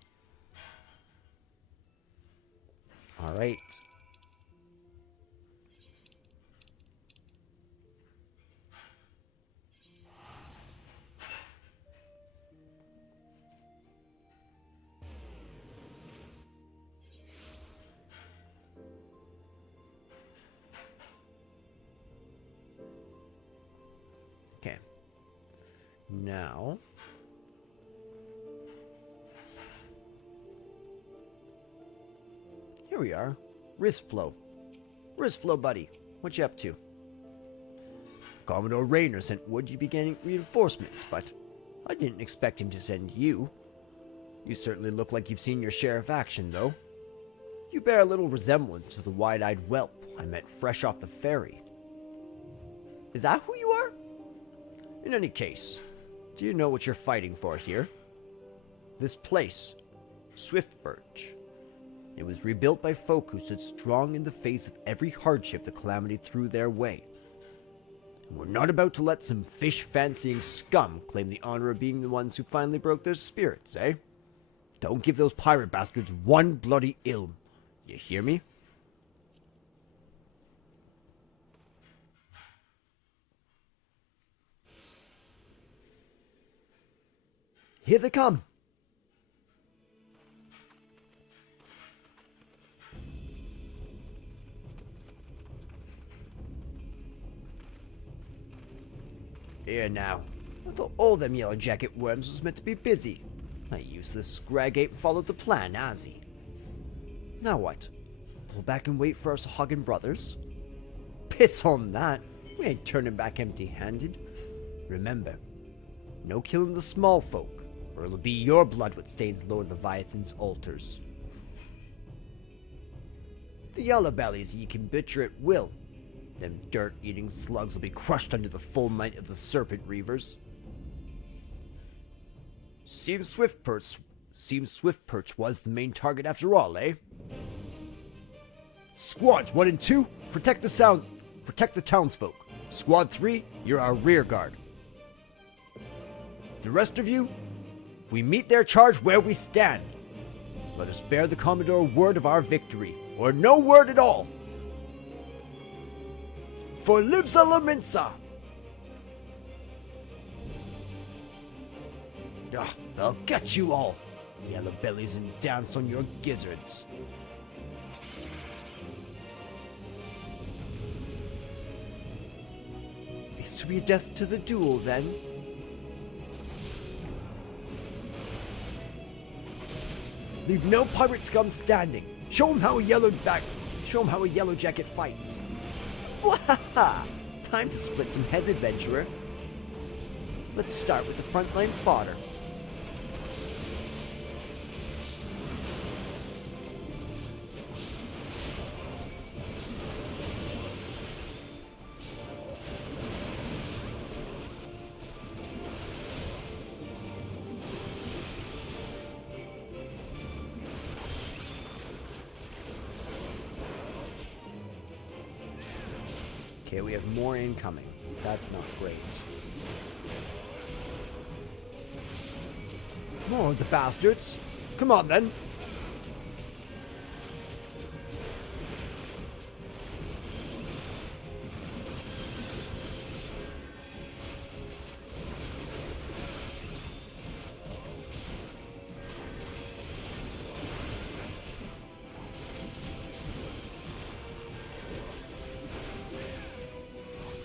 Alright. now. Here we are. Wrist flow. Wrist flow, buddy. What you up to? Commodore Rayner sent word you'd be getting reinforcements, but I didn't expect him to send you. You certainly look like you've seen your share of action, though. You bear a little resemblance to the wide-eyed whelp I met fresh off the ferry. Is that who you are? In any case, do you know what you're fighting for here? This place, Swiftbirch. It was rebuilt by folk who stood strong in the face of every hardship the calamity threw their way. And we're not about to let some fish-fancying scum claim the honor of being the ones who finally broke their spirits, eh? Don't give those pirate bastards one bloody ilm. You hear me? Here they come! Here now. I thought all them yellow jacket worms was meant to be busy. I used this scrag ape followed the plan, has he? Now what? Pull back and wait for us Hagen brothers? Piss on that. We ain't turning back empty-handed. Remember, no killing the small folk, or it'll be your blood what stains Lord Leviathan's altars. The yellow bellies ye can butcher at will. Them dirt-eating slugs will be crushed under the full might of the serpent reavers. Seems Swiftperch was the main target after all, eh? Squads 1 and 2, protect the townsfolk. Squad 3, you're our rear guard. The rest of you, we meet their charge where we stand. Let us bear the Commodore word of our victory, or no word at all. For Limsa Lominsa! They'll get you all, yellow bellies, and dance on your gizzards. It's to be a death to the duel, then. Leave no pirate scum standing. Show 'em how a yellow jacket fights. Wahaha! Time to split some heads, adventurer. Let's start with the frontline fodder. Okay, we have more incoming. That's not great. More of the bastards. Come on, then.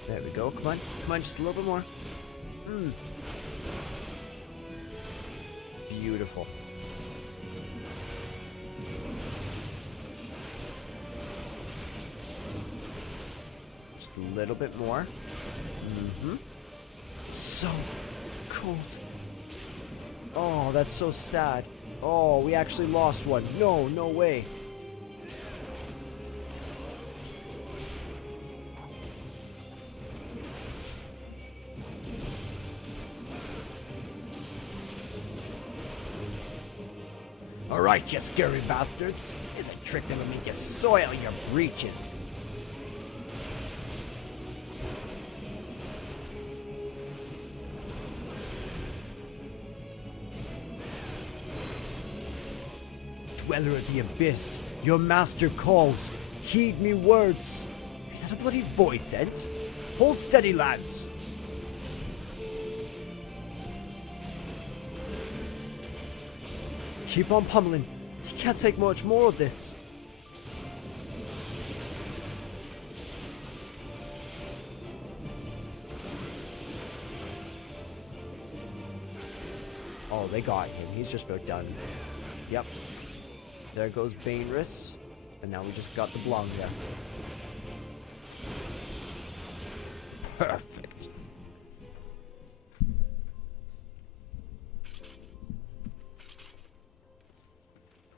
There we go. Come on. Come on, just a little bit more. Beautiful. Just a little bit more. So cold. Oh, that's so sad. Oh, we actually lost one. No, no way. Alright, you scary bastards. Here's a trick that'll make you soil your breeches. Dweller of the Abyss, your master calls. Heed me words. Is that a bloody void sent? Hold steady, lads. Keep on pummeling. You can't take much more of this. Oh, they got him. He's just about done. Yep. There goes Bainris. And now we just got the Blanca. Perfect.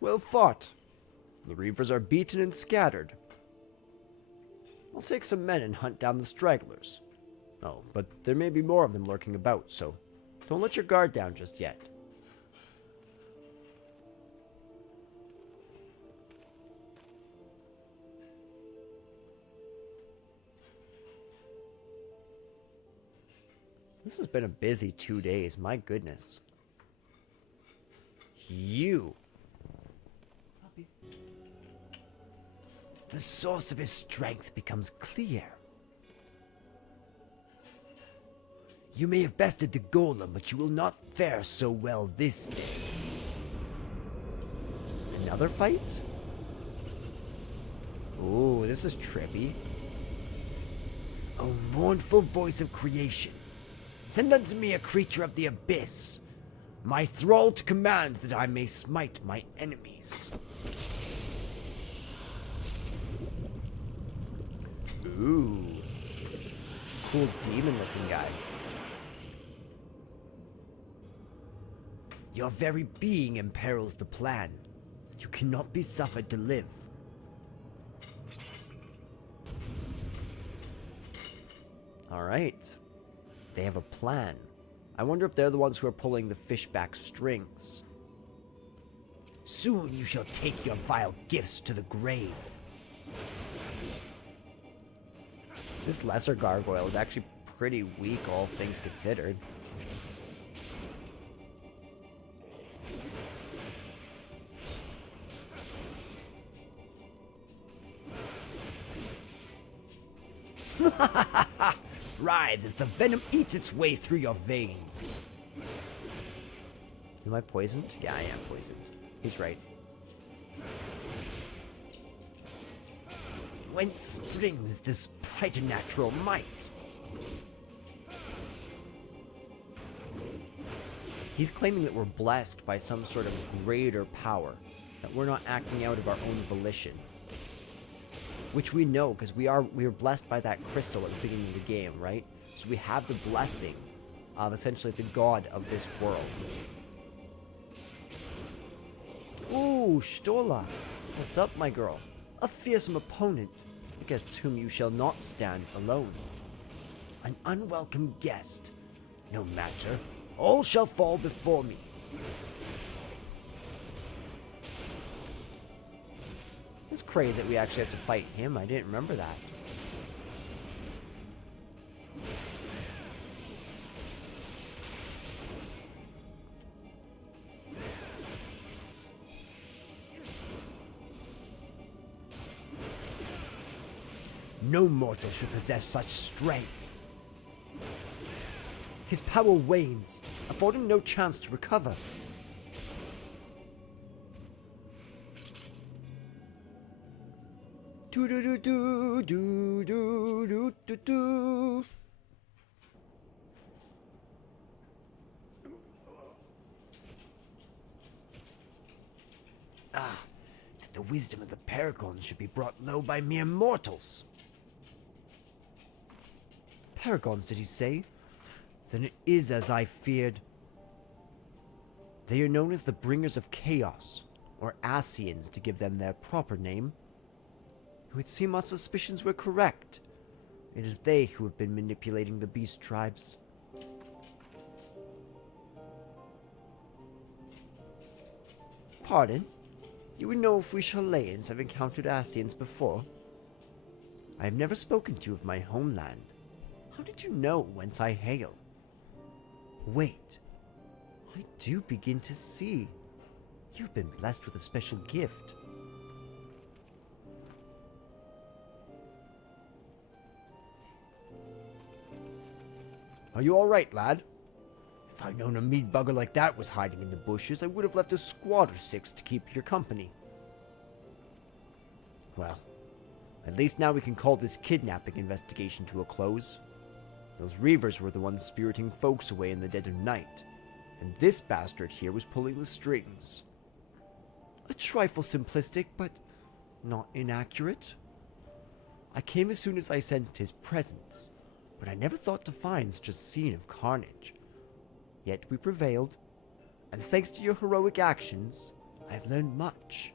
Well fought. The Reavers are beaten and scattered. I'll take some men and hunt down the stragglers. Oh, but there may be more of them lurking about, so don't let your guard down just yet. This has been a busy 2 days, my goodness. You. The source of his strength becomes clear. You may have bested the golem, but you will not fare so well this day. Another fight? Ooh, this is trippy. O mournful voice of creation, send unto me a creature of the abyss, my thrall to command that I may smite my enemies. Ooh. Cool demon-looking guy. Your very being imperils the plan. You cannot be suffered to live. Alright. They have a plan. I wonder if they're the ones who are pulling the fishback strings. Soon you shall take your vile gifts to the grave. This lesser gargoyle is actually pretty weak, all things considered. Writhe as the venom eats its way through your veins. Am I poisoned? Yeah, I am poisoned. He's right. Whence springs this preternatural might? He's claiming that we're blessed by some sort of greater power, that we're not acting out of our own volition. Which we know, because we are blessed by that crystal at the beginning of the game, right? So we have the blessing of essentially the god of this world. Ooh, Stola. What's up, my girl? A fearsome opponent, against whom you shall not stand alone. An unwelcome guest. No matter, all shall fall before me. It's crazy that we actually have to fight him. I didn't remember that. No mortal should possess such strength. His power wanes, affording no chance to recover. Do do do do do do do do do. Ah, that the wisdom of the Paragons should be brought low by mere mortals. Paragons, did he say? Then it is as I feared. They are known as the Bringers of Chaos, or Asians to give them their proper name. It would seem our suspicions were correct. It is they who have been manipulating the beast tribes. Pardon? You would know if we Chileans have encountered Asians before? I have never spoken to you of my homeland. How did you know whence I hail? Wait, I do begin to see. You've been blessed with a special gift. Are you alright, lad? If I'd known a meat bugger like that was hiding in the bushes, I would have left a squad or 6 to keep your company. Well, at least now we can call this kidnapping investigation to a close. Those Reavers were the ones spiriting folks away in the dead of night, and this bastard here was pulling the strings. A trifle simplistic, but not inaccurate. I came as soon as I sensed his presence, but I never thought to find such a scene of carnage. Yet we prevailed, and thanks to your heroic actions, I have learned much.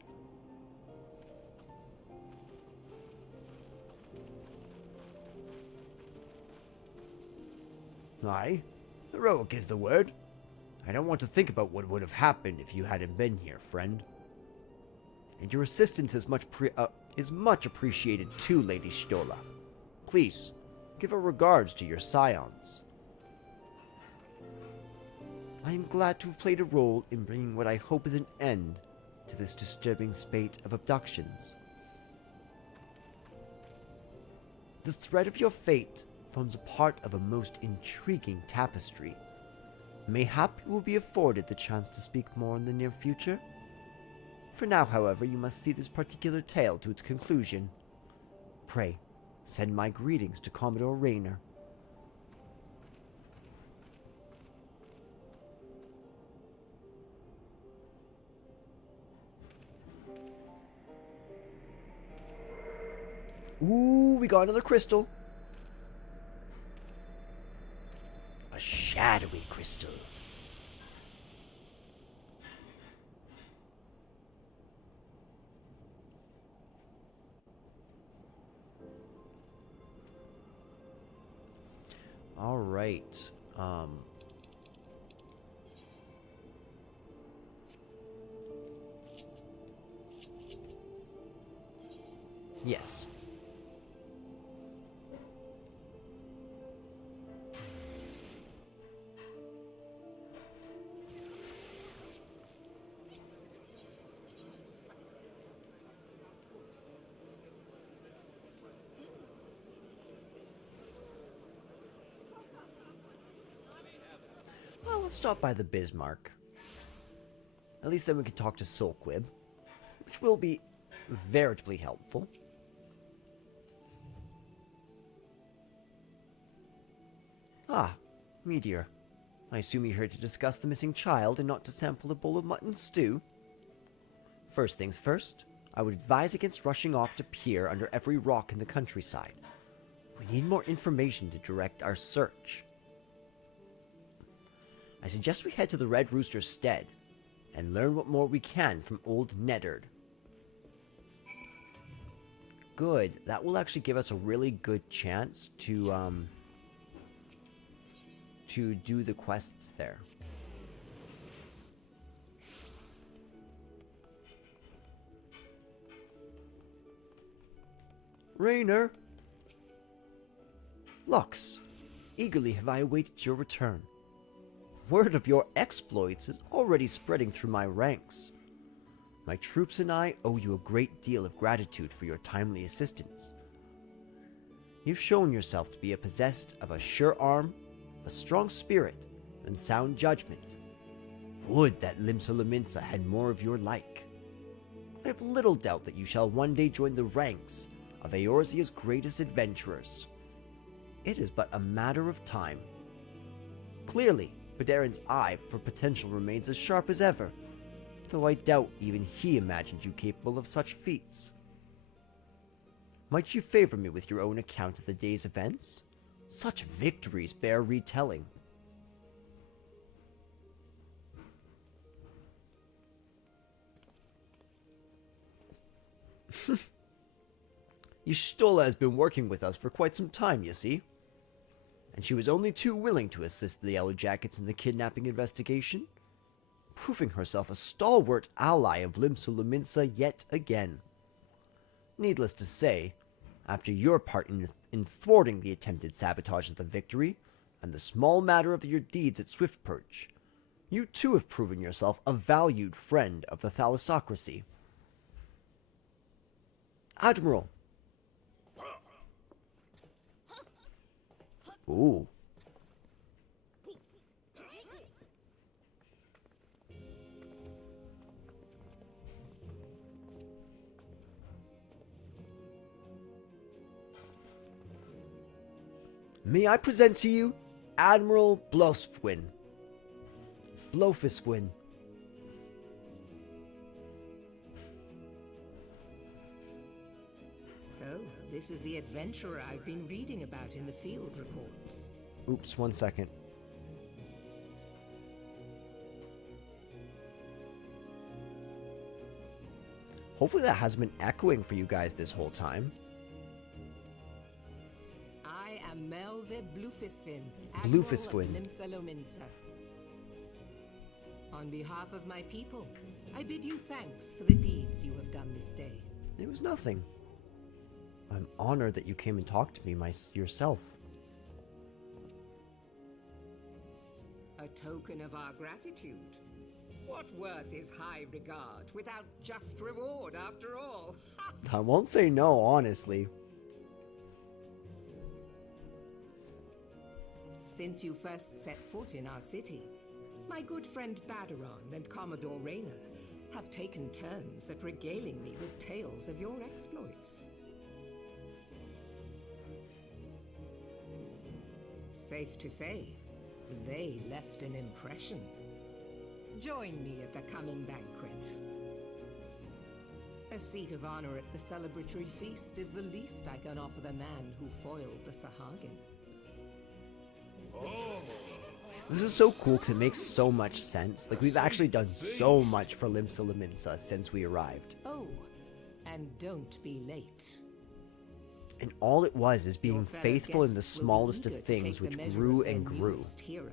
Aye, heroic is the word. I don't want to think about what would have happened if you hadn't been here, friend. And your assistance is much appreciated too, Lady Stola. Please, give our regards to your scions. I am glad to have played a role in bringing what I hope is an end to this disturbing spate of abductions. The thread of your fate forms a part of a most intriguing tapestry. Mayhap you will be afforded the chance to speak more in the near future. For now, however, you must see this particular tale to its conclusion. Pray, send my greetings to Commodore Rayner. Ooh, we got another crystal. A shadowy crystal. All right. Yes. Well, let's stop by the Bismarck. At least then we can talk to Sulquib, which will be veritably helpful. Ah, Meteor. I assume you're here to discuss the missing child and not to sample a bowl of mutton stew? First things first, I would advise against rushing off to peer under every rock in the countryside. We need more information to direct our search. I suggest we head to the Red Rooster's stead and learn what more we can from old Neddard. Good. That will actually give us a really good chance to do the quests there. Rayner! Lux, eagerly have I awaited your return. Word of your exploits is already spreading through my ranks. My troops and I owe you a great deal of gratitude for your timely assistance. You've shown yourself to be possessed of a sure arm, a strong spirit, and sound judgment. Would that Limsa Lominsa had more of your like. I have little doubt that you shall one day join the ranks of Eorzea's greatest adventurers. It is but a matter of time. Clearly, Badarin's eye for potential remains as sharp as ever, though I doubt even he imagined you capable of such feats. Might you favor me with your own account of the day's events? Such victories bear retelling. Y'shtola has been working with us for quite some time, you see. And she was only too willing to assist the Yellow Jackets in the kidnapping investigation, proving herself a stalwart ally of Limsa Lominsa yet again. Needless to say, after your part in thwarting the attempted sabotage of the victory, and the small matter of your deeds at Swiftperch, you too have proven yourself a valued friend of the Thalassocracy. Admiral! Ooh. May I present to you Admiral Blofswin. Blofiswin. So, this is the adventurer I've been reading about in the field reports. Oops, 1 second. Hopefully that has been echoing for you guys this whole time. I am Melve Blufisvin, Blufisvin. Admiral of Limsa Lominsa. On behalf of my people, I bid you thanks for the deeds you have done this day. It was nothing. I'm honored that you came and talked to me yourself. A token of our gratitude. What worth is high regard without just reward after all? I won't say no, honestly. Since you first set foot in our city, my good friend Badaron and Commodore Rayner have taken turns at regaling me with tales of your exploits. Safe to say, they left an impression. Join me at the coming banquet. A seat of honor at the celebratory feast is the least I can offer the man who foiled the Sahagin. This is so cool because it makes so much sense. Like, we've actually done so much for Limsa Lominsa since we arrived. Oh, and don't be late. And all it was is being faithful in the smallest of things, which grew and grew. Hero.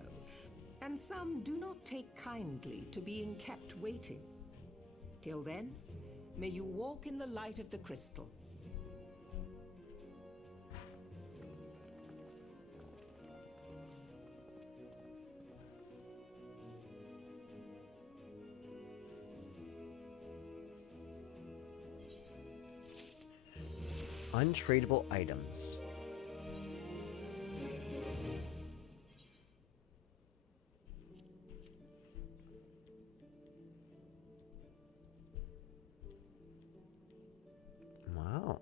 And some do not take kindly to being kept waiting. Till then, may you walk in the light of the crystal. Untradeable items. Wow.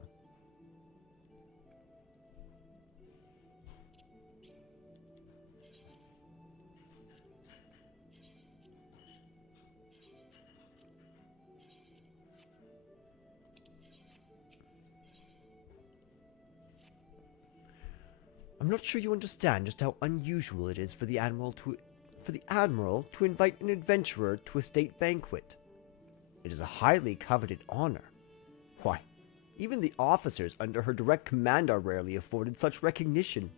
I'm not sure you understand just how unusual it is for the Admiral to invite an adventurer to a state banquet. It is a highly coveted honor. Why, even the officers under her direct command are rarely afforded such recognition.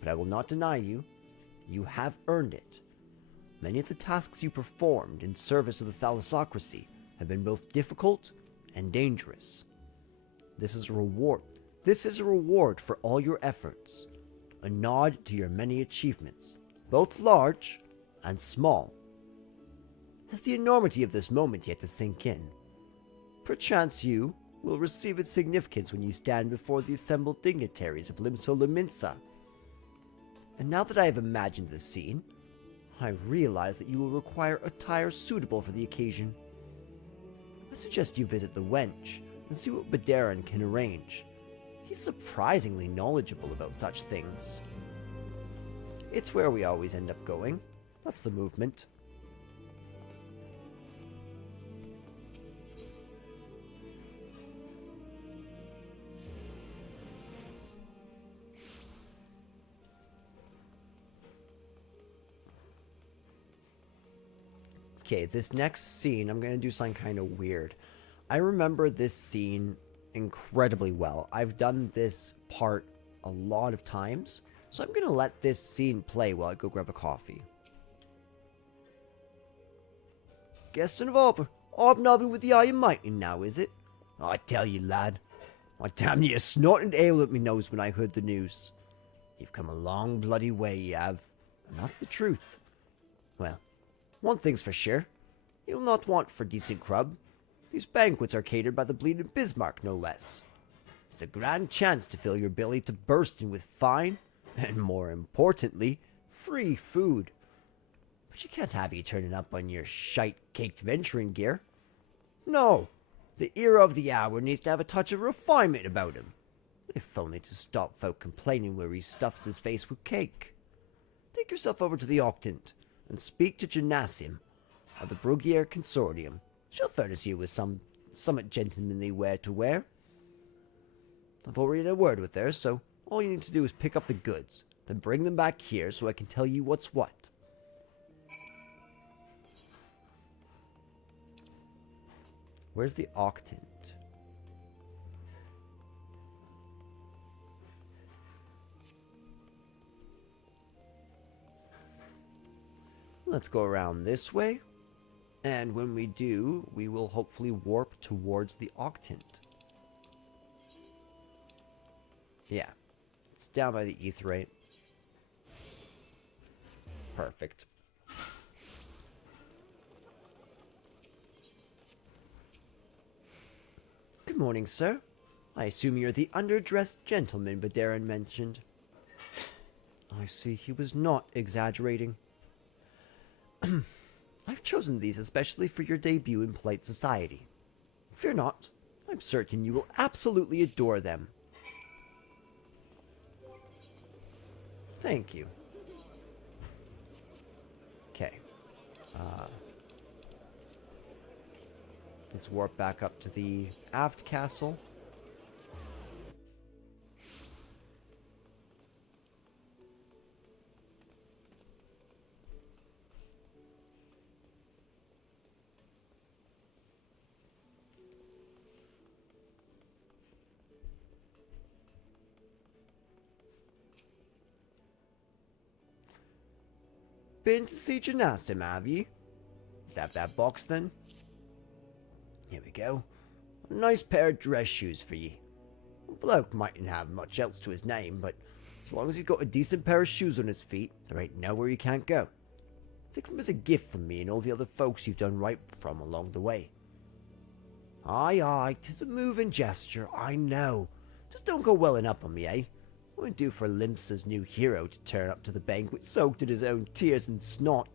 But I will not deny you, you have earned it. Many of the tasks you performed in service of the thalassocracy have been both difficult and dangerous. This is a reward. This is a reward for all your efforts. A nod to your many achievements, both large and small. Has the enormity of this moment yet to sink in? Perchance you will receive its significance when you stand before the assembled dignitaries of Limsa Lominsa. And now that I have imagined this scene, I realize that you will require attire suitable for the occasion. I suggest you visit the wench and see what Badaron can arrange. He's surprisingly knowledgeable about such things. It's where we always end up going. That's the movement. Okay, this next scene, I'm going to do something kind of weird. I remember this scene incredibly well. I've done this part a lot of times, so I'm going to let this scene play while I go grab a coffee. Guest involved. Hobnobbing with the Iron Mighty now, is it? I tell you, lad. I damn you snorted ale at me nose when I heard the news. You've come a long bloody way, you have. And that's the truth. Well, one thing's for sure. You'll not want for decent grub. These banquets are catered by the bleeding Bismarck, no less. It's a grand chance to fill your belly to bursting with fine, and more importantly, free food. But you can't have you turning up on your shite-caked venturing gear. No, the era of the hour needs to have a touch of refinement about him. If only to stop folk complaining where he stuffs his face with cake. Take yourself over to the Octant. and speak to Janasim of the Brugier Consortium. She'll furnish you with some somewhat gentlemanly wear to wear. I've already had a word with her, so all you need to do is pick up the goods, then bring them back here so I can tell you what's what. Where's the octant? Let's go around this way. And when we do, we will hopefully warp towards the octant. Yeah. It's down by the etherite. Perfect. Good morning, sir. I assume you're the underdressed gentleman Baderan mentioned. I see he was not exaggerating. I've chosen these especially for your debut in polite society. Fear not, I'm certain you will absolutely adore them. Thank you. Okay. Let's warp back up to the aft castle. Been to see Janasim, have ye? Let's have that box then. Here we go. A nice pair of dress shoes for ye. A bloke mightn't have much else to his name, but as long as he's got a decent pair of shoes on his feet, there ain't nowhere he can't go. Think of him as a gift from me and all the other folks you've done right from along the way. Aye, aye, 'tis a moving gesture, I know. Just don't go welling up on me, eh? Wouldn't do for Limsa's new hero to turn up to the banquet soaked in his own tears and snot.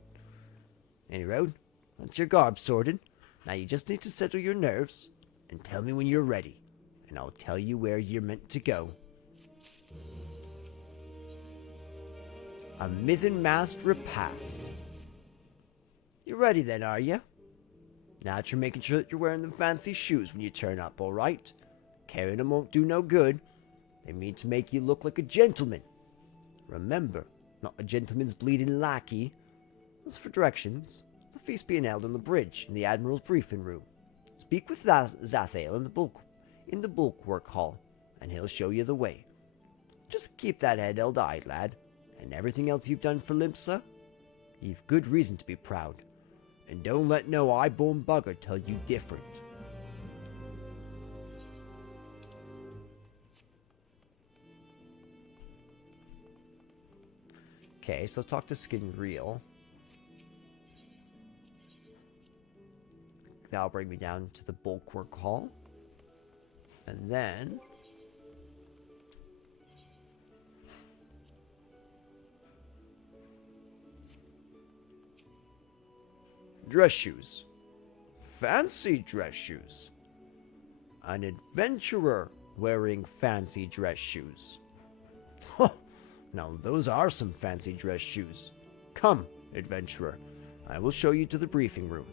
Any road, that's your garb sorted. Now you just need to settle your nerves and tell me when you're ready, and I'll tell you where you're meant to go. A mizzen-mast repast. You're ready then, are you? Now that you're making sure that you're wearing the fancy shoes when you turn up, alright? Carrying them won't do no good. They mean to make you look like a gentleman. Remember, not a gentleman's bleeding lackey. As for directions, the feast being held on the bridge in the Admiral's briefing room. Speak with Zathael in the bulwark hall, and he'll show you the way. Just keep that head held high, lad, and everything else you've done for Limsa, you've good reason to be proud. And don't let no eye-born bugger tell you different. Okay, so let's talk to Skin Real. That'll bring me down to the bulwark hall. And then dress shoes. Fancy dress shoes. An adventurer wearing fancy dress shoes. Now those are some fancy dress shoes. Come, adventurer. I will show you to the briefing room.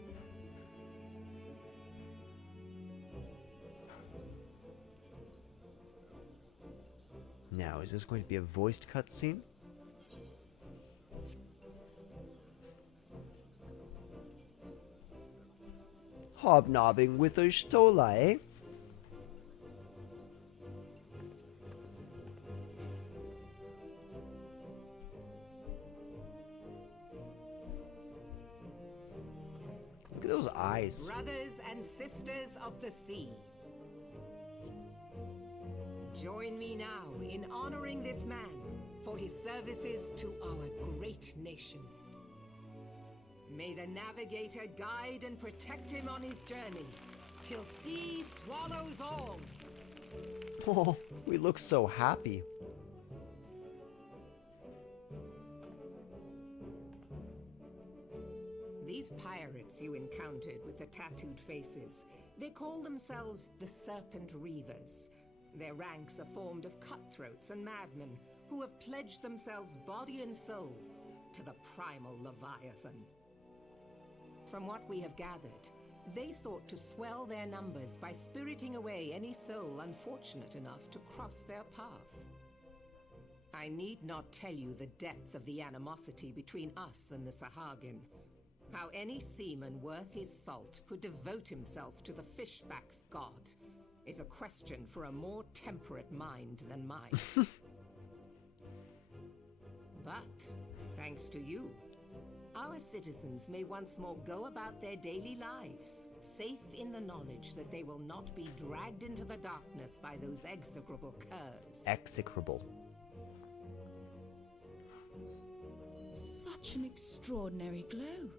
Now, is this going to be a voiced cutscene? Hobnobbing with a Stola, eh? Look at those eyes. Brothers and sisters of the sea, join me now in honoring this man for his services to our great nation. May the navigator guide and protect him on his journey, till sea swallows all. Oh, we look so happy. These pirates you encountered with the tattooed faces, they call themselves the Serpent Reavers. Their ranks are formed of cutthroats and madmen who have pledged themselves body and soul to the primal Leviathan. From what we have gathered, they sought to swell their numbers by spiriting away any soul unfortunate enough to cross their path. I need not tell you the depth of the animosity between us and the Sahagin. How any seaman worth his salt could devote himself to the fishback's god is a question for a more temperate mind than mine. But, thanks to you, our citizens may once more go about their daily lives, safe in the knowledge that they will not be dragged into the darkness by those execrable curs. Execrable. Such an extraordinary glow.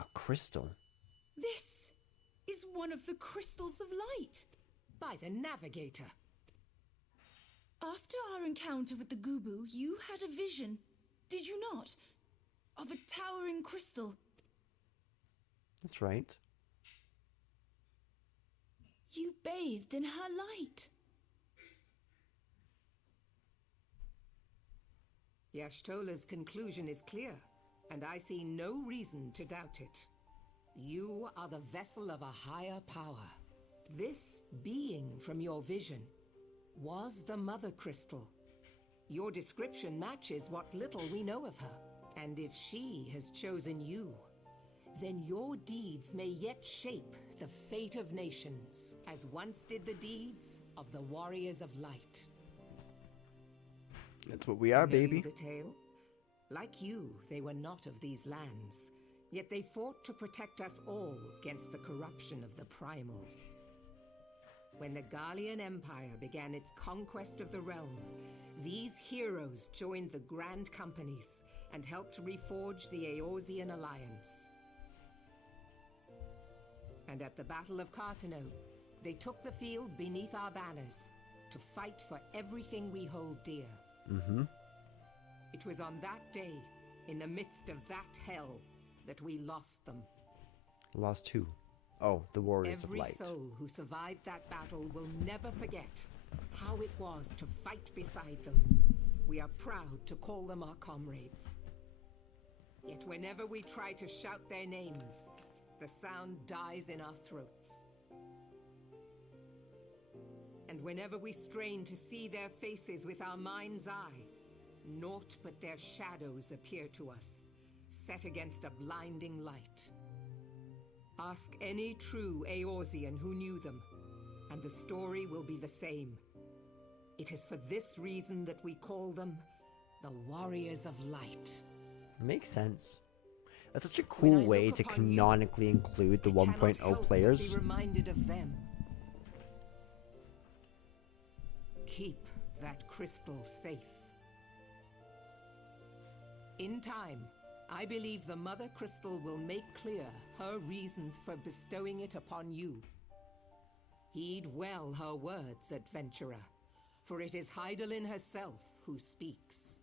A crystal. This is one of the crystals of light. By the Navigator. After our encounter with the Gubu, you had a vision, did you not? Of a towering crystal. That's right. You bathed in her light. Yashtola's conclusion is clear, and I see no reason to doubt it. You are the vessel of a higher power. This being from your vision was the Mother Crystal. Your description matches what little we know of her, and if she has chosen you, then your deeds may yet shape the fate of nations, as once did the deeds of the Warriors of Light. That's what we are, Know baby. the tale? Like you, they were not of these lands, yet they fought to protect us all against the corruption of the primals. When the Garlean Empire began its conquest of the realm, these heroes joined the Grand Companies and helped reforge the Eorzean Alliance. And at the Battle of Cartano, they took the field beneath our banners to fight for everything we hold dear. Mm-hmm. It was on that day, in the midst of that hell, that we lost them. Lost who? Oh, the Warriors of Light. Every soul who survived that battle will never forget how it was to fight beside them. We are proud to call them our comrades. Yet whenever we try to shout their names, the sound dies in our throats. And whenever we strain to see their faces with our mind's eye, naught but their shadows appear to us, set against a blinding light. Ask any true Eorzean who knew them, and the story will be the same. It is for this reason that we call them the Warriors of Light. Makes sense. That's such a cool way to canonically include the 1.0 players. Be reminded of them. Keep that crystal safe. In time, I believe the Mother Crystal will make clear her reasons for bestowing it upon you. Heed well her words, adventurer, for it is Hydaelyn herself who speaks.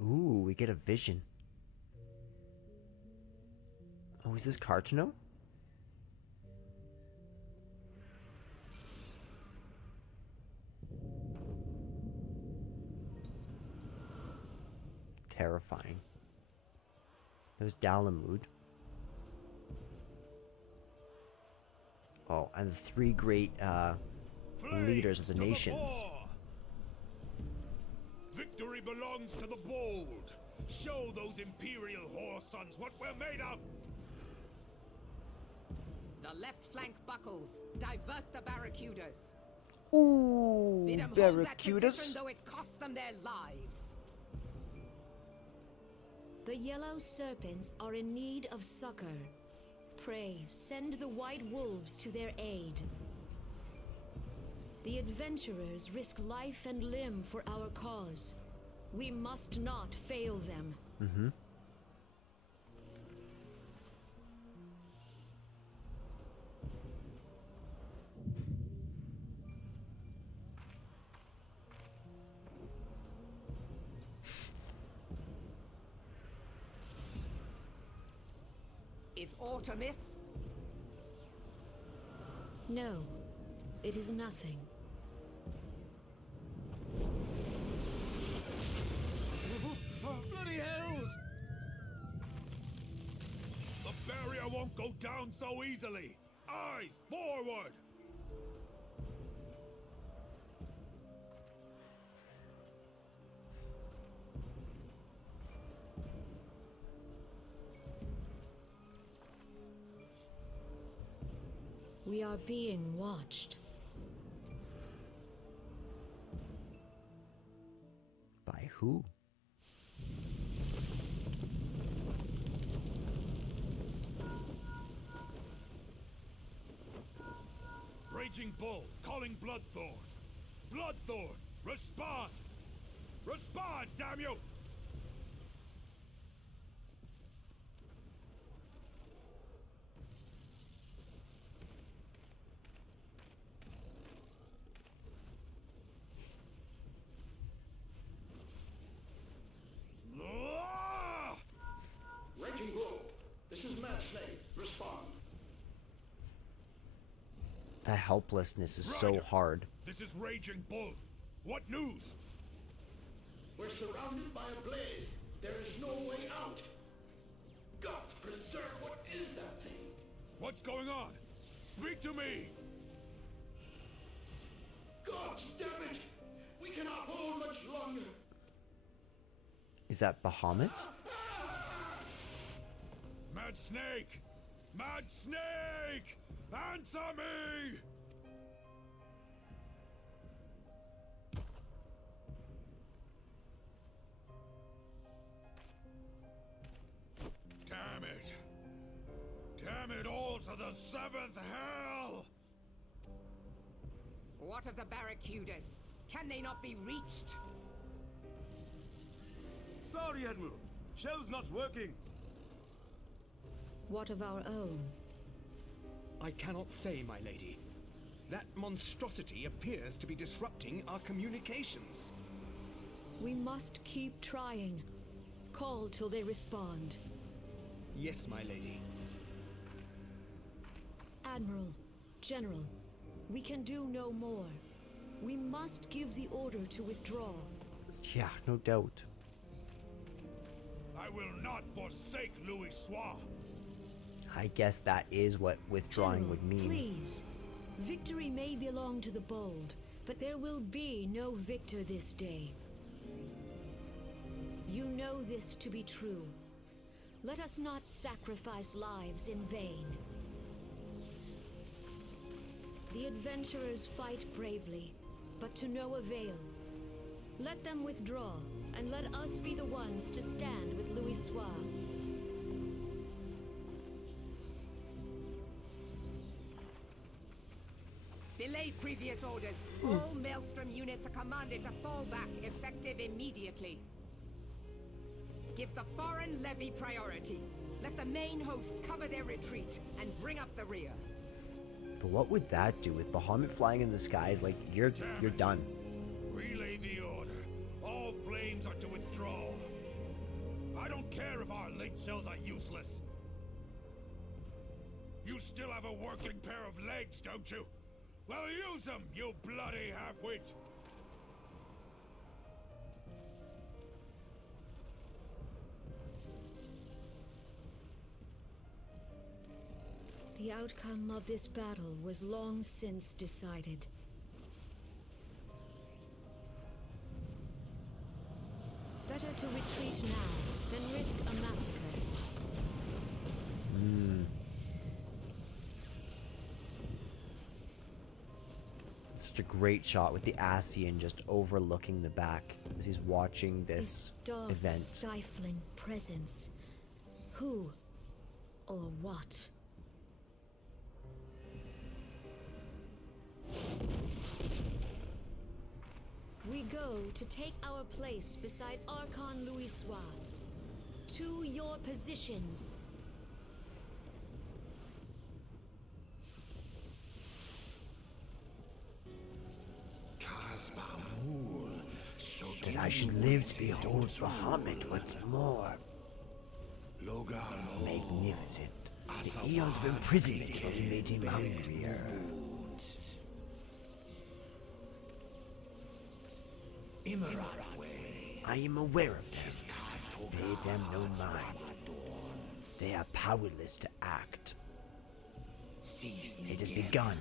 Ooh, we get a vision. Oh, is this Cartano? Terrifying. There's Dalamud. Oh, and the three great leaders of the nations. Victory belongs to the bold. Show those imperial whore sons what we're made of. The left flank buckles. Divert the barracudas. Ooh, Bid 'em hold that position, barracudas. though it cost them their lives. The yellow serpents are in need of succor. Pray, send the white wolves to their aid. The adventurers risk life and limb for our cause. We must not fail them. Mm-hmm. Is aught amiss? No, it is nothing. Bloody hells! The barrier won't go down so easily! Eyes forward! We are being watched. By who? Raging Bull, calling Bloodthorn. Bloodthorn, respond! Respond, damn you! Ah! Raging Bull, this is Mad Snake. Respond. The helplessness is so Ryder, hard. This is Raging Bull. What news? We're surrounded by a blaze. There is no way out. Gods preserve, what is that thing? What's going on? Speak to me! Gods damn it! We cannot hold much longer. Is that Bahamut? Mad Snake! Mad Snake! Answer me! Damn it! Damn it all to the seventh hell! What of the barracudas? Can they not be reached? Sorry, Admiral. Shell's not working. What of our own? I cannot say, my lady. That monstrosity appears to be disrupting our communications. We must keep trying. Call till they respond. Yes, my lady. Admiral, General, we can do no more. We must give the order to withdraw. Yeah, no doubt. I will not forsake Louis Soir. I guess that is what withdrawing General, would mean. Please. Victory may belong to the bold, but there will be no victor this day. You know this to be true. Let us not sacrifice lives in vain. The adventurers fight bravely, but to no avail. Let them withdraw, and let us be the ones to stand with Louis Soir. Belay previous orders. All Maelstrom units are commanded to fall back, effective immediately. Give the foreign levy priority. Let the main host cover their retreat and bring up the rear. But what would that do with Bahamut flying in the skies? Like, you're done. Relay the order. All flames are to withdraw. I don't care if our link cells are useless. You still have a working pair of legs, don't you? Well, use them, you bloody half-wit! The outcome of this battle was long since decided. Better to retreat now than risk a massacre. Such a great shot with the Asian just overlooking the back as he's watching this Dark, event. stifling presence. Who or what? We go to take our place beside Archon Louis Soir. To your positions. That I should live to behold Bahamut once more. Magnificent. The eons of imprisonment only made him hungrier. I am aware of them. Pay them no mind. They are powerless to act. It has begun.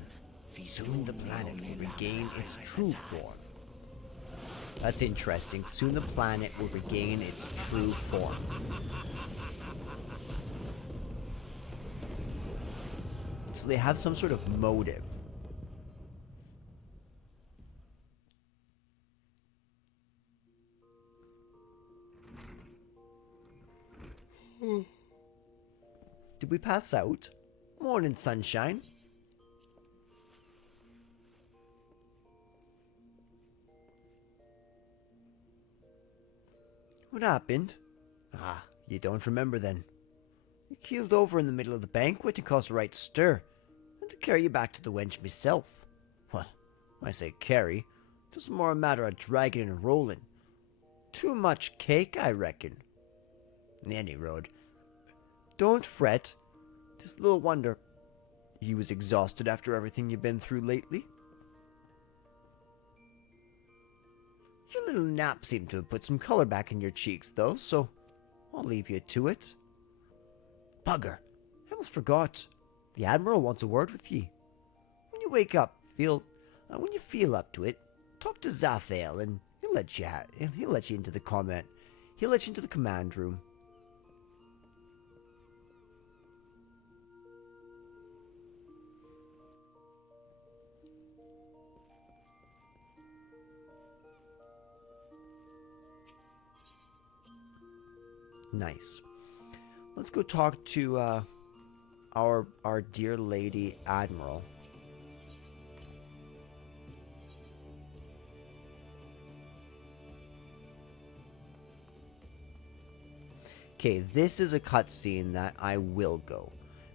Soon the planet will regain its true form. That's interesting. Soon the planet will regain its true form. So they have some sort of motive. Did we pass out? Morning, sunshine. What happened? Ah, you don't remember then. You keeled over in the middle of the banquet and caused a right stir. And to carry you back to the wench myself. Well, when I say carry, just more a matter of dragging and rolling. Too much cake, I reckon. Any road. Don't fret. Just little wonder. You was exhausted after everything you've been through lately. Your little nap seemed to have put some color back in your cheeks, though, so I'll leave you to it. Bugger, I almost forgot. The Admiral wants a word with ye. When you wake up, when you feel up to it, talk to Zathael, and he'll let you into the comment. He'll let you into the command room. Nice. Let's go talk to our dear lady Admiral. Okay, this is a cutscene that I will go.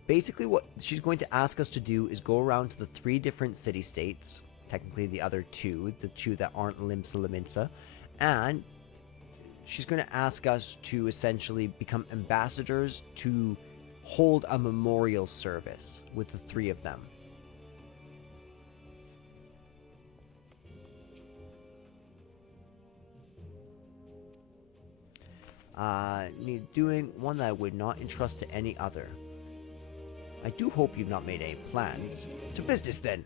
Basically, what she's going to ask us to do is go around to the 3 different city-states, technically the other 2, the 2 that aren't Limsa Lominsa, and she's going to ask us to essentially become ambassadors to hold a memorial service with the 3 of them. Doing one that I would not entrust to any other. I do hope you've not made any plans. To business then.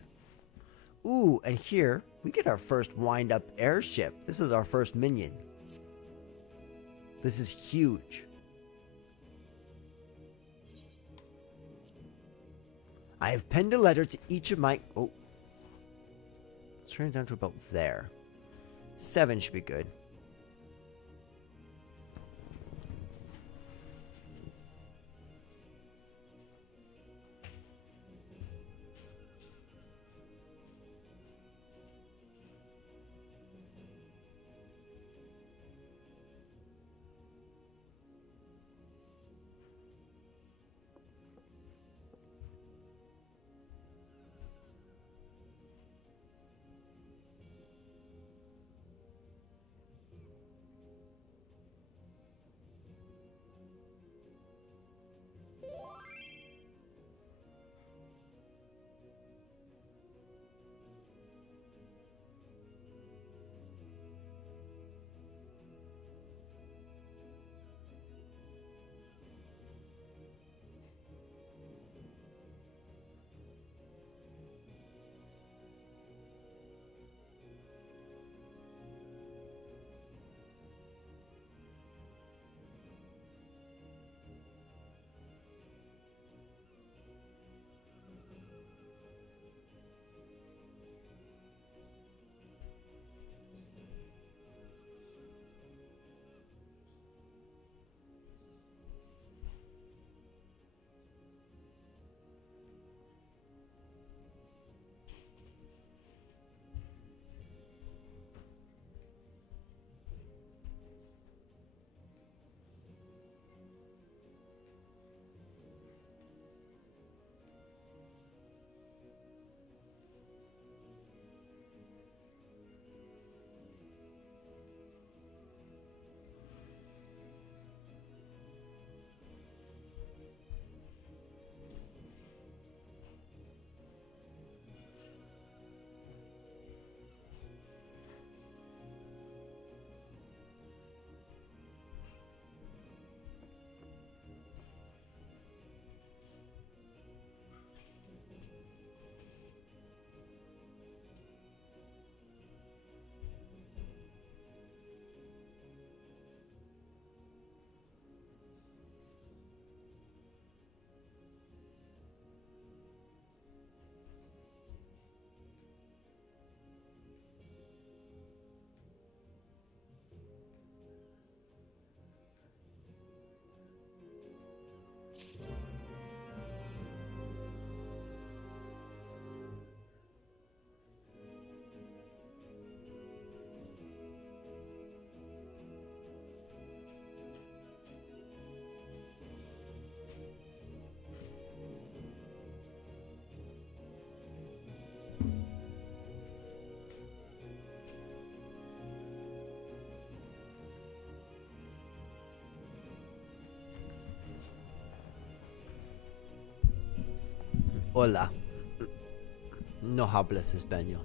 Ooh, and here we get our first wind-up airship. This is our first minion. This is huge. I have penned a letter to each of my... Oh. Let's turn it down to about there. 7 should be good. Hola. No hablas español.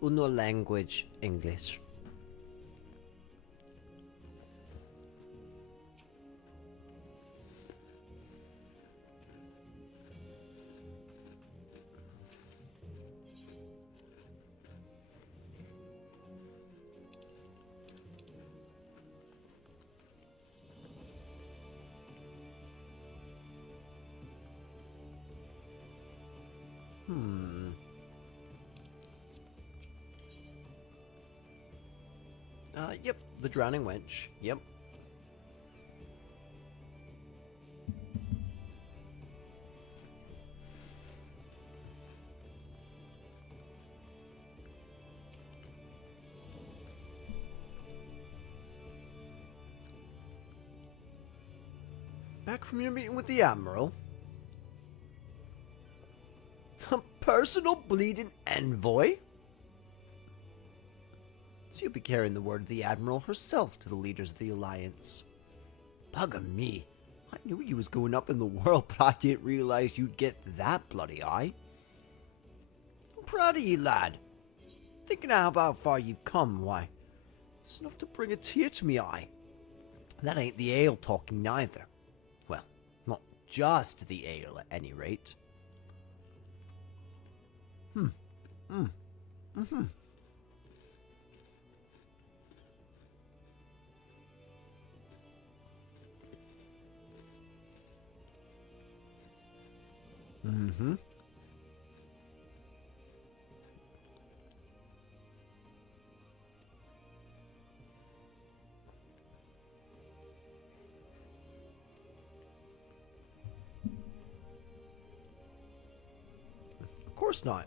Uno language English. Yep, the drowning wench. Yep. Back from your meeting with the Admiral? A personal bleeding envoy? So you'll be carrying the word of the Admiral herself to the leaders of the Alliance. Bugger me. I knew you was going up in the world, but I didn't realize you'd get that bloody high. I'm proud of you, lad. Thinking of how far you've come, why, it's enough to bring a tear to me eye. That ain't the ale talking neither. Well, not just the ale at any rate. Of course not.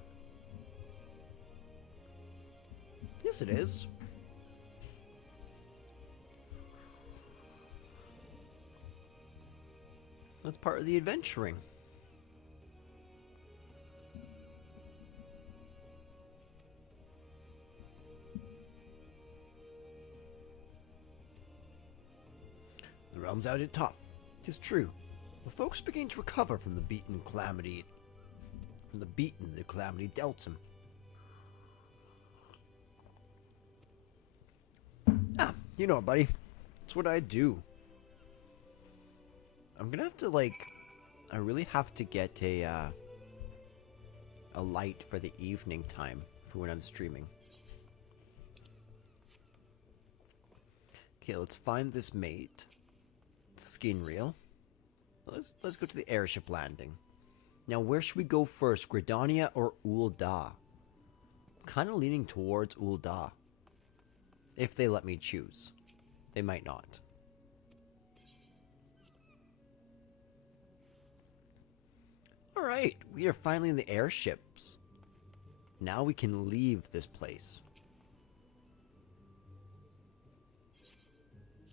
Yes, it is. That's part of the adventuring. The realm's out it tough. 'Tis true. But folks are beginning to recover from the beaten calamity. The calamity dealt him. Ah, you know, buddy. It's what I do. I'm gonna have to, I really have to get a light for the evening time for when I'm streaming. Okay, let's find this mate. Skin reel. Let's go to the airship landing. Now, where should we go first, Gridania or Ul'dah? I'm kind of leaning towards Ul'dah. If they let me choose. They might not. Alright, we are finally in the airships. Now we can leave this place.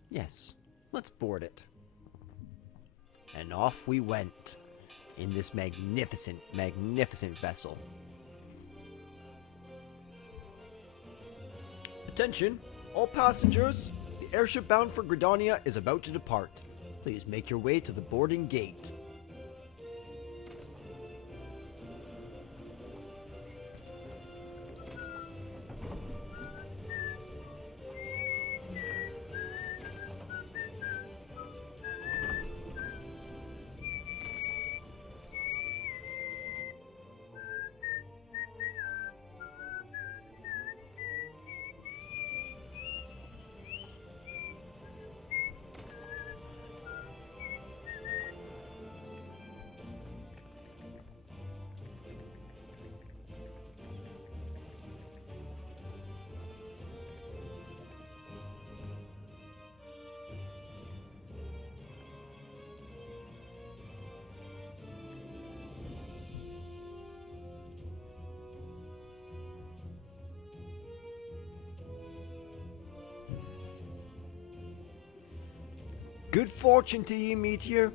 Yes, let's board it. And off we went. In this magnificent, magnificent vessel. Attention, all passengers. The airship bound for Gridania is about to depart. Please make your way to the boarding gate. Good fortune to ye, Meteor.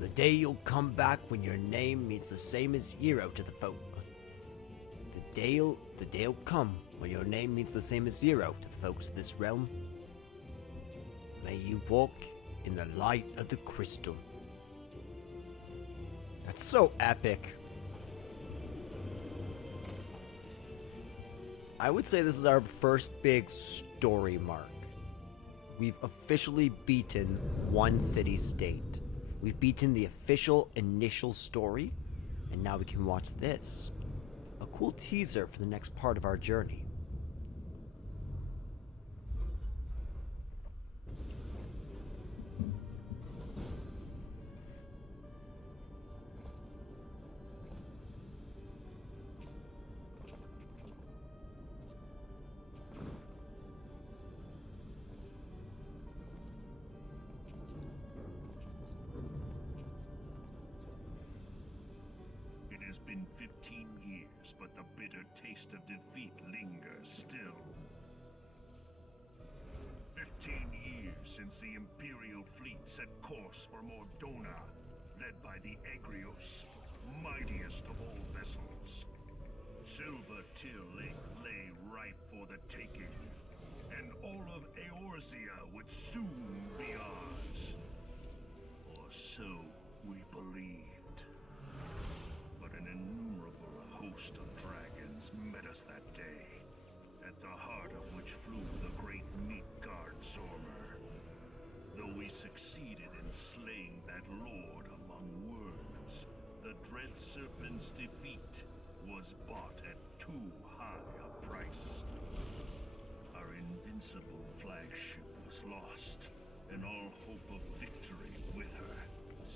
The day you'll come back when your name means the same as Zero to the folk. The day'll come when your name means the same as Zero to the folks of this realm. May you walk in the light of the crystal. That's so epic. I would say this is our first big story mark. We've officially beaten one city-state. We've beaten the official initial story, and now we can watch this. A cool teaser for the next part of our journey. It has been 15 years, but the bitter taste of defeat lingers still. 15 years since the Imperial fleet set course for Mordona, led by the Agrios, mightiest of all vessels. Silver Till Lake lay ripe for the taking, and all of Eorzea would soon be ours. Or so we believed. But an innumerable host of dragons met us that day, at the heart of which flew the great meat guard Zormer. Though we succeeded in slaying that lord among worms, the dread serpent's defeat was bought at too high a price. Our invincible flagship was lost, and all hope of victory with her.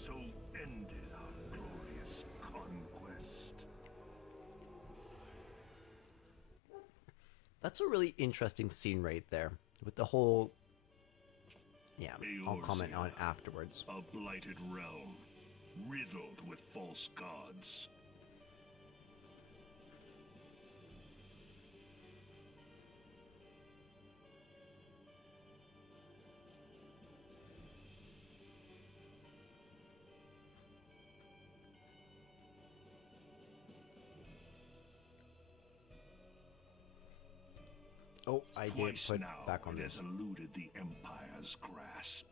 So ended our glorious conquest. That's a really interesting scene right there, with the whole... Yeah, I'll comment on it afterwards. A blighted realm, riddled with false gods. Oh, I did Twice put now back on it this. has eluded the Empire's grasp.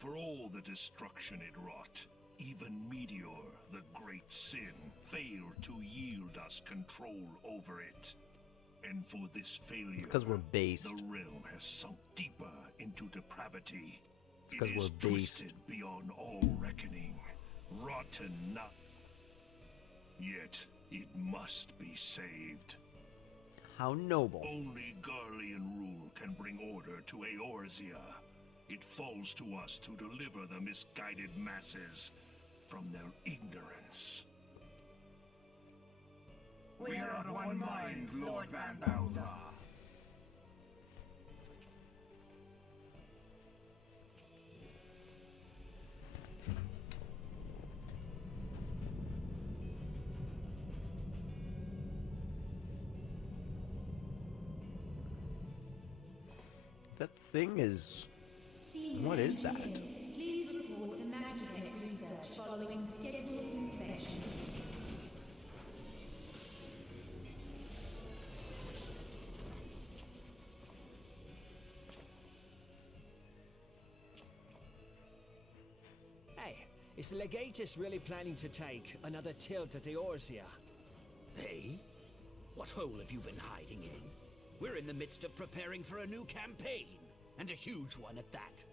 For all the destruction it wrought, even Meteor, the great sin, failed to yield us control over it. And for this failure, Because we're based. the realm has sunk deeper into depravity. It's 'cause It we're is based. twisted beyond all reckoning, rotten not. Yet it must be saved. How noble. Only Garlean rule can bring order to Eorzea. It falls to us to deliver the misguided masses from their ignorance. We are of one mind, Lord Van Balthar. That thing is... What is that? Please report to Magitech Research following scheduled inspection. Hey, is the Legatus really planning to take another tilt at Eorzea? Hey? What hole have you been hiding in? We're in the midst of preparing for a new campaign, and a huge one at that.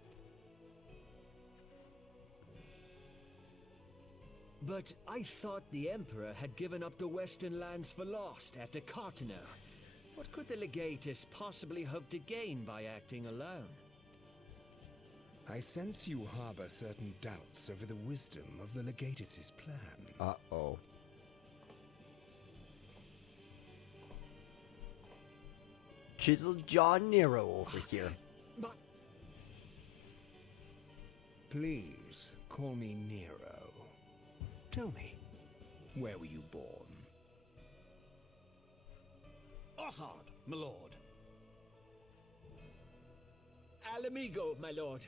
But I thought the Emperor had given up the Western lands for lost after Carteneau. What could the Legatus possibly hope to gain by acting alone? I sense you harbor certain doubts over the wisdom of the Legatus' plan. Uh-oh. Chiseled Jaw Nero over here. But Please, call me Nero. Tell me, where were you born? Othard, my lord. Alamigo, my lord.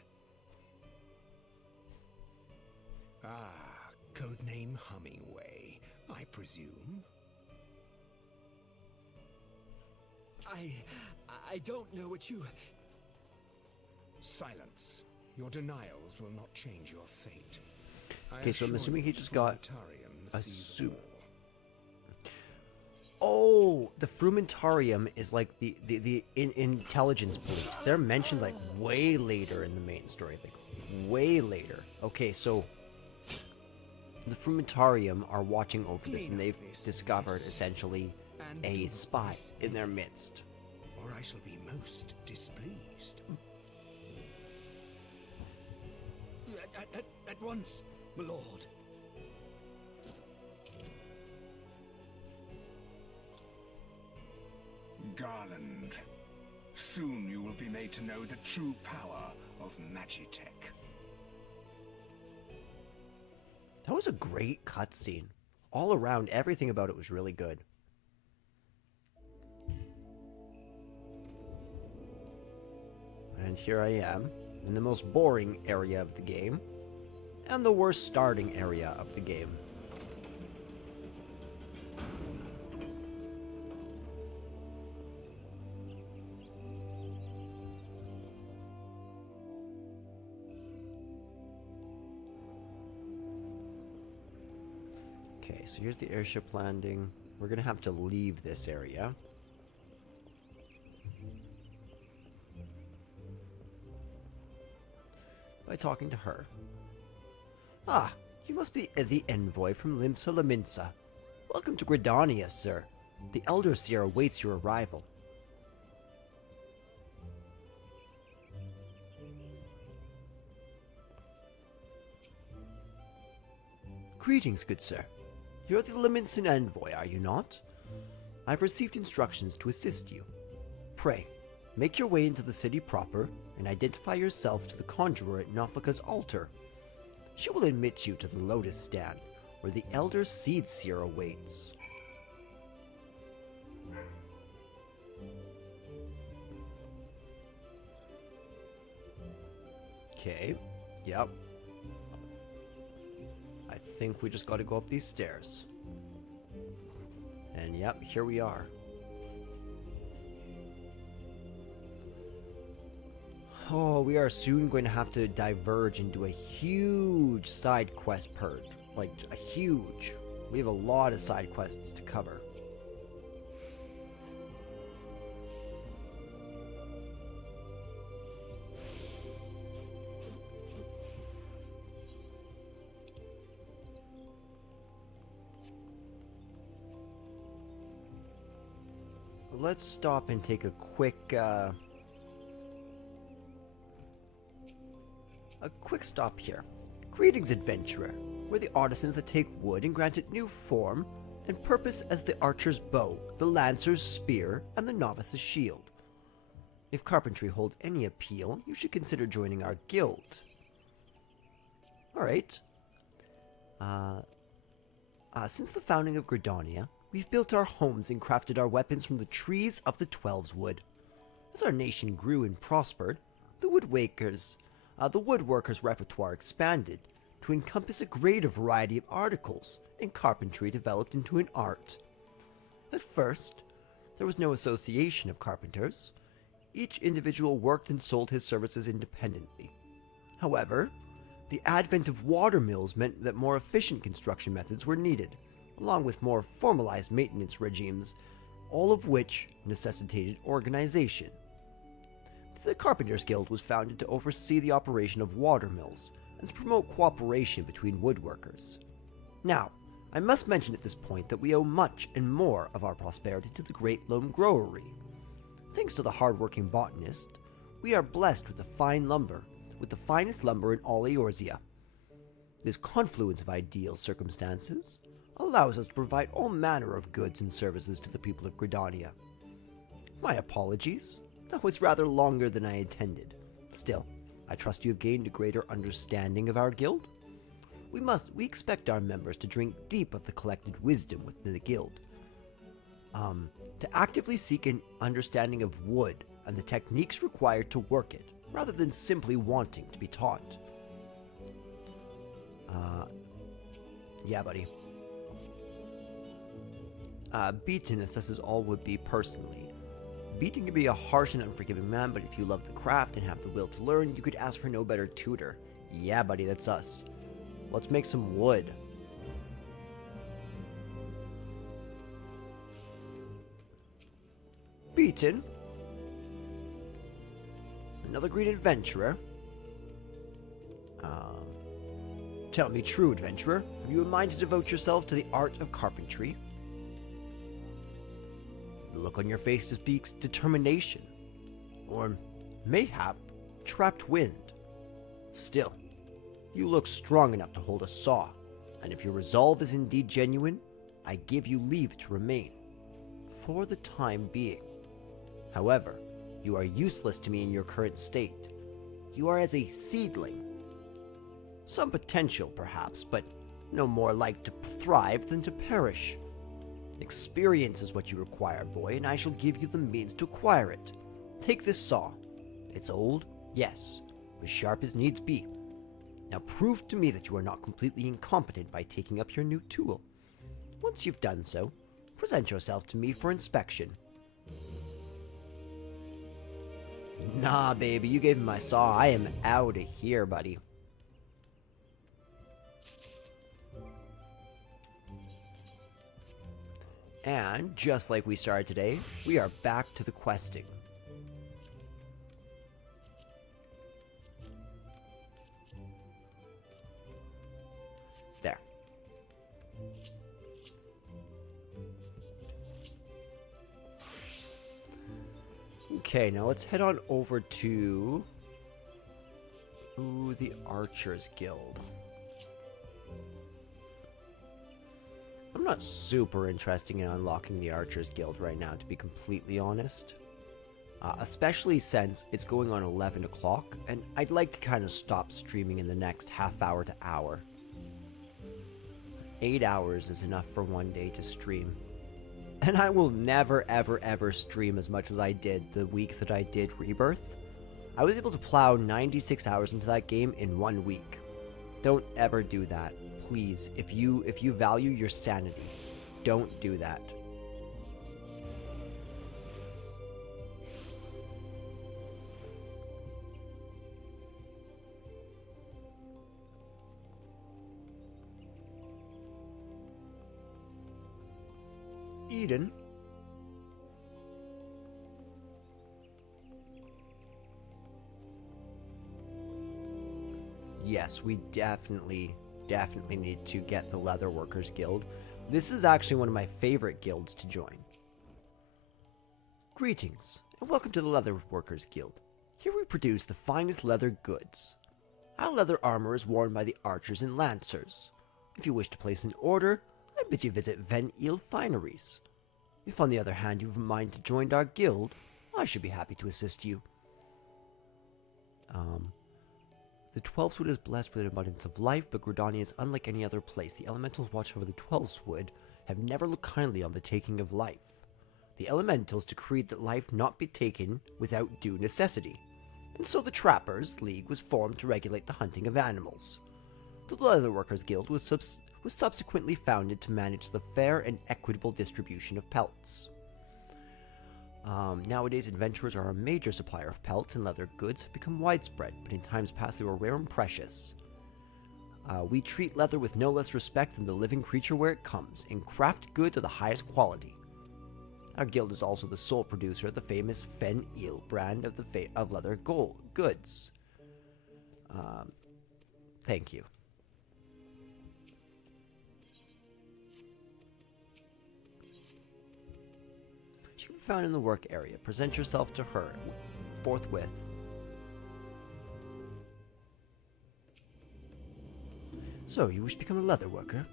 Ah, codename Hummingway, I presume. I don't know what you... Silence. Your denials will not change your fate. Okay, so I'm assuming he just got a soup. all. Oh, the Frumentarium is like the intelligence police. They're mentioned like way later in the main story, like way later. Okay, so the Frumentarium are watching over this, and they've discovered essentially a spy in their midst. Or I shall be most displeased. At once, my lord. Garland. Soon you will be made to know the true power of Magitech. That was a great cutscene. All around, everything about it was really good. And here I am, in the most boring area of the game, and the worst starting area of the game. Okay, so here's the airship landing. We're gonna have to leave this area. By talking to her. Ah, you must be the envoy from Limsa Lominsa. Welcome to Gridania, sir. The Elder Seer awaits your arrival. Greetings, good sir. You're the Lominsan envoy, are you not? I've received instructions to assist you. Pray, make your way into the city proper and identify yourself to the conjurer at Nafaka's altar. She will admit you to the Lotus Stand, where the Elder Seed Seer awaits. Okay, yep. I think we just gotta go up these stairs. And yep, here we are. Oh, we are soon going to have to diverge into a huge side quest purge. Like, a huge. We have a lot of side quests to cover. Let's stop and take a quick stop here. Greetings, adventurer. We're the artisans that take wood and grant it new form and purpose as the archer's bow, the lancer's spear, and the novice's shield. If carpentry holds any appeal, you should consider joining our guild. Alright. Since the founding of Gridania, we've built our homes and crafted our weapons from the trees of the Twelve's wood. As our nation grew and prospered, the woodworkers' repertoire expanded to encompass a greater variety of articles, and carpentry developed into an art. At first, there was no association of carpenters. Each individual worked and sold his services independently. However, the advent of water mills meant that more efficient construction methods were needed, along with more formalized maintenance regimes, all of which necessitated organization. The Carpenters Guild was founded to oversee the operation of water mills and to promote cooperation between woodworkers. Now, I must mention at this point that we owe much and more of our prosperity to the Great Lone Growery. Thanks to the hard-working botanist, we are blessed with the finest lumber in all Eorzea. This confluence of ideal circumstances allows us to provide all manner of goods and services to the people of Gridania. My apologies. That was rather longer than I intended. Still, I trust you have gained a greater understanding of our guild. We expect our members to drink deep of the collected wisdom within the guild. To actively seek an understanding of wood and the techniques required to work it, rather than simply wanting to be taught. Yeah, buddy. Beaton assesses all would be personally. Beaton can be a harsh and unforgiving man, but if you love the craft and have the will to learn, you could ask for no better tutor. Yeah, buddy, that's us. Let's make some wood. Beaton? Another great adventurer? Tell me true, adventurer. Have you a mind to devote yourself to the art of carpentry? The look on your face speaks determination. Or, mayhap, trapped wind. Still, you look strong enough to hold a saw, and if your resolve is indeed genuine, I give you leave to remain. For the time being. However, you are useless to me in your current state. You are as a seedling. Some potential, perhaps, but no more like to thrive than to perish. Experience is what you require, boy, and I shall give you the means to acquire it. Take this saw. It's old, yes, but sharp as needs be. Now prove to me that you are not completely incompetent by taking up your new tool. Once you've done so, present yourself to me for inspection. Nah, baby, you gave me my saw. I am out of here, buddy. And, just like we started today, we are back to the questing. There. Okay, now let's head on over to... the Archers Guild. I'm not super interested in unlocking the Archers Guild right now, to be completely honest. Especially since it's going on 11 o'clock, and I'd like to kind of stop streaming in the next half hour to hour. 8 hours is enough for one day to stream. And I will never, ever, ever stream as much as I did the week that I did Rebirth. I was able to plow 96 hours into that game in 1 week. Don't ever do that. Please, if you value your sanity, don't do that. Eden? Yes, we definitely need to get the Leather Workers Guild. This is actually one of my favorite guilds to join. Greetings, and welcome to the Leather Workers Guild. Here we produce the finest leather goods. Our leather armor is worn by the archers and lancers. If you wish to place an order, I bid you visit Ven Il Fineries. If on the other hand you have a mind to join our guild, I should be happy to assist you. The Twelveswood is blessed with an abundance of life, but Gridania is unlike any other place. The elementals watch over the Twelveswood have never looked kindly on the taking of life. The elementals decreed that life not be taken without due necessity, and so the Trappers' League was formed to regulate the hunting of animals. The Leatherworkers Guild was subsequently founded to manage the fair and equitable distribution of pelts. Nowadays, adventurers are a major supplier of pelts, and leather goods have become widespread, but in times past they were rare and precious. We treat leather with no less respect than the living creature where it comes, and craft goods of the highest quality. Our guild is also the sole producer of the famous Fen Il brand of leather goods. Thank you. She can be found in the work area. Present yourself to her forthwith. So, you wish to become a leather worker?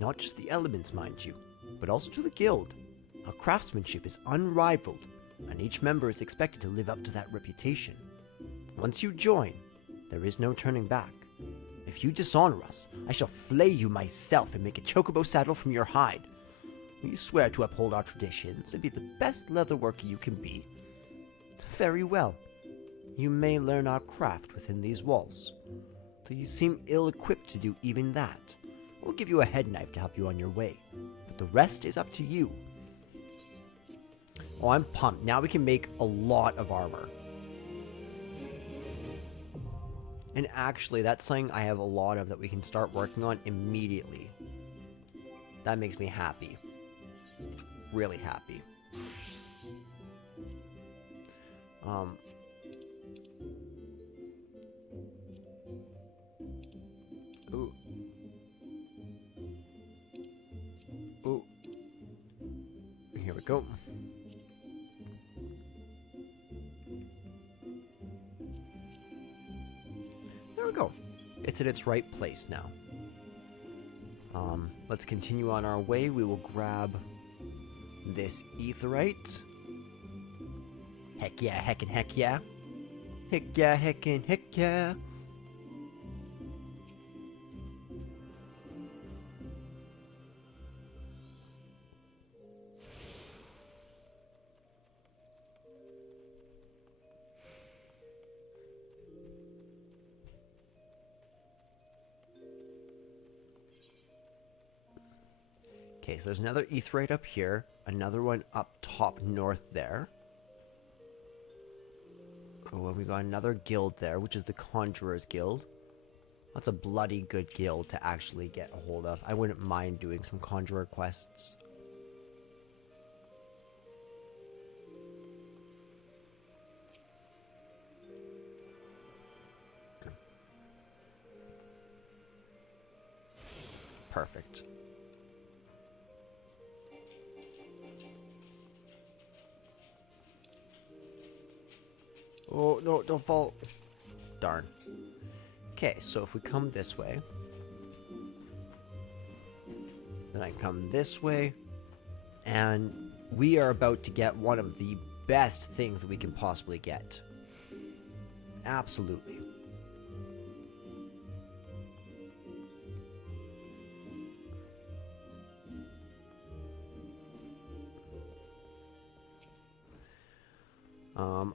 Not just the elements, mind you, but also to the guild. Our craftsmanship is unrivaled, and each member is expected to live up to that reputation. Once you join, there is no turning back. If you dishonor us, I shall flay you myself and make a chocobo saddle from your hide. Will you swear to uphold our traditions and be the best leather worker you can be? Very well. You may learn our craft within these walls, though you seem ill-equipped to do even that. We'll give you a head knife to help you on your way, but the rest is up to you. Oh, I'm pumped. Now we can make a lot of armor. And actually, that's something I have a lot of that we can start working on immediately. That makes me happy. Really happy. Ooh. Ooh. Here we go. There we go. It's in its right place now. Let's continue on our way. We will grab this etherite. Heck yeah, heckin' heck yeah. Heck yeah, heckin' heck yeah. Okay, so there's another etherite up here, another one up top north there. Oh, and we got another guild there, which is the Conjurer's Guild. That's a bloody good guild to actually get a hold of. I wouldn't mind doing some Conjurer quests. Perfect. Oh, no, don't fall. Darn. Okay, so if we come this way, then I come this way, and we are about to get one of the best things that we can possibly get. Absolutely.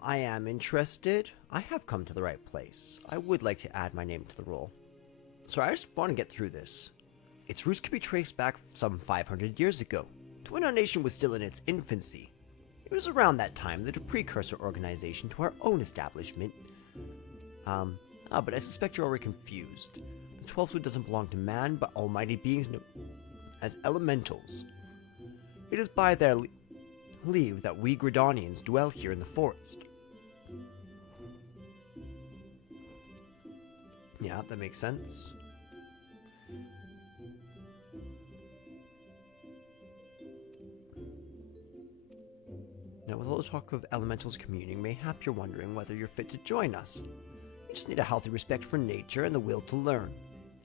I am interested. I have come to the right place. I would like to add my name to the roll. So I just want to get through this. Its roots can be traced back some 500 years ago, to when our nation was still in its infancy. It was around that time that a precursor organization to our own establishment. But I suspect you're already confused. The 12th Food doesn't belong to man, but almighty beings known as elementals. It is by their leave that we Gridanians dwell here in the forest. Yeah, that makes sense. Now, with all the talk of elementals communing, mayhap you're wondering whether you're fit to join us. You just need a healthy respect for nature and the will to learn.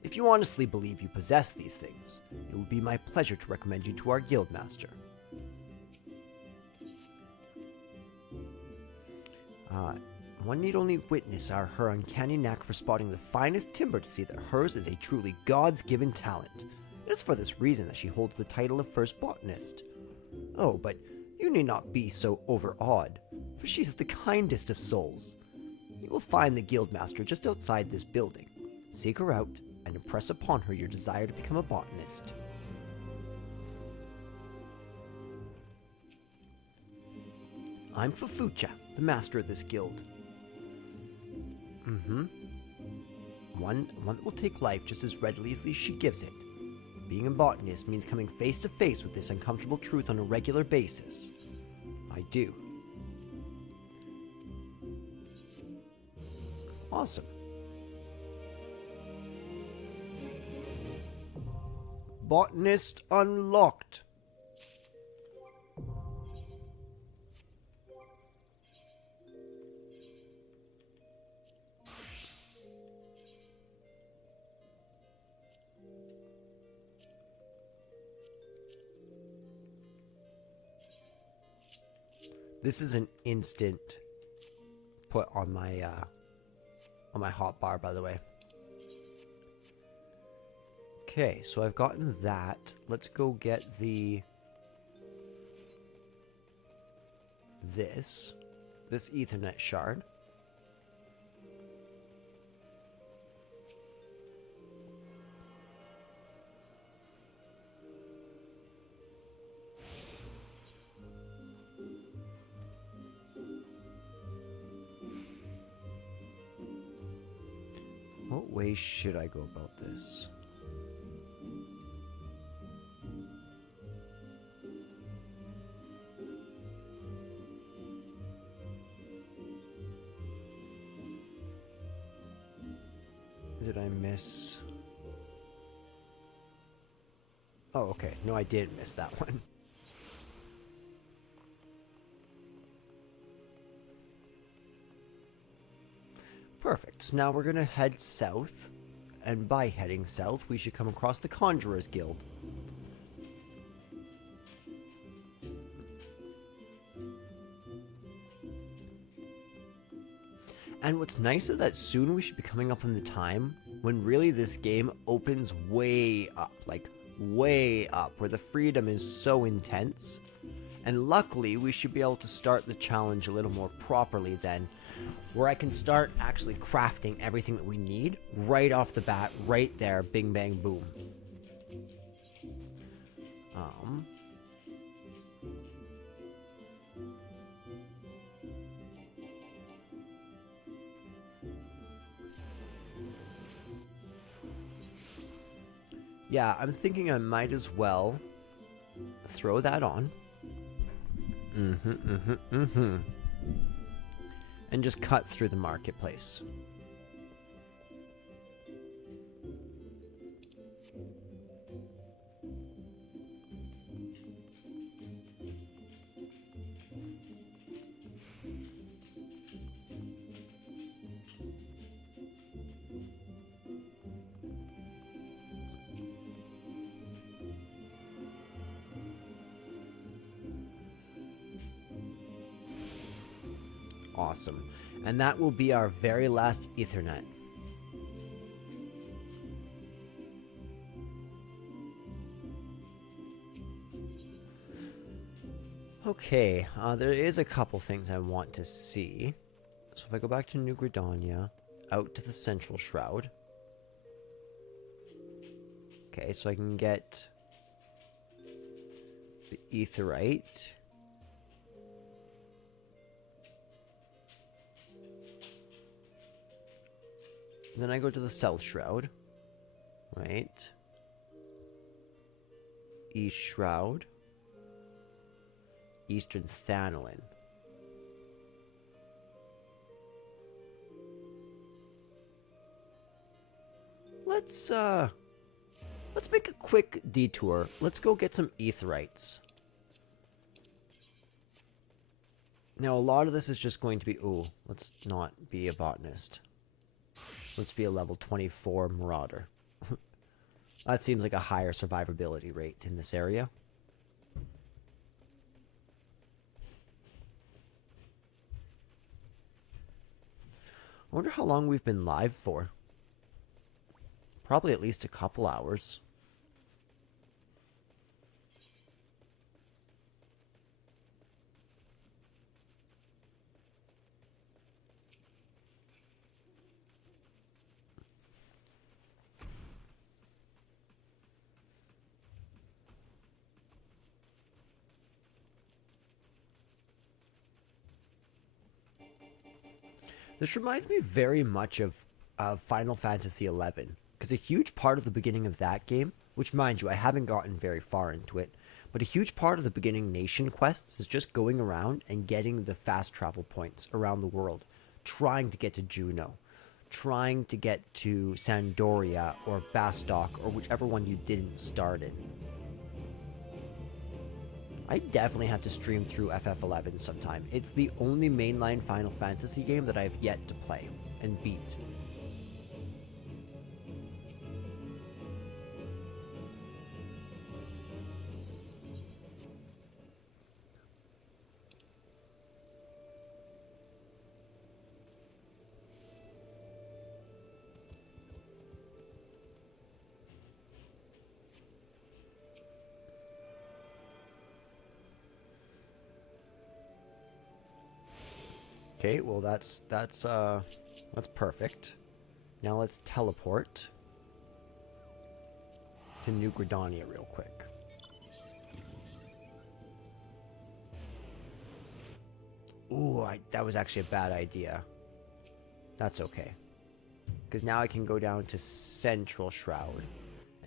If you honestly believe you possess these things, it would be my pleasure to recommend you to our guildmaster. One need only witness her uncanny knack for spotting the finest timber to see that hers is a truly God's given talent. It is for this reason that she holds the title of First Botanist. Oh, but you need not be so overawed, for she is the kindest of souls. You will find the guildmaster just outside this building. Seek her out and impress upon her your desire to become a botanist. I'm Fufucha, the master of this guild. One that will take life just as readily as she gives it. Being a botanist means coming face to face with this uncomfortable truth on a regular basis. I do. Awesome. Botanist unlocked. This is an instant put on my hotbar, by the way. Okay, so I've gotten that. Let's go get this Ethernet shard. way should I go about this? Did I miss? Oh, okay. No, I did miss that one. Perfect. So now we're going to head south. And by heading south, we should come across the Conjurer's Guild. And what's nice is that soon we should be coming up on the time when really this game opens way up, like way up, where the freedom is so intense. And luckily, we should be able to start the challenge a little more properly then, where I can start actually crafting everything that we need right off the bat, right there, bing bang boom. Yeah, I'm thinking I might as well throw that on. And just cut through the marketplace. Awesome. And that will be our very last Ethernet. Okay, there is a couple things I want to see. So if I go back to New Gridania, out to the Central Shroud. Okay, so I can get the Aetherite. Then I go to the South Shroud, right? East Shroud, Eastern Thanolin. Let's make a quick detour. Let's go get some Aetherites. Now, a lot of this is just going to be... Ooh, let's not be a botanist. Let's be a level 24 Marauder. That seems like a higher survivability rate in this area. I wonder how long we've been live for. Probably at least a couple hours. This reminds me very much of Final Fantasy XI, because a huge part of the beginning of that game, which mind you, I haven't gotten very far into it, but a huge part of the beginning nation quests is just going around and getting the fast travel points around the world, trying to get to Juno, trying to get to Sandoria or Bastok or whichever one you didn't start in. I definitely have to stream through FF11 sometime. It's the only mainline Final Fantasy game that I've yet to play and beat. Okay, well that's perfect. Now let's teleport to New Gridania real quick. Ooh, that was actually a bad idea. That's okay. Because now I can go down to Central Shroud.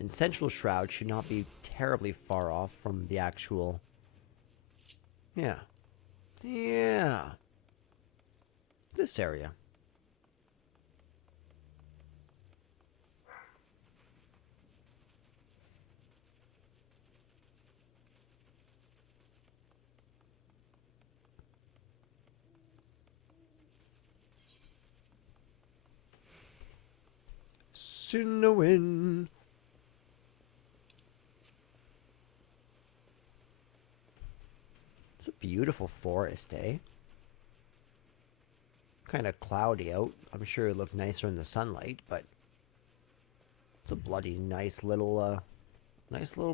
And Central Shroud should not be terribly far off from the actual... Yeah. Yeah. This area. Sinnoh. It's a beautiful forest, eh? Kind of cloudy out. I'm sure it looked nicer in the sunlight, but it's a bloody nice little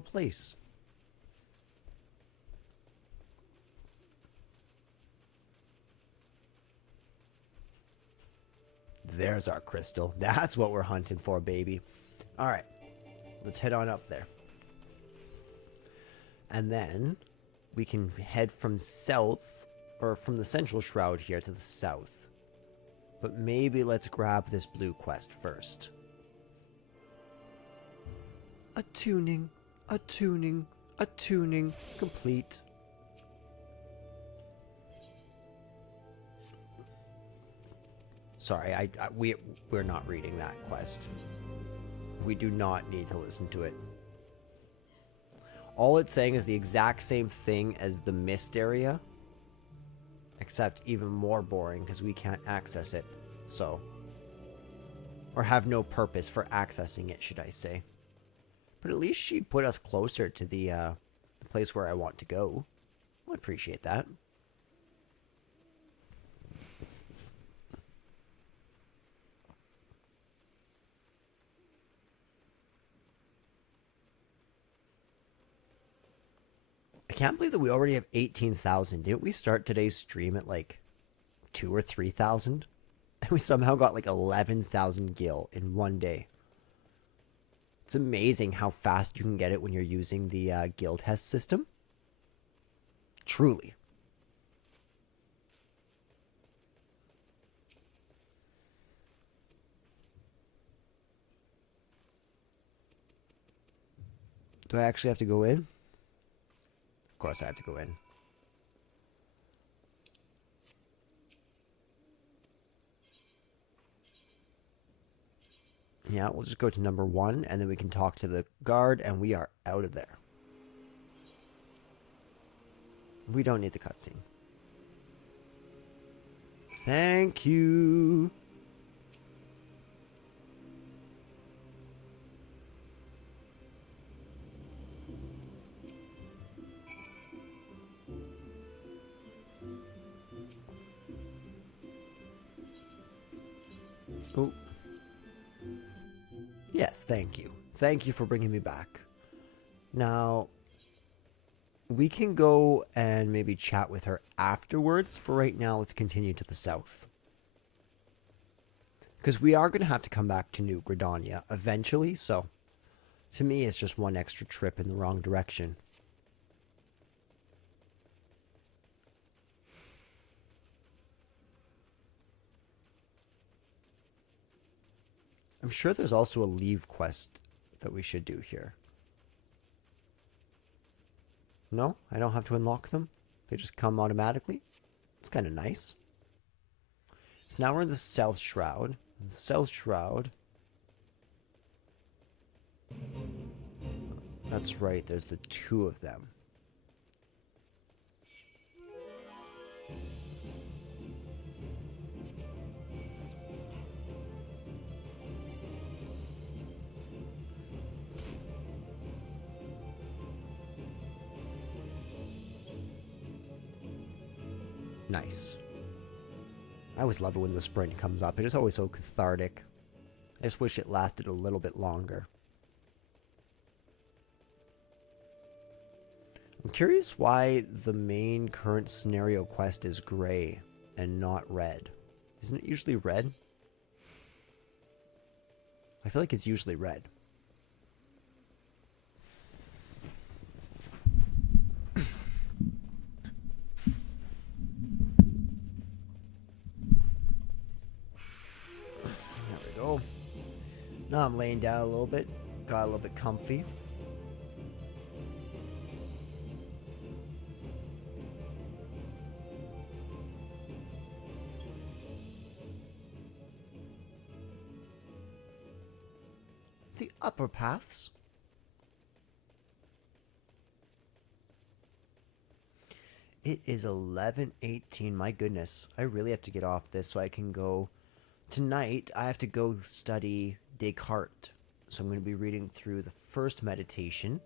place. There's our crystal. That's what we're hunting for, baby. All right, let's head on up there. And then we can head from south, or from the Central Shroud here to the south. But maybe let's grab this blue quest first. Attuning, complete. Sorry, we're not reading that quest. We do not need to listen to it. All it's saying is the exact same thing as the mist area, except even more boring because we can't access it. So, or have no purpose for accessing it, should I say. But at least she put us closer to the place where I want to go. I appreciate that. I can't believe that we already have 18,000. Didn't we start today's stream at like 2,000 or 3,000? And we somehow got like 11,000 gil in one day. It's amazing how fast you can get it when you're using the gil test system. Truly. Do I actually have to go in? Of course I have to go in. Yeah, we'll just go to number 1, and then we can talk to the guard, and we are out of there. We don't need the cutscene. Thank you. Oh. Yes, thank you. Thank you for bringing me back. Now, we can go and maybe chat with her afterwards. For right now, let's continue to the south. Because we are going to have to come back to New Gridania eventually, so to me, it's just one extra trip in the wrong direction. I'm sure there's also a leave quest that we should do here. No? I don't have to unlock them? They just come automatically? It's kind of nice. So now we're in the South Shroud. In the South Shroud... That's right, there's the 2 of them. Nice. I always love it when the sprint comes up. It is always so cathartic. I just wish it lasted a little bit longer. I'm curious why the main current scenario quest is gray and not red. Isn't it usually red? I feel like it's usually red. There we go. Now I'm laying down a little bit. Got a little bit comfy. The upper paths. It is 11:18. My goodness. I really have to get off this so I can go. Tonight, I have to go study Descartes. So I'm going to be reading through the first meditation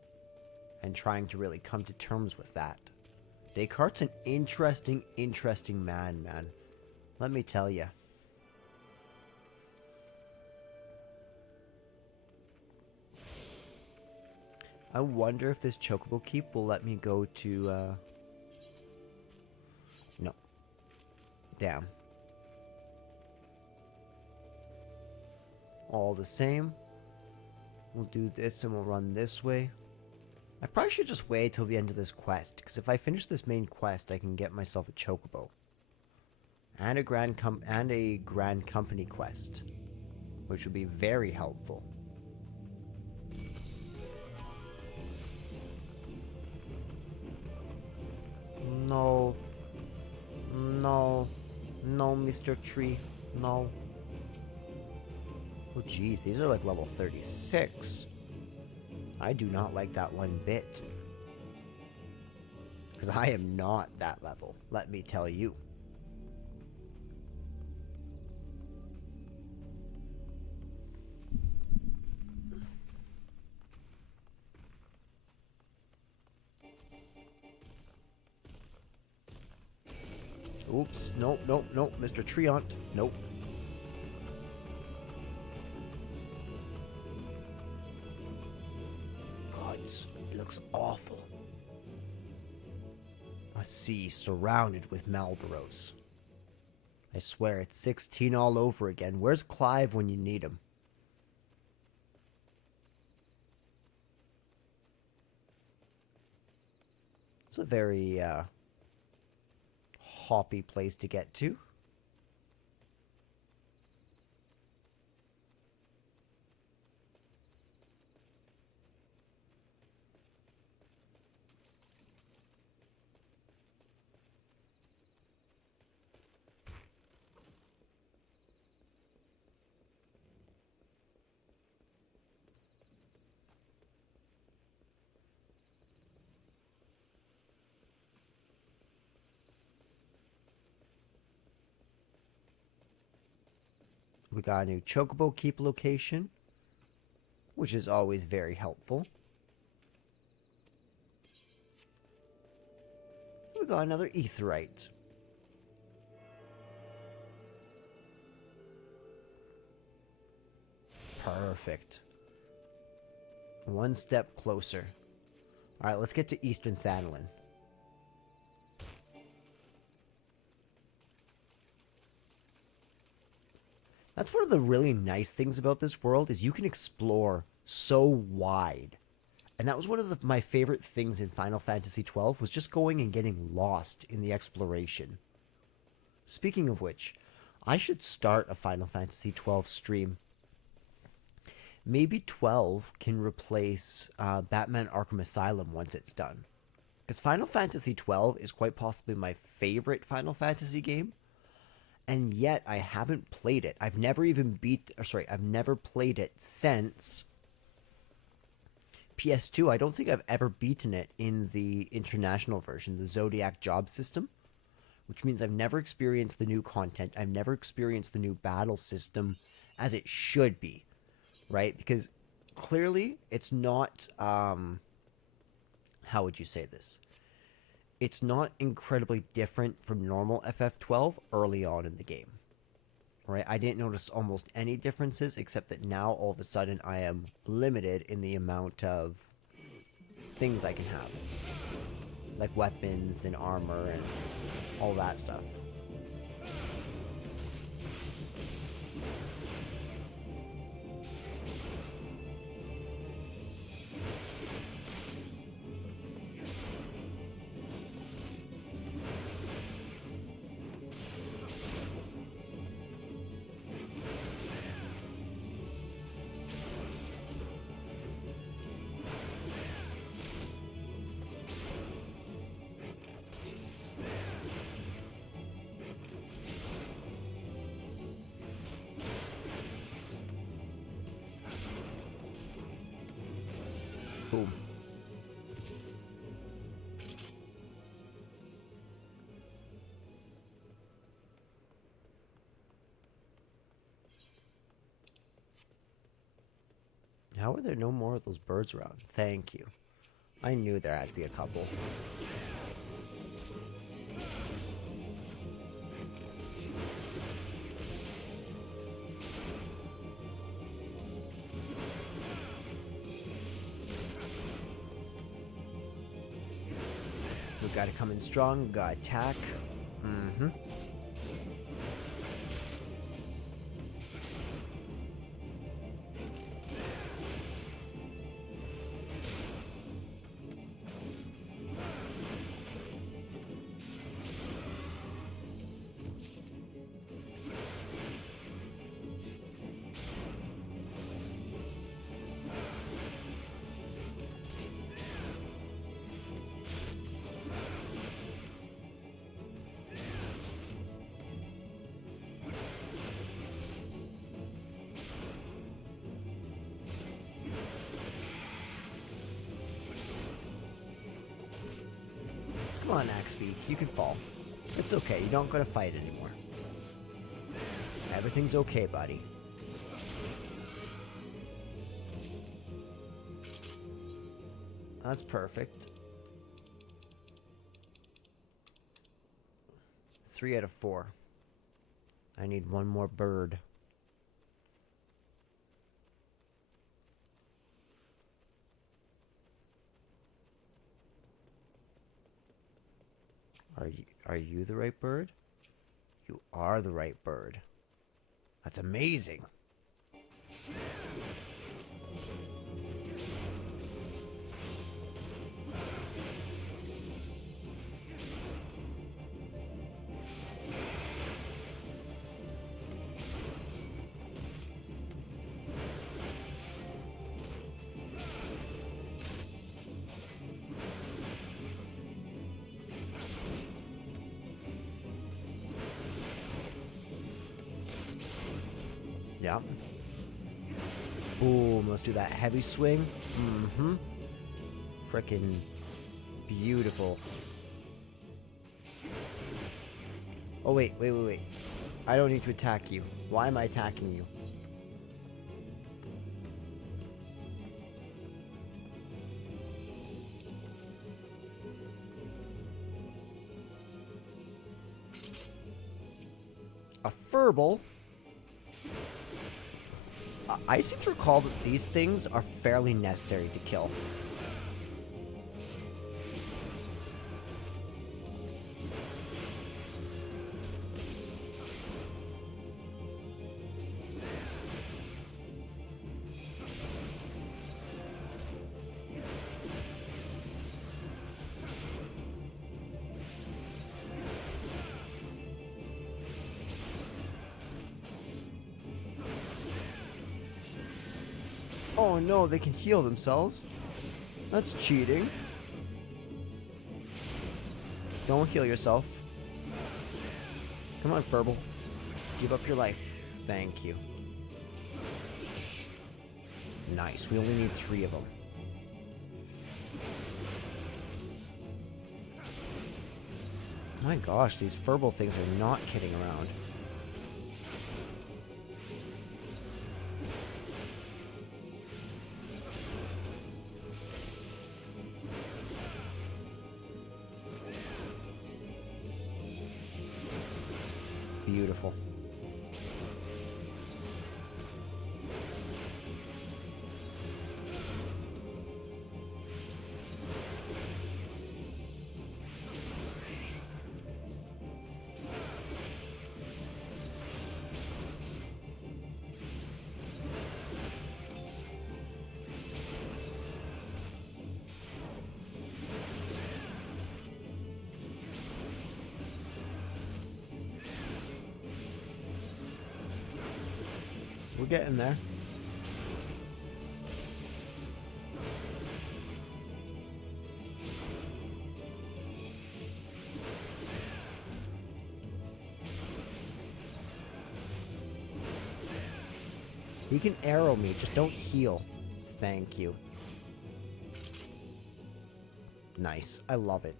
and trying to really come to terms with that. Descartes' an interesting man. Let me tell you. I wonder if this Chocobo Keep will let me go to, no. Damn. All the same. We'll do this and we'll run this way. I probably should just wait till the end of this quest, because if I finish this main quest, I can get myself a Chocobo. And a Grand Company quest, which would be very helpful. No, Mr. Tree, no. Oh geez, these are like level 36. I do not like that one bit. Because I am not that level, let me tell you. Oops, nope, Mr. Treant, nope. Gods, it looks awful. A sea surrounded with Malboros. I swear it's 16 all over again. Where's Clive when you need him? It's a very, hoppy place to get to. We got a new Chocobo Keep location, which is always very helpful. We got another Aetheryte. Perfect. One step closer. Alright, let's get to Eastern Thanlin. That's one of the really nice things about this world, is you can explore so wide. And that was one of my favorite things in Final Fantasy XII, was just going and getting lost in the exploration. Speaking of which, I should start a Final Fantasy XII stream. Maybe 12 can replace Batman Arkham Asylum once it's done. Because Final Fantasy XII is quite possibly my favorite Final Fantasy game. And yet I haven't played it. I've never even I've never played it since PS2. I don't think I've ever beaten it in the international version, the Zodiac job system. Which means I've never experienced the new content. I've never experienced the new battle system as it should be. Right? Because clearly it's not, how would you say this? It's not incredibly different from normal FF12 early on in the game. Right? I didn't notice almost any differences, except that now all of a sudden I am limited in the amount of things I can have. Like weapons and armor and all that stuff. Boom. How are there no more of those birds around? Thank you. I knew there had to be a couple. We gotta come in strong, gotta attack. Mm-hmm. Come on, Axebeak, you can fall. It's okay, you don't gotta fight anymore. Everything's okay, buddy. That's perfect. 3 out of 4. I need one more bird. Are you the right bird? You are the right bird. That's amazing. Yeah. Boom, let's do that heavy swing. Mm-hmm. Frickin' beautiful. Oh, wait. I don't need to attack you. Why am I attacking you? A furball? I seem to recall that these things are fairly necessary to kill. Oh no, they can heal themselves. That's cheating. Don't heal yourself. Come on, Furball. Give up your life. Thank you. Nice. We only need 3 of them. My gosh, these Furball things are not kidding around. Beautiful. We're getting there. He can arrow me, just don't heal. Thank you. nice. I love it.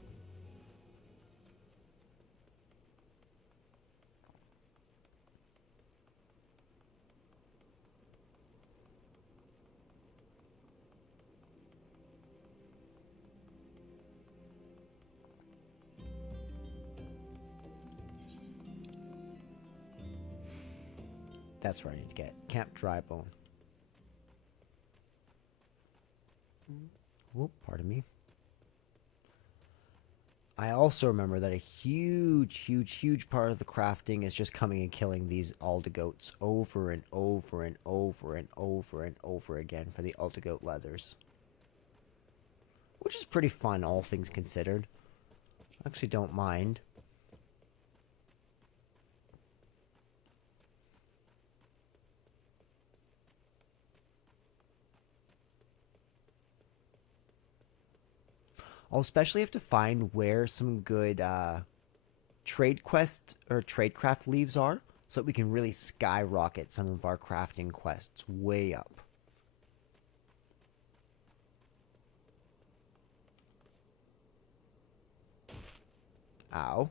That's where I need to get. Camp Drybone. Whoop, pardon me. I also remember that a huge part of the crafting is just coming and killing these Aldegoats over and over and over and over and over again for the Aldegoat leathers. Which is pretty fun, all things considered. I actually don't mind. I'll especially have to find where some good trade quest or tradecraft leaves are so that we can really skyrocket some of our crafting quests way up. Ow.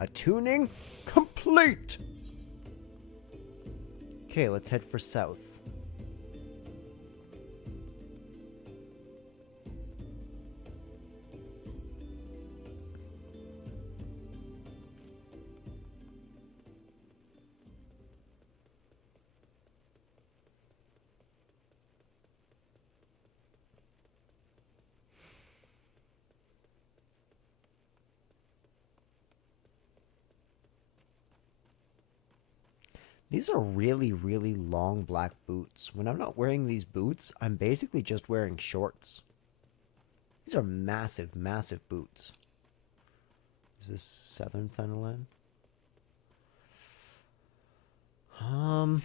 Attuning complete. Okay, let's head for south. These are really long black boots. When I'm not wearing these boots, I'm basically just wearing shorts. These are massive boots. Is this Southern Thunderland? I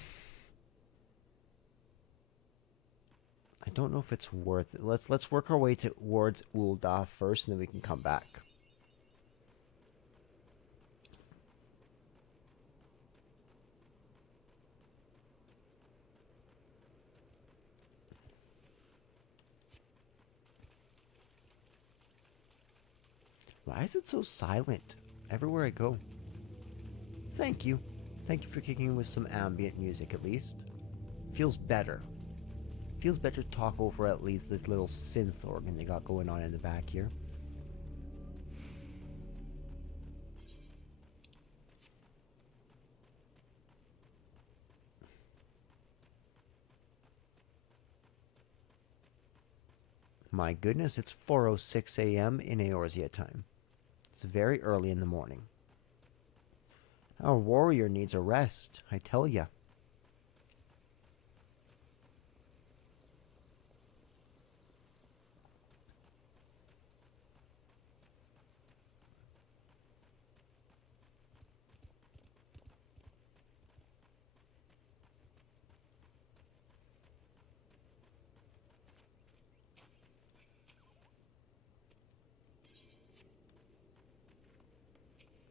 don't know if it's worth it. Let's work our way towards Ul'dah first, and then we can come back. Why is it so silent everywhere I go? Thank you. Thank you for kicking in with some ambient music at least. Feels better. Feels better to talk over at least this little synth organ they got going on in the back here. My goodness, it's 4:06 a.m. in Eorzea time. It's very early in the morning. Our warrior needs a rest, I tell ya.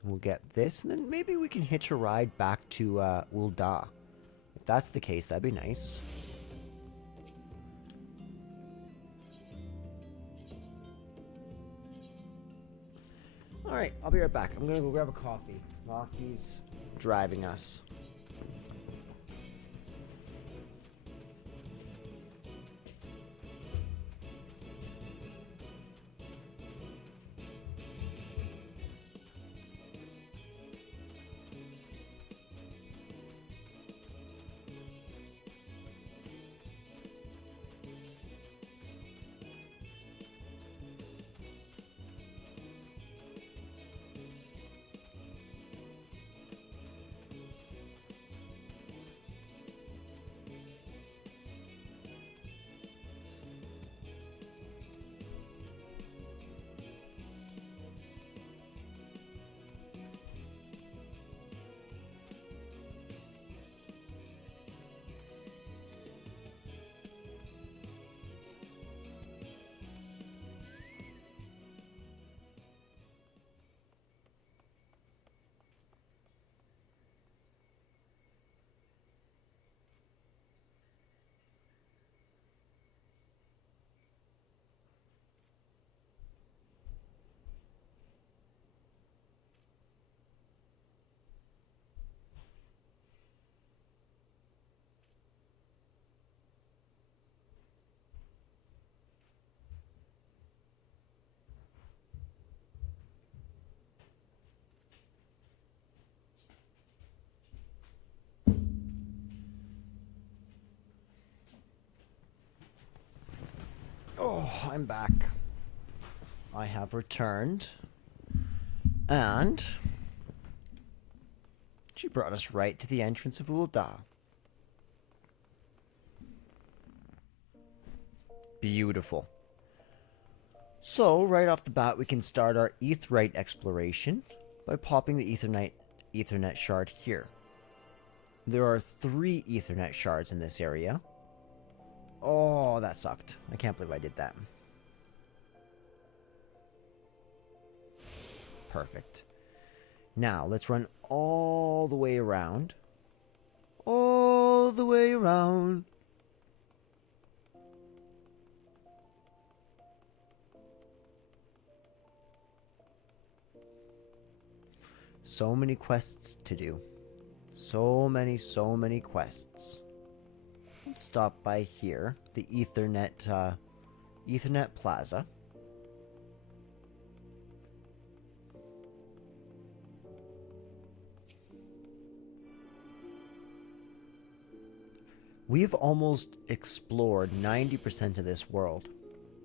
We'll get this, and then maybe we can hitch a ride back to Ul'dah. If that's the case, that'd be nice. Alright, I'll be right back. I'm gonna go grab a coffee while he's driving us. Oh, I'm back. I have returned. And she brought us right to the entrance of Ul'dah. Beautiful. So, right off the bat, we can start our Aetheryte exploration by popping the Ethernet shard here. There are 3 Ethernet shards in this area. Oh, that sucked. I can't believe I did that. Perfect. Now, let's run all the way around. All the way around. So many quests to do. So many quests. Let's stop by here. The Ethernet Plaza. We've almost explored 90% of this world.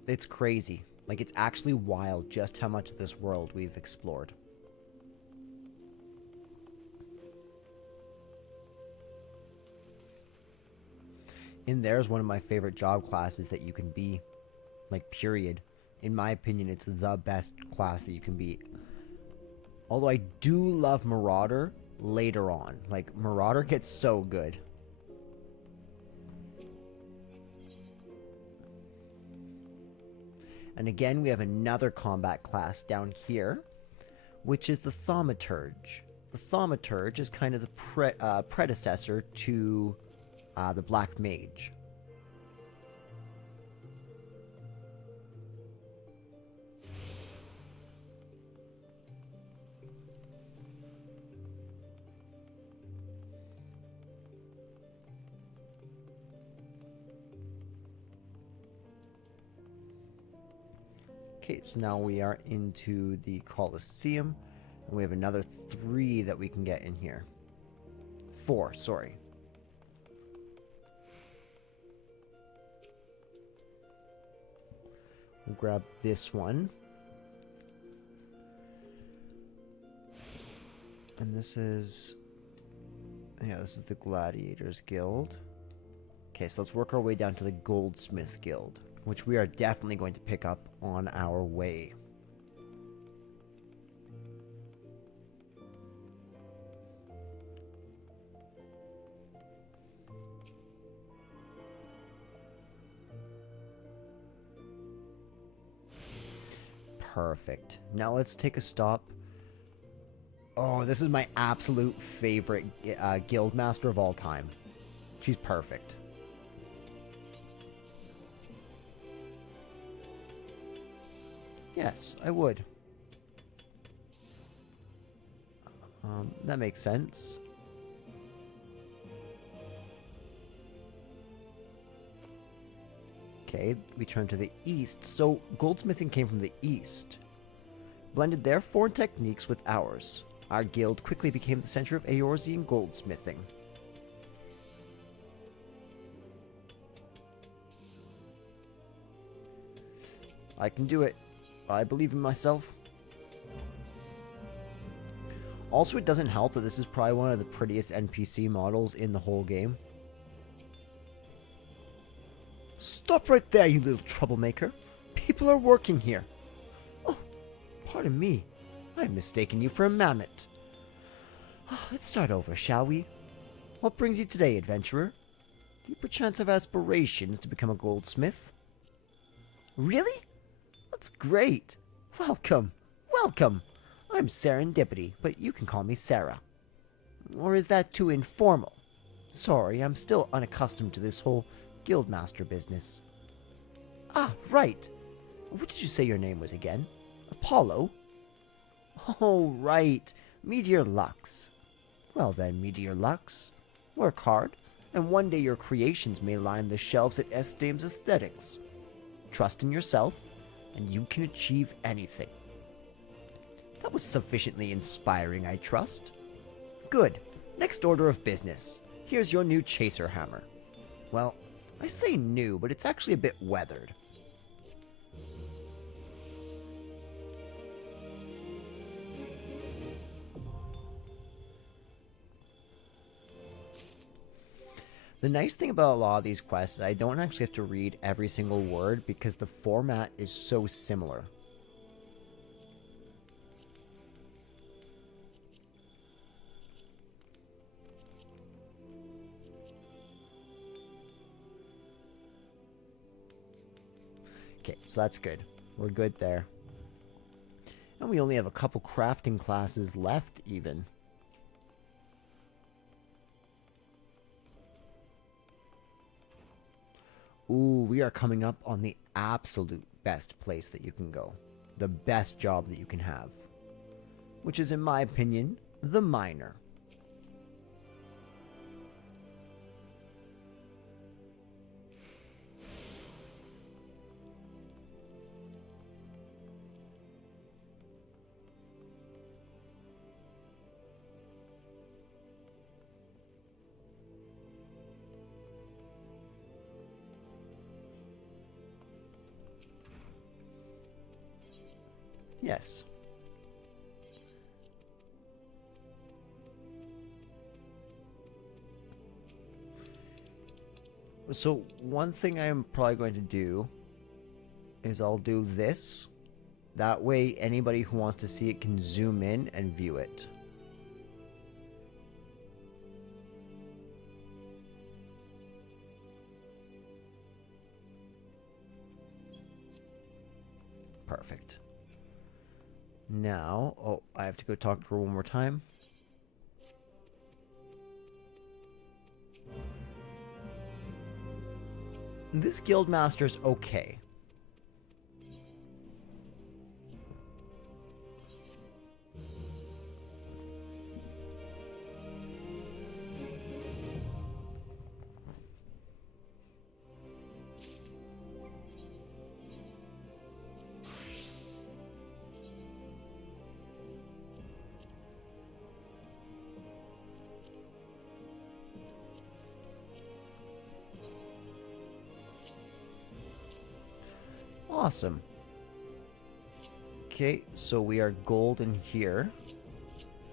It's crazy. Like, it's actually wild just how much of this world we've explored. In there's one of my favorite job classes that you can be. Like, period. In my opinion, it's the best class that you can be. Although I do love Marauder later on. Like, Marauder gets so good. And again, we have another combat class down here, which is the Thaumaturge. The Thaumaturge is kind of the predecessor to the Black Mage. Okay, so now we are into the Colosseum, and we have another 3 that we can get in here. 4, sorry. We'll grab this one. And this is... yeah, this is the Gladiators Guild. Okay, so let's work our way down to the Goldsmiths Guild, which we are definitely going to pick up on our way. Perfect. Now let's take a stop. Oh, this is my absolute favorite guild master of all time. She's perfect. Yes, I would. That makes sense. Okay, we turn to the east. So, goldsmithing came from the east. Blended their foreign techniques with ours. Our guild quickly became the center of Eorzean goldsmithing. I can do it. I believe in myself. Also, it doesn't help that this is probably one of the prettiest NPC models in the whole game. Stop right there, you little troublemaker. People are working here. Oh, pardon me. I've mistaken you for a mammoth. Let's start over, shall we? What brings you today, adventurer? Do you perchance have aspirations to become a goldsmith? Really? That's great. Welcome. Welcome. I'm Serendipity, but you can call me Sarah. Or is that too informal? Sorry, I'm still unaccustomed to this whole guildmaster business. Ah, right. What did you say your name was again? Apollo? Oh, right. Meteor Lux. Well then, Meteor Lux, work hard, and one day your creations may line the shelves at Estame's Aesthetics. Trust in yourself, and you can achieve anything. That was sufficiently inspiring, I trust. Good. Next order of business. Here's your new chaser hammer. Well, I say new, but it's actually a bit weathered. The nice thing about a lot of these quests is I don't actually have to read every single word because the format is so similar. Okay, so that's good. We're good there. And we only have a couple crafting classes left, even. Ooh, we are coming up on the absolute best place that you can go. The best job that you can have. Which is, in my opinion, the miner. Yes. So one thing I'm probably going to do is I'll do this. That way anybody who wants to see it can zoom in and view it. Perfect. Now, oh, I have to go talk to her one more time. This guildmaster's okay. Awesome. Okay, so we are golden here.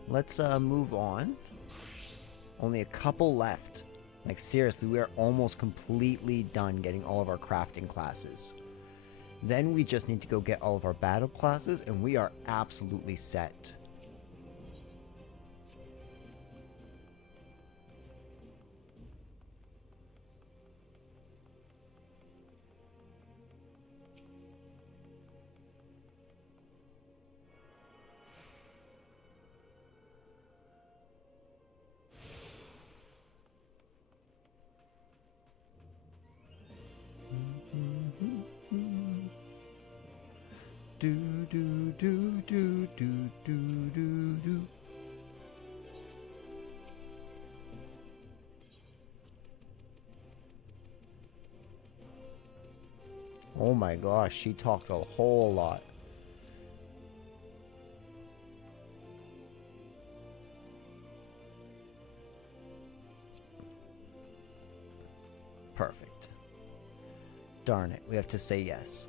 Let's move on. Only a couple left. Like seriously, we are almost completely done getting all of our crafting classes. Then we just need to go get all of our battle classes and we are absolutely set. Do do do do do do do do. Oh my gosh, she talked a whole lot. Perfect. Darn it, we have to say yes.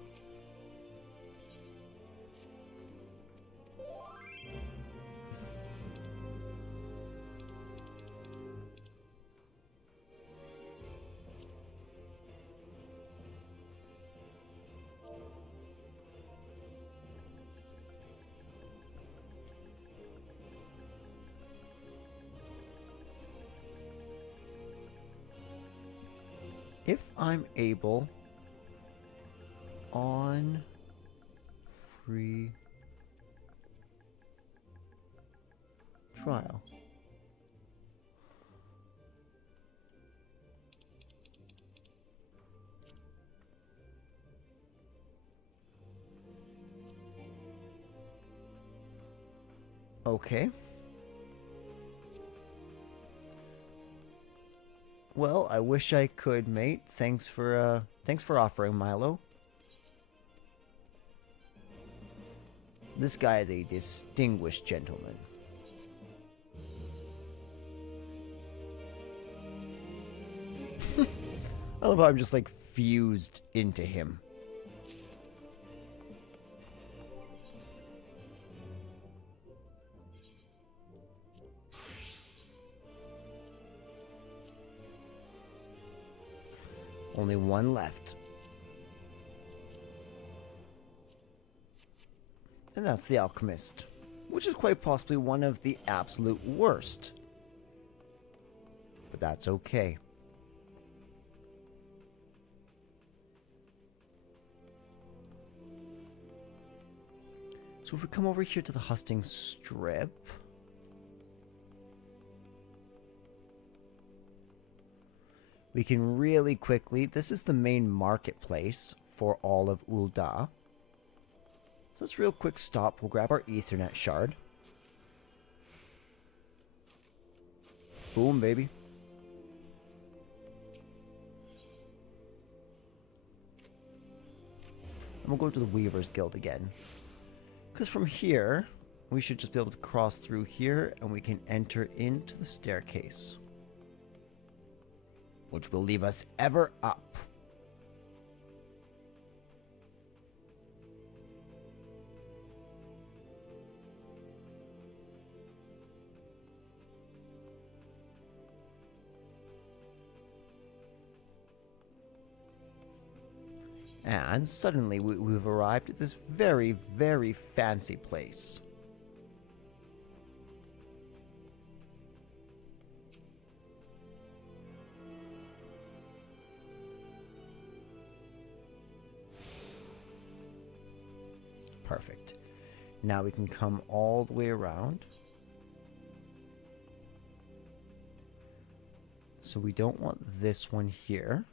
If I'm able, on free trial. Okay. Well, I wish I could, mate. Thanks for offering, Milo. This guy is a distinguished gentleman. I love how I'm just like fused into him. Only one left. And that's the Alchemist, which is quite possibly one of the absolute worst. But that's okay. So if we come over here to the Husting Strip, we can really quickly, this is the main marketplace for all of Ul'dah. So let's real quick stop, we'll grab our Ethernet shard. Boom, baby. And we'll go to the Weaver's Guild again. Because from here, we should just be able to cross through here and we can enter into the staircase, which will leave us ever up. And suddenly we've arrived at this very, very fancy place. Perfect. Now we can come all the way around. So we don't want this one here.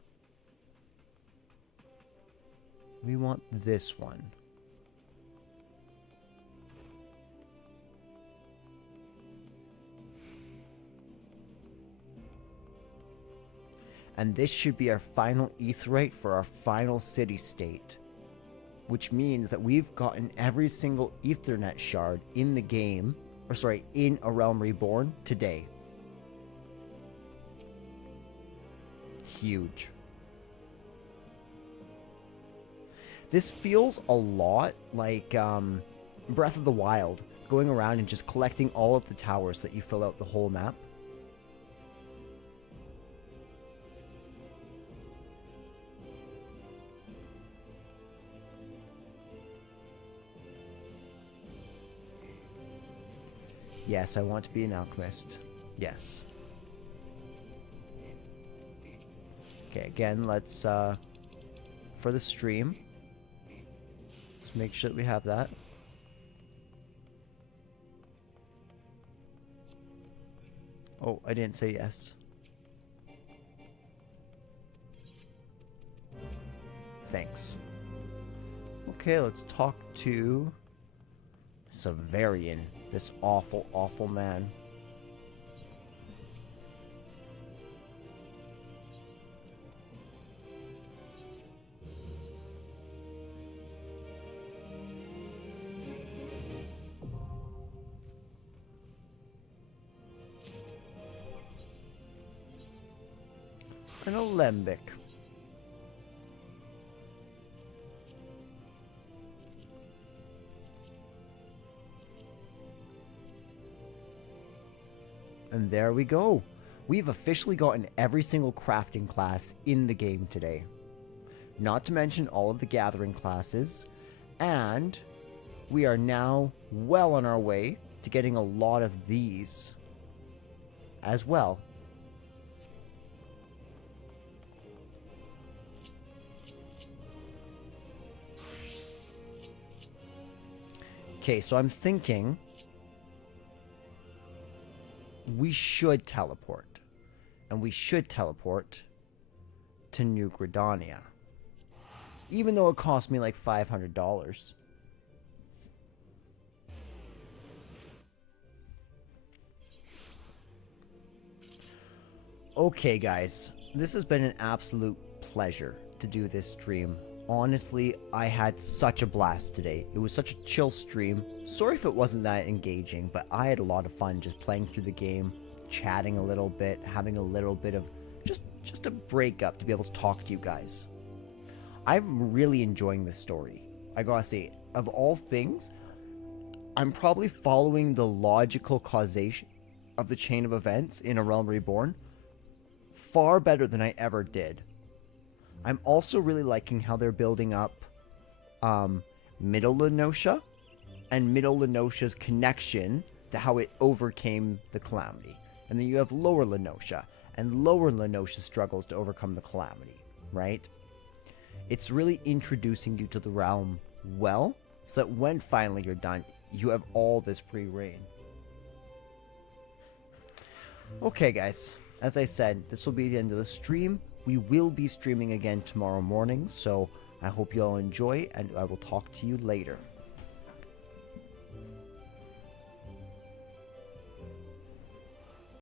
We want this one. And this should be our final aetheryte for our final city-state. Which means that we've gotten every single Ethernet shard in the game, or sorry, in A Realm Reborn today. Huge. This feels a lot like Breath of the Wild, going around and just collecting all of the towers so that you fill out the whole map. Yes, I want to be an alchemist. Yes. Okay, again, let's, for the stream, let's make sure that we have that. Oh, I didn't say yes. Thanks. Okay, let's talk to Severian, this awful, awful man. An alembic. And there we go. We've officially gotten every single crafting class in the game today. Not to mention all of the gathering classes. And we are now well on our way to getting a lot of these as well. Okay, so I'm thinking we should teleport. And we should teleport to New Gridania. Even though it cost me like $500. Okay, guys. This has been an absolute pleasure to do this stream. Honestly, I had such a blast today. It was such a chill stream. Sorry if it wasn't that engaging, but I had a lot of fun just playing through the game, chatting a little bit, having a little bit of just a breakup to be able to talk to you guys. I'm really enjoying this story. I gotta say, of all things, I'm probably following the logical causation of the chain of events in A Realm Reborn far better than I ever did. I'm also really liking how they're building up Middle Lenosha and Middle Lenosha's connection to how it overcame the Calamity. And then you have Lower Lenosha, and Lower Lenosha struggles to overcome the Calamity, right? It's really introducing you to the realm well, so that when finally you're done, you have all this free reign. Okay, guys. As I said, this will be the end of the stream. We will be streaming again tomorrow morning, so I hope you all enjoy, and I will talk to you later.